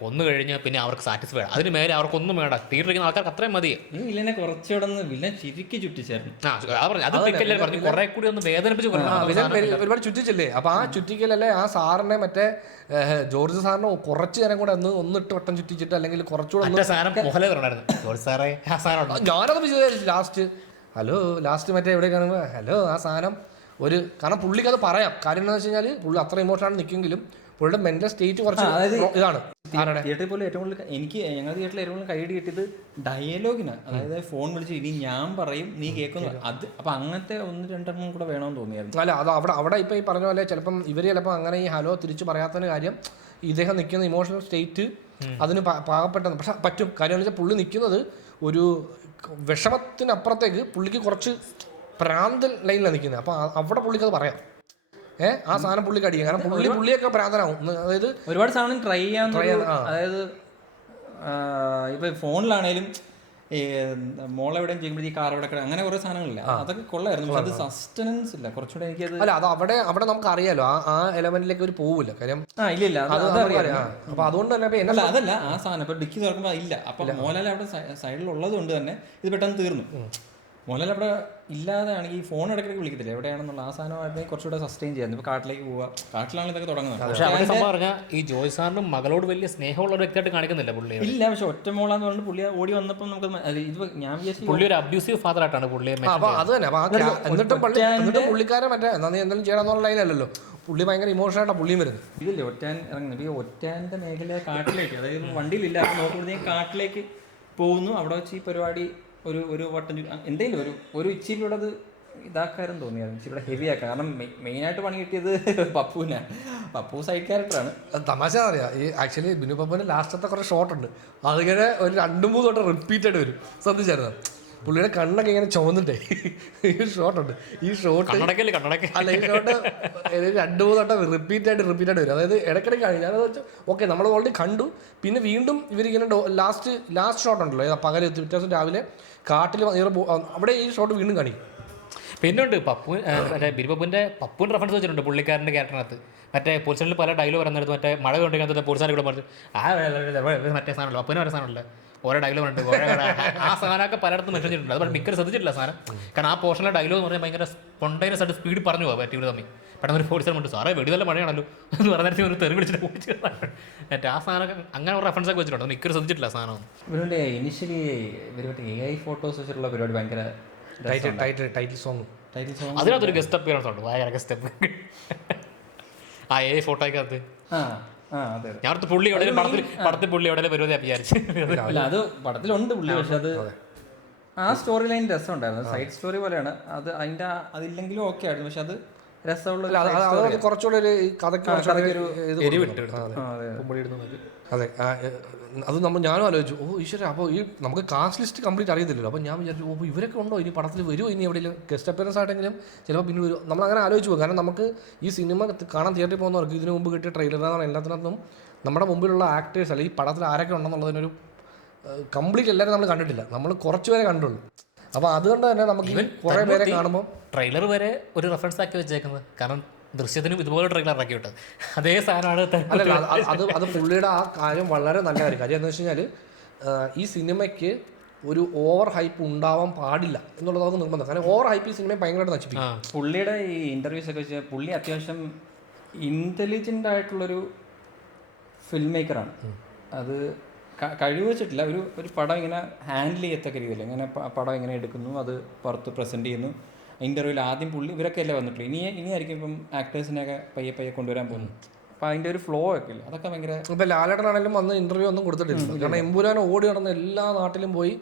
കൊന്നു കഴിഞ്ഞാൽ പിന്നെ അവർക്ക് സാറ്റിസ്ഫൈഡ്, അതിന് മേലെ അവർക്കൊന്നും വേണ്ട. തിയേറ്ററിൽ ആൾക്കാർക്ക് അത്രയും മതി. ഈ വില്ലനെ കുറച്ചുകൂടെ വില്ലൻ ചിരിക്ക് ചുറ്റിച്ചായിരുന്നു. അത് പറഞ്ഞു കുറെ കൂടി ഒന്ന് വേദനിപ്പിച്ച് ഒരുപാട് ചുറ്റിച്ചില്ലേ. അപ്പൊ ആ ചുറ്റിക്കലല്ലേ ആ സാറിനെ മറ്റേ ജോർജ് സാറിന് കുറച്ച് നേരം കൂടെ ഒന്നിട്ട് വട്ടം ചുറ്റിച്ചിട്ട് അല്ലെങ്കിൽ കുറച്ചുകൂടെ ഞാനത് വിചാരിച്ചു ലാസ്റ്റ് മറ്റേ എവിടെ കാണുമ്പോൾ ആ സാധനം കാരണം പുള്ളിക്ക് അത് പറയാം. കാര്യം എന്താണെന്ന് വെച്ച് കഴിഞ്ഞാൽ പുള്ളി അത്ര ഇമോഷനാണ് നിൽക്കുമെങ്കിലും പുള്ളിയുടെ മെന്റൽ സ്റ്റേറ്റ് കുറച്ച് ഇതാണ്. തിയേറ്ററിൽ പോലും ഏറ്റവും കൂടുതൽ ഞങ്ങളുടെ തിയേറ്ററിൽ ഏറ്റവും കൂടുതൽ കൈയടി കിട്ടിയത് ഡയലോഗിനാണ്. അതായത് ഫോൺ വിളിച്ച് ഇനി ഞാൻ പറയും നീ കേൾക്കുന്നു, അത് അപ്പൊ അങ്ങനത്തെ 1-2 കൂടെ വേണമെന്ന് തോന്നിയായിരുന്നു. അല്ല, അത് അവിടെ ഇപ്പൊ ഈ പറഞ്ഞ പോലെ ചിലപ്പം ഇവര് ചിലപ്പോൾ അങ്ങനെ ഈ ഹലോ തിരിച്ചു പറയാത്തതിന് കാര്യം ഇദ്ദേഹം നിൽക്കുന്ന ഇമോഷണൽ സ്റ്റേറ്റ് അതിന് പാകപ്പെട്ടെന്ന്. പക്ഷെ പറ്റും. കാര്യം എന്ന് വെച്ചാൽ പുള്ളി നിൽക്കുന്നത് ഒരു വിഷമത്തിനപ്പുറത്തേക്ക് പുള്ളിക്ക് കുറച്ച് പ്രാന്തൽ ലൈനിലാണ് നിൽക്കുന്നത്. അപ്പോൾ അവിടെ പുള്ളിക്ക് അത് പറയാം. ആ സാധനം പുള്ളിക്ക് അടിക്കാം. കാരണം പുള്ളിയൊക്കെ പ്രാന്തനാവും. അതായത് ഒരുപാട് സാധനം ട്രൈ ചെയ്യാൻ. അതായത് ഇപ്പൊ ഫോണിലാണേലും മോളെവിടെയും ചെയ്യുമ്പോൾ ഈ കാർ എവിടെ അങ്ങനെ കുറെ സാധനങ്ങളില്ല, അതൊക്കെ കൊള്ളായിരുന്നു. പക്ഷെ അത് സസ്റ്റനൻസ് ഇല്ല. കുറച്ചുകൂടെ എനിക്കത് അല്ല, അത് അവിടെ നമുക്ക് അറിയാലോ ആ എലമെന്റിലേക്ക് ഒരു പോവില്ല. കാര്യം ഇല്ല അപ്പൊ അതുകൊണ്ട് തന്നെ അതല്ല ആ സാധനം ഇപ്പൊ ഡിക്കി തുറക്കുമ്പോ ഇല്ല. അപ്പൊ മോഹൻലാൽ അവിടെ സൈഡിലുള്ളത് കൊണ്ട് തന്നെ ഇത് പെട്ടെന്ന് തീർന്നു. മോഹൻലാൽ അവിടെ ഇല്ലാതെയാണെങ്കിൽ ഈ ഫോൺ ഇടയ്ക്കിടയ്ക്ക് വിളിക്കത്തില്ല എവിടെയാണെന്നുള്ള ആ സാധനമായിരുന്നെങ്കിൽ കുറച്ചുകൂടെ സസ്റ്റെയിൻ ചെയ്യായിരുന്നു. ഇപ്പൊ കാട്ടിലേക്ക് പോവുക, കാട്ടിലാണ് ഇതൊക്കെ തുടങ്ങുന്നത്. പക്ഷേ ഈ ജോയ് സാറിനും മകളോട് വലിയ സ്നേഹമുള്ള ഒരു വ്യക്തിയായിട്ട് കാണിക്കുന്നില്ല പുള്ളി. ഇല്ല, പക്ഷെ ഒറ്റ മോളാന്ന് പറഞ്ഞിട്ട് പുള്ളി ഓടി വന്നപ്പോൾ നമുക്ക് ഇത് ഞാൻ വിചാരിച്ചു പുള്ളി ഒരു അബ്യൂസീവ് ഫാദർ ആയിട്ടാണ് പുള്ളിയെ. അത് തന്നെ. എന്നിട്ടും പുള്ളിക്കാരൻ മറ്റേ നീ എന്തെങ്കിലും ചെയ്യണമെന്നുള്ള ലൈനല്ലല്ലോ, പുള്ളി ഭയങ്കര ഇമോഷണലായിട്ടാണ് പുള്ളിയും വരുന്നത്. ഇതില്ലേ ഒറ്റാൻ ഇറങ്ങുന്നത്, ഈ ഒറ്റാൻ്റെ മേഖല കാട്ടിലേക്ക്, അതായത് വണ്ടിയിലില്ല നോക്കുമ്പോഴത്തേക്കും കാട്ടിലേക്ക് പോകുന്നു. അവിടെ വെച്ച് ഈ പരിപാടി ഒരു വട്ടം എന്തെങ്കിലും ഒരു ഇച്ചിരിയുടെ അത് ഇതാക്കാരും തോന്നിയായിരുന്നു, ഇച്ചിരി ഹെവി ആക്കാം. കാരണം മെയിനായിട്ട് പണി കിട്ടിയത് പപ്പുവിനാണ്. പപ്പു സൈഡ് ക്യാരക്ടറാണ്. തമാശ അറിയാം. ഈ ആക്ച്വലി ബിനു പപ്പൻ്റെ ലാസ്റ്റത്തെ കുറേ ഷോട്ട് ഉണ്ട്, അതിങ്ങനെ ഒരു 2-3 വട്ടം റിപ്പീറ്റഡ് വരും. ശ്രദ്ധിച്ചായിരുന്നു പുള്ളിയുടെ കണ്ണൊക്കെ ഇങ്ങനെ ചുവന്നിട്ടേ ഈ ഷോട്ടുണ്ട്. ഈ ഷോട്ട് അല്ല, ഈ ഷോട്ട് 2-3 വട്ടം റിപ്പീറ്റായിട്ട് വരും. അതായത് ഇടയ്ക്കിടയ്ക്ക് ഞാനത് വെച്ചാൽ ഓക്കെ നമ്മൾ ഓൾറെഡി കണ്ടു, പിന്നെ വീണ്ടും ഇവരിങ്ങനെ ലാസ്റ്റ് ഷോട്ട് ഉണ്ടല്ലോ, പകൽ വ്യത്യാസം രാവിലെ കാട്ടിൽ അവിടെ ഈ ഷോട്ട് വീണ്ടും കാണിക്കും. പിന്നെ ഉണ്ട് പപ്പു, മറ്റേ ബിരിപ്പൂൻ്റെ റെഫറൻസ് വെച്ചിട്ടുണ്ട് പുള്ളിക്കാരൻ്റെ ക്യാരക്ടറിനകത്ത്. മറ്റേ പോലീസിൽ പല ഡയലോഗ് പറയുന്നത്, മറ്റേ മഴ കൊണ്ടിരിക്കുന്നത് പോലീസുകാരെ കൂടെ പറഞ്ഞു മറ്റേ സാധനമല്ലോ പപ്പുവിന് വരെ സാധനമല്ലേ ഓരോ ഡയലോഗ് ഉണ്ട്. ആ സാധനമൊക്കെ പലയിടത്തും മെൻഷൻ ചെയ്തിട്ടുണ്ട്. അത് മിക്കവരും ശ്രദ്ധിച്ചിട്ടില്ല സാധനം. കാരണം ആ പോർഷനിലെ ഡയലോഗ് എന്ന് പറഞ്ഞാൽ ഭയങ്കര സ്പോണ്ടൈനസ് ആയിട്ട് സ്പീഡ് പറഞ്ഞു പോകാം പറ്റി തമ്മിൽ. പെട്ടെന്ന് ഒരു പോലീസുകാർ ഉണ്ട്, സാറേ വെടി നല്ല മഴയാണല്ലോ എന്ന് പറഞ്ഞാൽ ഒരു തെറി വിളിച്ചിട്ട് പോയിട്ട് മറ്റേ ആ സാധനം അങ്ങനെ ഒരു റെഫറൻസ് ഒക്കെ വെച്ചിട്ടുണ്ട്. മിക്കവരും ശ്രദ്ധിച്ചിട്ടില്ല സാധനം. ഇവരുടെ ഇനിഷ്യലി ഇവരുടെ AI ഫോട്ടോസ് വെച്ചിട്ടുള്ള പരിപാടി ഭയങ്കര ടൈറ്റിൽ സോങ് അതിനകത്തൊരു ഗസ്റ്റ് അപ്പിയറൻസ് ഉണ്ട്, ഭയങ്കര ഗസ്റ്റ് അപ്പ്. ആ AI ഫോട്ടോയ്ക്കകത്ത് ഞാൻ പുള്ളി എവിടെയും പടത്തിൽ പുള്ളി എവിടെയും പരിപാടി വിചാരിച്ചു. അല്ല, അത് പടത്തിലുണ്ട് പുള്ളി, പക്ഷെ അത് ആ സ്റ്റോറി ലൈൻ രസമുണ്ടായിരുന്നു. സൈഡ് സ്റ്റോറി പോലെയാണ് അത്. അതില്ലെങ്കിലും ഓക്കെ ആയിരുന്നു, പക്ഷെ അത് രസമുള്ള കുറച്ചുകൂടെ ഒരു കഥയ്ക്ക് അതെ. അത് ഞാനും ആലോചിച്ചു, ഈശ്വര, അപ്പോൾ ഈ നമുക്ക് കാസ്റ്റ് ലിസ്റ്റ് കംപ്ലീറ്റ് അറിയത്തില്ലല്ലോ. അപ്പോൾ ഞാൻ വിചാരിച്ചു, ഇവരൊക്കെ ഉണ്ടോ ഇനി പടത്തിൽ വരുമോ, ഇനി എവിടെയെങ്കിലും ഗസ്റ്റ് അപ്പിയറൻസ് ആയിട്ടെങ്കിലും ചിലപ്പോൾ പിന്നെ വരും. നമ്മളങ്ങനെ ആലോചിച്ച് പോകും. കാരണം നമുക്ക് ഈ സിനിമ കാണാൻ തിയേറ്ററിൽ പോകുന്നവർക്ക് ഇതിനു മുമ്പ് കിട്ടിയ ട്രെയിലറിനാണ് എല്ലാത്തിനകത്തും നമ്മുടെ മുമ്പിലുള്ള ആക്ടേഴ്സ് അല്ലെങ്കിൽ ഈ പടത്തിൽ ആരൊക്കെ ഉണ്ടെന്നുള്ളതിനൊരു കംപ്ലീറ്റ് എല്ലാവരും നമ്മൾ കണ്ടിട്ടില്ല, നമ്മൾ കുറച്ച് പേരെ കണ്ടുള്ളൂ. അപ്പോൾ അതുകൊണ്ട് തന്നെ നമുക്ക് കുറേ പേരെ കാണുമ്പോൾ ട്രെയിലർ വരെ ഒരു റെഫറൻസ് ആക്കി വെച്ചേക്കുന്നത്. കാരണം ദൃശ്യത്തിനും ഇതുപോലെ ട്രെയിലർ ആക്കി വിട്ടത് അതേ സാധനമാണ്. അത് പുള്ളിയുടെ ആ കാര്യം വളരെ നല്ല കാര്യം എന്ന് വെച്ച് കഴിഞ്ഞാൽ ഈ സിനിമയ്ക്ക് ഒരു ഓവർ ഹൈപ്പ് ഉണ്ടാവാൻ പാടില്ല എന്നുള്ളത് നമുക്ക് നിർബന്ധം. കാരണം ഓവർ ഹൈപ്പ് ഈ സിനിമയെ ഭയങ്കരമായിട്ട് നശിപ്പിക്കും. പുള്ളിയുടെ ഈ ഇൻ്റർവ്യൂസ് ഒക്കെ വെച്ചാൽ പുള്ളി അത്യാവശ്യം ഇൻ്റലിജൻ്റ് ആയിട്ടുള്ളൊരു ഫിൽം മേക്കറാണ്. അത് കഴിവ് വെച്ചിട്ടില്ല, ഒരു പടം ഇങ്ങനെ ഹാൻഡിൽ ചെയ്യത്തക്ക രീതിയിൽ ഇങ്ങനെ പടം ഇങ്ങനെ എടുക്കുന്നു, അത് പുറത്ത് പ്രസൻറ്റ് ചെയ്യുന്നു. ഇൻ്റർവ്യൂവിൽ ആദ്യം പുള്ളി ഇവരൊക്കെ അല്ലേ വന്നിട്ടുള്ളൂ, ഇനിയായിരിക്കും ഇപ്പം ആക്ടേഴ്സിനെയൊക്കെ പയ്യെ കൊണ്ടുവരാൻ പോകുന്നു. അപ്പോൾ അതിൻ്റെ ഒരു ഫ്ലോ ഒക്കെ ഇല്ല, അതൊക്കെ ഭയങ്കര. ഇപ്പോൾ ലാലേട്ടനാണെങ്കിലും വന്ന് ഇൻ്റർവ്യൂ ഒന്നും കൊടുത്തിട്ടില്ല. കാരണം എമ്പുരാൻ ഓടി നടന്ന് എല്ലാ നാട്ടിലും പോയി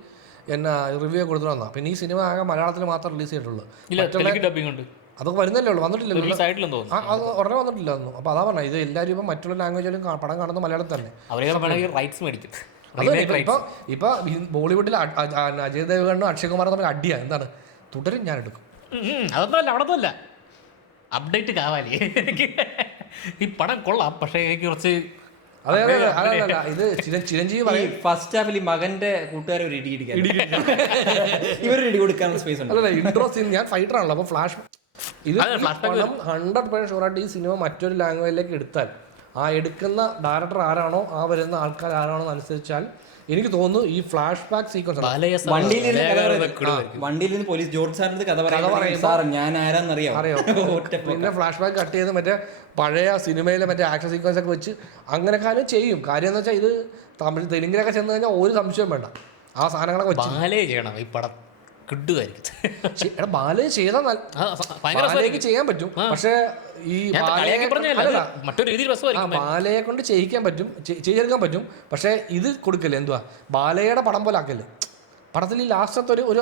എന്നാ റിവ്യൂ കൊടുത്തിട്ട് വന്നാൽ. പിന്നെ ഈ സിനിമ ആകെ മലയാളത്തിൽ മാത്രം റിലീസ് ചെയ്തിട്ടുള്ളൂ. അതൊക്കെ വരുന്നല്ലേ ഉള്ളൂ, വന്നിട്ടില്ല, അത് ഉടനെ വന്നിട്ടില്ല ഒന്നും. അപ്പോൾ അതാ പറഞ്ഞത്, ഇത് എല്ലാവരും ഇപ്പം മറ്റുള്ള ലാംഗ്വേജിലും പടം കാണുന്ന മലയാളത്തിൽ തന്നെ. ഇപ്പൊ ബോളിവുഡിൽ അജയ് ദേവ്ഗണ്ണും അക്ഷയ് കുമാറും തമ്മിൽ അടിയാ. എന്താണ് തുടരും ഞാൻ എടുക്കും. അതൊന്നുമല്ല, അവിടത്തുമല്ല അപ്ഡേറ്റ് കാവാലി. ഈ പടം കൊള്ളാം, പക്ഷേ എനിക്ക് കുറച്ച് അതെ ഇത് ചിരഞ്ജീവി ഫസ്റ്റ് ഹാഫിൽ മകന്റെ കൂട്ടുകാരെ ഒരു ഇവരൊരു ഇടി കൊടുക്കാനുള്ള സ്പേസ് ഉണ്ട്. അല്ല, ഇൻട്രോ സീൻ ഞാൻ ഫൈറ്റർ ആണല്ലോ. അപ്പോൾ ഫ്ലാഷ് ഇത് 100% ഷുവറായിട്ട് ഈ സിനിമ മറ്റൊരു ലാംഗ്വേജിലേക്ക് എടുത്താൽ ആ എടുക്കുന്ന ഡയറക്ടർ ആരാണോ ആ വരുന്ന ആൾക്കാർ ആരാണോ അനുസരിച്ചാൽ എനിക്ക് തോന്നുന്നു ഈ ഫ്ലാഷ് ബാക്ക് സീക്വൻസ് വണ്ടിയിൽ നിന്ന് പോലീസ് ജോർജ് സാറിന്റെ കഥ പറയും, ഞാൻ ആരാന്നറിയാം. പിന്നെ ഫ്ലാഷ് ബാക്ക് കട്ട് ചെയ്ത് മറ്റേ പഴയ സിനിമയിലെ മറ്റേ ആക്ഷൻ സീക്വൻസ് ഒക്കെ വെച്ച് അങ്ങനെ കാര്യം ചെയ്യും. കാര്യം എന്ന് വെച്ചാൽ ഇത് തമിഴ് തെലുങ്കിലൊക്കെ ചെന്ന് കഴിഞ്ഞാൽ ഒരു സംശയം വേണ്ട, ആ സാധനങ്ങളൊക്കെ വെച്ച് ഈ പടം ബാലയെ ചെയ്താൽ ചെയ്യാൻ പറ്റും. പക്ഷെ ഈ ബാലയെ കൊണ്ട് ചെയ്യിക്കാൻ പറ്റും, ചെയ്തെടുക്കാൻ പറ്റും. പക്ഷെ ഇത് കൊടുക്കല്ലേ, എന്തുവാ ബാലയുടെ പടം പോലെ ആക്കല്ലേ. പടത്തിൽ ഈ ലാസ്റ്റത്തെ ഒരു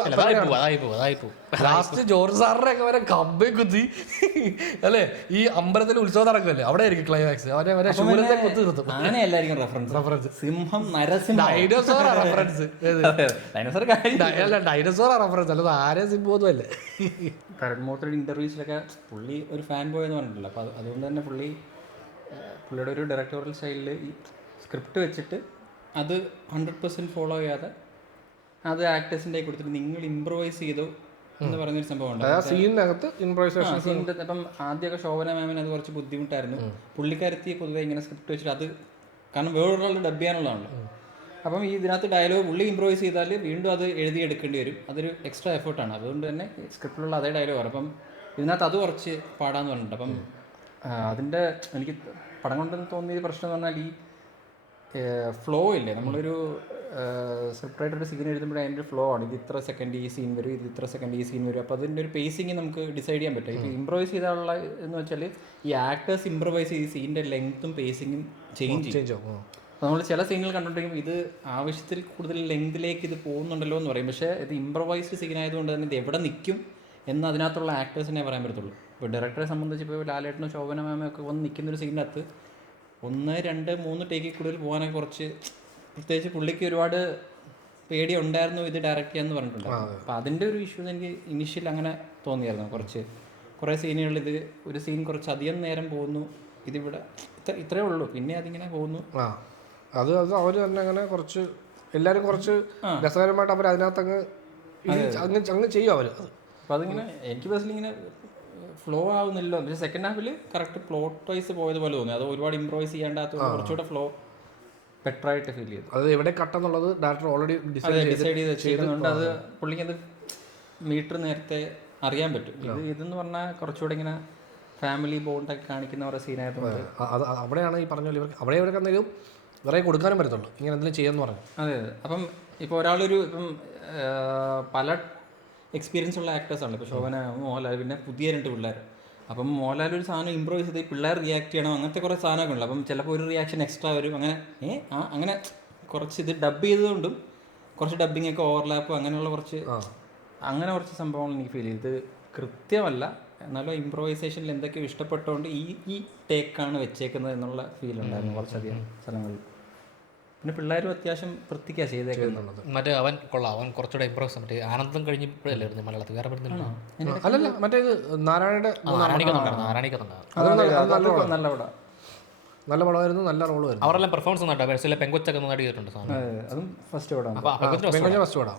ലാസ്റ്റ് ജോർജ് സാറിന്റെ ഒക്കെ വരെ കമ്പേ കുത്തി അല്ലേ, ഈ അമ്പലത്തിൽ ഉത്സവം നടക്കുമല്ലേ, അവിടെ ആയിരിക്കും ക്ലൈമാക്സ്. അവരെ ശൂലത്തെ കുത്തി നിർത്തും. റെഫറൻസ് സിംഹം, നരസിംഹം, ഡൈനോസോറാ റെഫറൻസ്. ഡൈനോസോറാ റെഫറൻസ്, അല്ലാതെ ആരെ സിംഹമൊന്നും അല്ലേ. കരൺമോട്ടയുടെ ഇന്റർവ്യൂസിലൊക്കെ പുള്ളി ഒരു ഫാൻ ബോയ് എന്ന് പറഞ്ഞിട്ടുള്ളൂ. അപ്പോൾ അതുകൊണ്ട് തന്നെ പുള്ളിയുടെ ഒരു ഡയറക്ടോറിയൽ സ്റ്റൈലിൽ ഈ സ്ക്രിപ്റ്റ് വെച്ചിട്ട് അത് 100% ഫോളോ ചെയ്യാതെ അത് ആക്ടേഴ്സിൻ്റെ കൊടുത്തിട്ട് നിങ്ങൾ ഇംപ്രൂവൈസ് ചെയ്തോ എന്ന് പറയുന്നൊരു സംഭവമുണ്ട്. അപ്പം ആദ്യമൊക്കെ ശോഭന മാമിന് അത് കുറച്ച് ബുദ്ധിമുട്ടായിരുന്നു. പുള്ളിക്കാരത്തി പൊതുവെ ഇങ്ങനെ സ്ക്രിപ്റ്റ് വെച്ചിട്ട് അത് കാരണം വേറൊരാളുടെ ഡബ് ചെയ്യാനുള്ളതാണല്ലോ. അപ്പം ഇതിനകത്ത് ഡയലോഗ് പുള്ളി ഇംപ്രൂവൈസ് ചെയ്താൽ വീണ്ടും അത് എഴുതിയെടുക്കേണ്ടി വരും, അതൊരു എക്സ്ട്രാ എഫേർട്ടാണ്. അതുകൊണ്ട് തന്നെ സ്ക്രിപ്റ്റിലുള്ള അതേ ഡയലോഗ് അപ്പം ഇതിനകത്ത് അത് കുറച്ച് പാടാന്ന് പറഞ്ഞിട്ടുണ്ട്. അപ്പം അതിൻ്റെ എനിക്ക് പടം കൊണ്ടെന്ന് തോന്നിയ പ്രശ്നം എന്ന് പറഞ്ഞാൽ ഈ ഫ്ലോ ഇല്ലേ, നമ്മളൊരു സ്ക്രിപ്റ്റ് റൈറ്റർ ഒരു സീൻ എഴുതുമ്പോൾ അതിൻ്റെ ഫ്ലോ ആണ്. ഇത് ഇത്ര സെക്കൻഡ് ഈ സീൻ വരും, ഇത് ഇത്ര സെക്കൻഡ് ഈ സീൻ വരും. അപ്പോൾ അതിൻ്റെ ഒരു പേസിങ് നമുക്ക് ഡിസൈഡ് ചെയ്യാൻ പറ്റും. ഇപ്പോൾ ഇംപ്രവൈസ് ചെയ്താലുള്ള എന്ന് വെച്ചാൽ ഈ ആക്ടേഴ്സ് ഇംപ്രവൈസ് ചെയ്ത് സീനിൻ്റെ ലെങ്ത്തും പേസിങ്ങും ചേഞ്ച് ചെയ്യും. നമ്മൾ ചില സീനുകൾ കണ്ടിട്ടുണ്ടെങ്കിൽ ഇത് ആവശ്യത്തിൽ കൂടുതൽ ലെങ്തിലേക്ക് ഇത് പോകുന്നുണ്ടല്ലോ എന്ന് പറയും. പക്ഷേ ഇത് ഇംപ്രവൈസ്ഡ് സീൻ ആയതുകൊണ്ട് തന്നെ ഇത് എവിടെ നിൽക്കും എന്ന് അതിനകത്തുള്ള ആക്ടേഴ്സിനെ പറയാൻ പറ്റത്തുള്ളൂ. ഇപ്പോൾ ഡയറക്ടറെ സംബന്ധിച്ച് ഇപ്പോൾ ലാലേട്ടനും ശോഭന മാമയൊക്കെ വന്ന് നിൽക്കുന്നൊരു സീനിനകത്ത് 1, 2, 3 ടേക്കിൽ കൂടുതൽ പോകാനൊക്കെ കുറച്ച്, പ്രത്യേകിച്ച് പുള്ളിക്ക് ഒരുപാട് പേടി ഉണ്ടായിരുന്നു ഇത് ഡയറക്റ്റ് ചെയ്യാന്ന് പറഞ്ഞിട്ടുണ്ട്. അപ്പോൾ അതിൻ്റെ ഒരു ഇഷ്യൂ എനിക്ക് ഇനിഷ്യൽ അങ്ങനെ തോന്നിയായിരുന്നു. കുറേ സീനുകളിൽ ഇത് ഒരു സീൻ കുറച്ച് അധികം നേരം പോകുന്നു, ഇതിവിടെ ഇത്രയേ ഉള്ളൂ, പിന്നെ അതിങ്ങനെ പോകുന്നു. അത് അവർ തന്നെ അങ്ങനെ കുറച്ച് എല്ലാവരും കുറച്ച് രസകരമായിട്ട് അവർ അതിനകത്ത് അങ്ങ് ചെയ്യും അവർ. അപ്പോൾ അതിങ്ങനെ എനിക്ക് പേഴ്സണലി ഇങ്ങനെ ഫ്ലോ ആവുന്നില്ലോ. പക്ഷേ സെക്കൻഡ് ഹാഫിൽ കറക്റ്റ് പ്ലോട്ട് വൈസ് പോയതുപോലെ തോന്നി. അത് ഒരുപാട് ഇംപ്രൂവൈസ് ചെയ്യാണ്ടാത്ത കുറച്ചുകൂടെ ഫ്ലോ ബെറ്റർ ആയിട്ട് ഫീൽ ചെയ്തു. അത് എവിടെ കട്ടെന്നുള്ളത് ഡയറക്ടർ ഓൾറെഡി ഡിസൈഡ് ചെയ്ത് ചെയ്യുന്നുണ്ട്. അത് പുള്ളിക്ക് അത് മീറ്റർ നേരത്തെ അറിയാൻ പറ്റും. ഇതെന്ന് പറഞ്ഞാൽ കുറച്ചുകൂടെ ഇങ്ങനെ ഫാമിലി ബോണ്ടൊക്കെ കാണിക്കുന്ന ഓരോ സീനായതുകൊണ്ട് അത് അവിടെയാണ് ഈ പറഞ്ഞ പോലെ അവിടെ എവിടെ എന്തെങ്കിലും വേറെ കൊടുക്കാനും പറ്റത്തുള്ളൂ ഇങ്ങനെ എന്തെങ്കിലും ചെയ്യാന്ന് പറഞ്ഞു. അതെ. അപ്പം ഇപ്പോൾ ഒരാളൊരു ഇപ്പം പല എക്സ്പീരിയൻസ് ഉള്ള ആക്ടേഴ്സാണ്. ഇപ്പോൾ ശോഭന, മോഹൻലാൽ, പിന്നെ പുതിയ 2 പിള്ളേർ. അപ്പം മോഹൻലാൽ ഒരു സാധനം ഇമ്പ്രൂവൈസ് ചെയ്ത് പിള്ളേർ റിയാക്ട് ചെയ്യണം, അങ്ങനത്തെ കുറേ സാധനമൊക്കെ ഉണ്ട്. അപ്പം ചിലപ്പോൾ ഒരു റിയാക്ഷൻ എക്സ്ട്രാ വരും. അങ്ങനെ കുറച്ച് ഇത് ഡബ് ചെയ്തതുകൊണ്ടും കുറച്ച് ഡബ്ബിങ് ഒക്കെ ഓവർലാപ്പ് അങ്ങനെയുള്ള കുറച്ച് സംഭവങ്ങൾ എനിക്ക് ഫീൽ ചെയ്തു. ഇത് കൃത്യമല്ല, എന്നാലും ഇമ്പ്രൂവൈസേഷനിൽ എന്തൊക്കെയോ ഇഷ്ടപ്പെട്ടുകൊണ്ട് ഈ ടേക്കാണ് വെച്ചേക്കുന്നത് എന്നുള്ള ഫീൽ ഉണ്ടായിരുന്നു കുറച്ചധികം സ്ഥലങ്ങളിൽ. പിന്നെ പിള്ളേരും അത്യാവശ്യം വൃത്തിക്കാണ് ചെയ്തേക്കുന്നുള്ളത്. മറ്റേ അവൻ കൊള്ളാം, അവൻ കുറച്ചുകൂടെ ഇമ്പ്രൂവ്സ്. മറ്റേ ആനന്ദം കഴിഞ്ഞപ്പോഴല്ലായിരുന്നു മലയാളത്തിൽ വേറെ പറ്റുന്നില്ല. അല്ലല്ല മറ്റേത് നാരായണയുടെ നല്ല പടമായിരുന്നു, നല്ല റോള് വരുന്നു. അവരെല്ലാം പെർഫോമൻസ് നന്നായിട്ട് പെങ്കൊച്ചൊക്കെ നന്നായിട്ട് ചെയ്തിട്ടുണ്ട്. അതും ഫസ്റ്റ് പടം. ഫസ്റ്റ് പടം.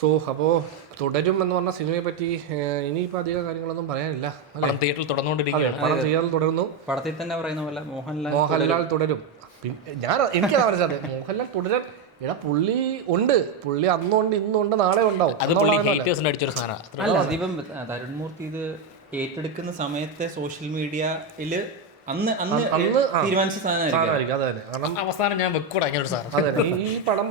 സോ അപ്പോൾ തുടരും എന്ന് പറഞ്ഞ സിനിമയെ പറ്റി ഇനിയിപ്പോൾ അധികം കാര്യങ്ങളൊന്നും പറയാനില്ല. തിയേറ്ററിൽ തുടർന്നുകൊണ്ടിരിക്കുകയാണ്. തിയേറ്ററിൽ തുടരുന്നു. പടത്തിൽ തന്നെ പറയുന്ന പോലെ മോഹൻലാൽ തുടരും. എനിക്കതാ മനസ്സിലാതെ മോഹൻലാൽ തുടരാൻ പുള്ളി അന്നുണ്ട് ഇന്നുണ്ട് നാളെ ഉണ്ടാവും. അതിപ്പം തരുൺമൂർത്തി ഇത് ഏറ്റെടുക്കുന്ന സമയത്തെ സോഷ്യൽ മീഡിയയിൽ അന്ന് തീരുമാനിച്ച സാധനമായിരിക്കും. അവസാനം ഞാൻ വെക്കൂടാ ഇങ്ങനെ ഒരു സാധനം. ഈ പടം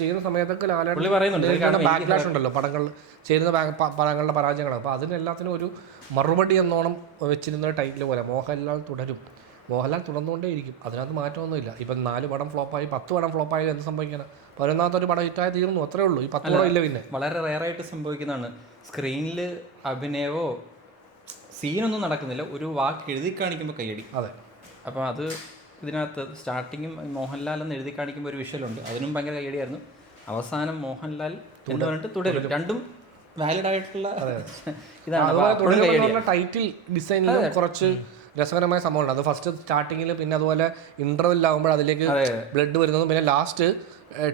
ചെയ്യുന്ന സമയത്തൊക്കെ ലാലേട്ടൻ പറയുന്നുണ്ട് ബാക്ക്ലാഷ് ഉണ്ടല്ലോ പടങ്ങൾ ചെയ്യുന്ന പടങ്ങളുടെ പരാജയങ്ങളാണ്. അപ്പോൾ അതിനെല്ലാത്തിനും ഒരു മറുപടി എന്നോണം വെച്ചിരുന്ന ടൈറ്റിൽ പോലെ മോഹൻലാൽ തുടരും. മോഹൻലാൽ തുടർന്നുകൊണ്ടേയിരിക്കും, അതിനകത്ത് മാറ്റമൊന്നുമില്ല. ഇപ്പം 4 പടം ഫ്ലോപ്പായി 10 പടം ഫ്ലോപ്പായി എന്ത് സംഭവിക്കാനാണ്? 11ാമത്തെ ഒരു പടം ഹിറ്റായി തീർന്നു, അത്രേ ഉള്ളൂ. ഈ 10 പടം ഇല്ല. പിന്നെ വളരെ റെയറായിട്ട് സംഭവിക്കുന്നതാണ് സ്ക്രീനിൽ അഭിനയമോ സീനൊന്നും നടക്കുന്നില്ല, ഒരു വാക്ക് എഴുതി കാണിക്കുമ്പോൾ കൈയടി. അതെ. അപ്പോൾ അത് ഇതിനകത്ത് സ്റ്റാർട്ടിങ്ങും മോഹൻലാൽ എന്ന് എഴുതി കാണിക്കുമ്പോൾ ഒരു വിഷ്വലുണ്ട്, അതിനും ഭയങ്കര കൈയടിയായിരുന്നു. അവസാനം മോഹൻലാൽ എന്ന് പറഞ്ഞിട്ട് തുടരും. രണ്ടും വാലിഡ് ആയിട്ടുള്ള ഇതാണ്. ടൈറ്റിൽ ഡിസൈനിൽ കുറച്ച് രസകരമായ സംഭവമുണ്ട്. അത് ഫസ്റ്റ് സ്റ്റാർട്ടിങ്ങിൽ, പിന്നെ അതുപോലെ ഇന്റർവെല്ലാകുമ്പോൾ അതിലേക്ക് ബ്ലഡ് വരുന്നതും, പിന്നെ ലാസ്റ്റ്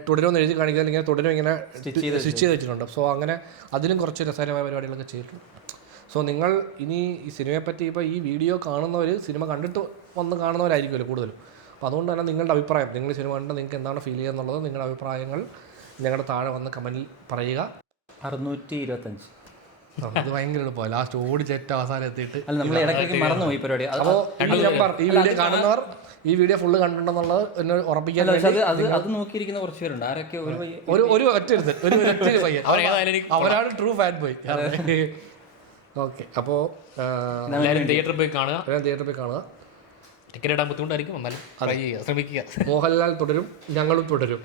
തുടരുമെന്ന് എഴുതി കാണിക്കുന്നത് ഇങ്ങനെ തുടരും ഇങ്ങനെ സ്റ്റിച്ച് ചെയ്ത് വെച്ചിട്ടുണ്ട്. സോ അങ്ങനെ അതിലും കുറച്ച് രസകരമായ പരിപാടികളൊക്കെ ചെയ്തിട്ടുണ്ട്. സോ നിങ്ങൾ ഇനി ഈ സിനിമയെപ്പറ്റി ഇപ്പോൾ ഈ വീഡിയോ കാണുന്നവർ സിനിമ കണ്ടിട്ട് വന്ന് കാണുന്നവരായിരിക്കുമല്ലോ കൂടുതലും. അപ്പോൾ അതുകൊണ്ട് തന്നെ നിങ്ങളുടെ അഭിപ്രായം, നിങ്ങൾ സിനിമ കണ്ട് നിങ്ങൾക്ക് എന്താണ് ഫീൽ ചെയ്യുക എന്നുള്ളത് നിങ്ങളുടെ അഭിപ്രായങ്ങൾ ഞങ്ങളുടെ താഴെ വന്ന് കമൻറ്റിൽ പറയുക. 625. അത് ഭയങ്കര എളുപ്പമാണ്. ലാസ്റ്റ് ഓടിച്ചേറ്റ അവസാനം എത്തിയിട്ട് നമ്മൾ ഇടയ്ക്ക് മറന്നുപോയി പരിപാടി. അപ്പോൾ ഈ വീഡിയോ കാണുന്നവർ ഈ വീഡിയോ ഫുള്ള് കണ്ടിട്ടുണ്ടെന്നുള്ളത് എന്നെ ഉറപ്പിക്കാൻ അത് നോക്കിയിരിക്കുന്ന കുറച്ച് പേരുണ്ട്. ആരൊക്കെ ഒരു ഒറ്റ പയ്യൻ അവരാണ് ട്രൂ ഫാൻ ബോയ്. ഓക്കെ. അപ്പോൾ തിയേറ്ററിൽ പോയി കാണുക. ടിക്കറ്റ് ഇടാൻ ബുദ്ധിമുട്ടായിരിക്കും, എന്നാലും ശ്രമിക്കുക. മോഹൻലാൽ തുടരും, ഞങ്ങളും തുടരും.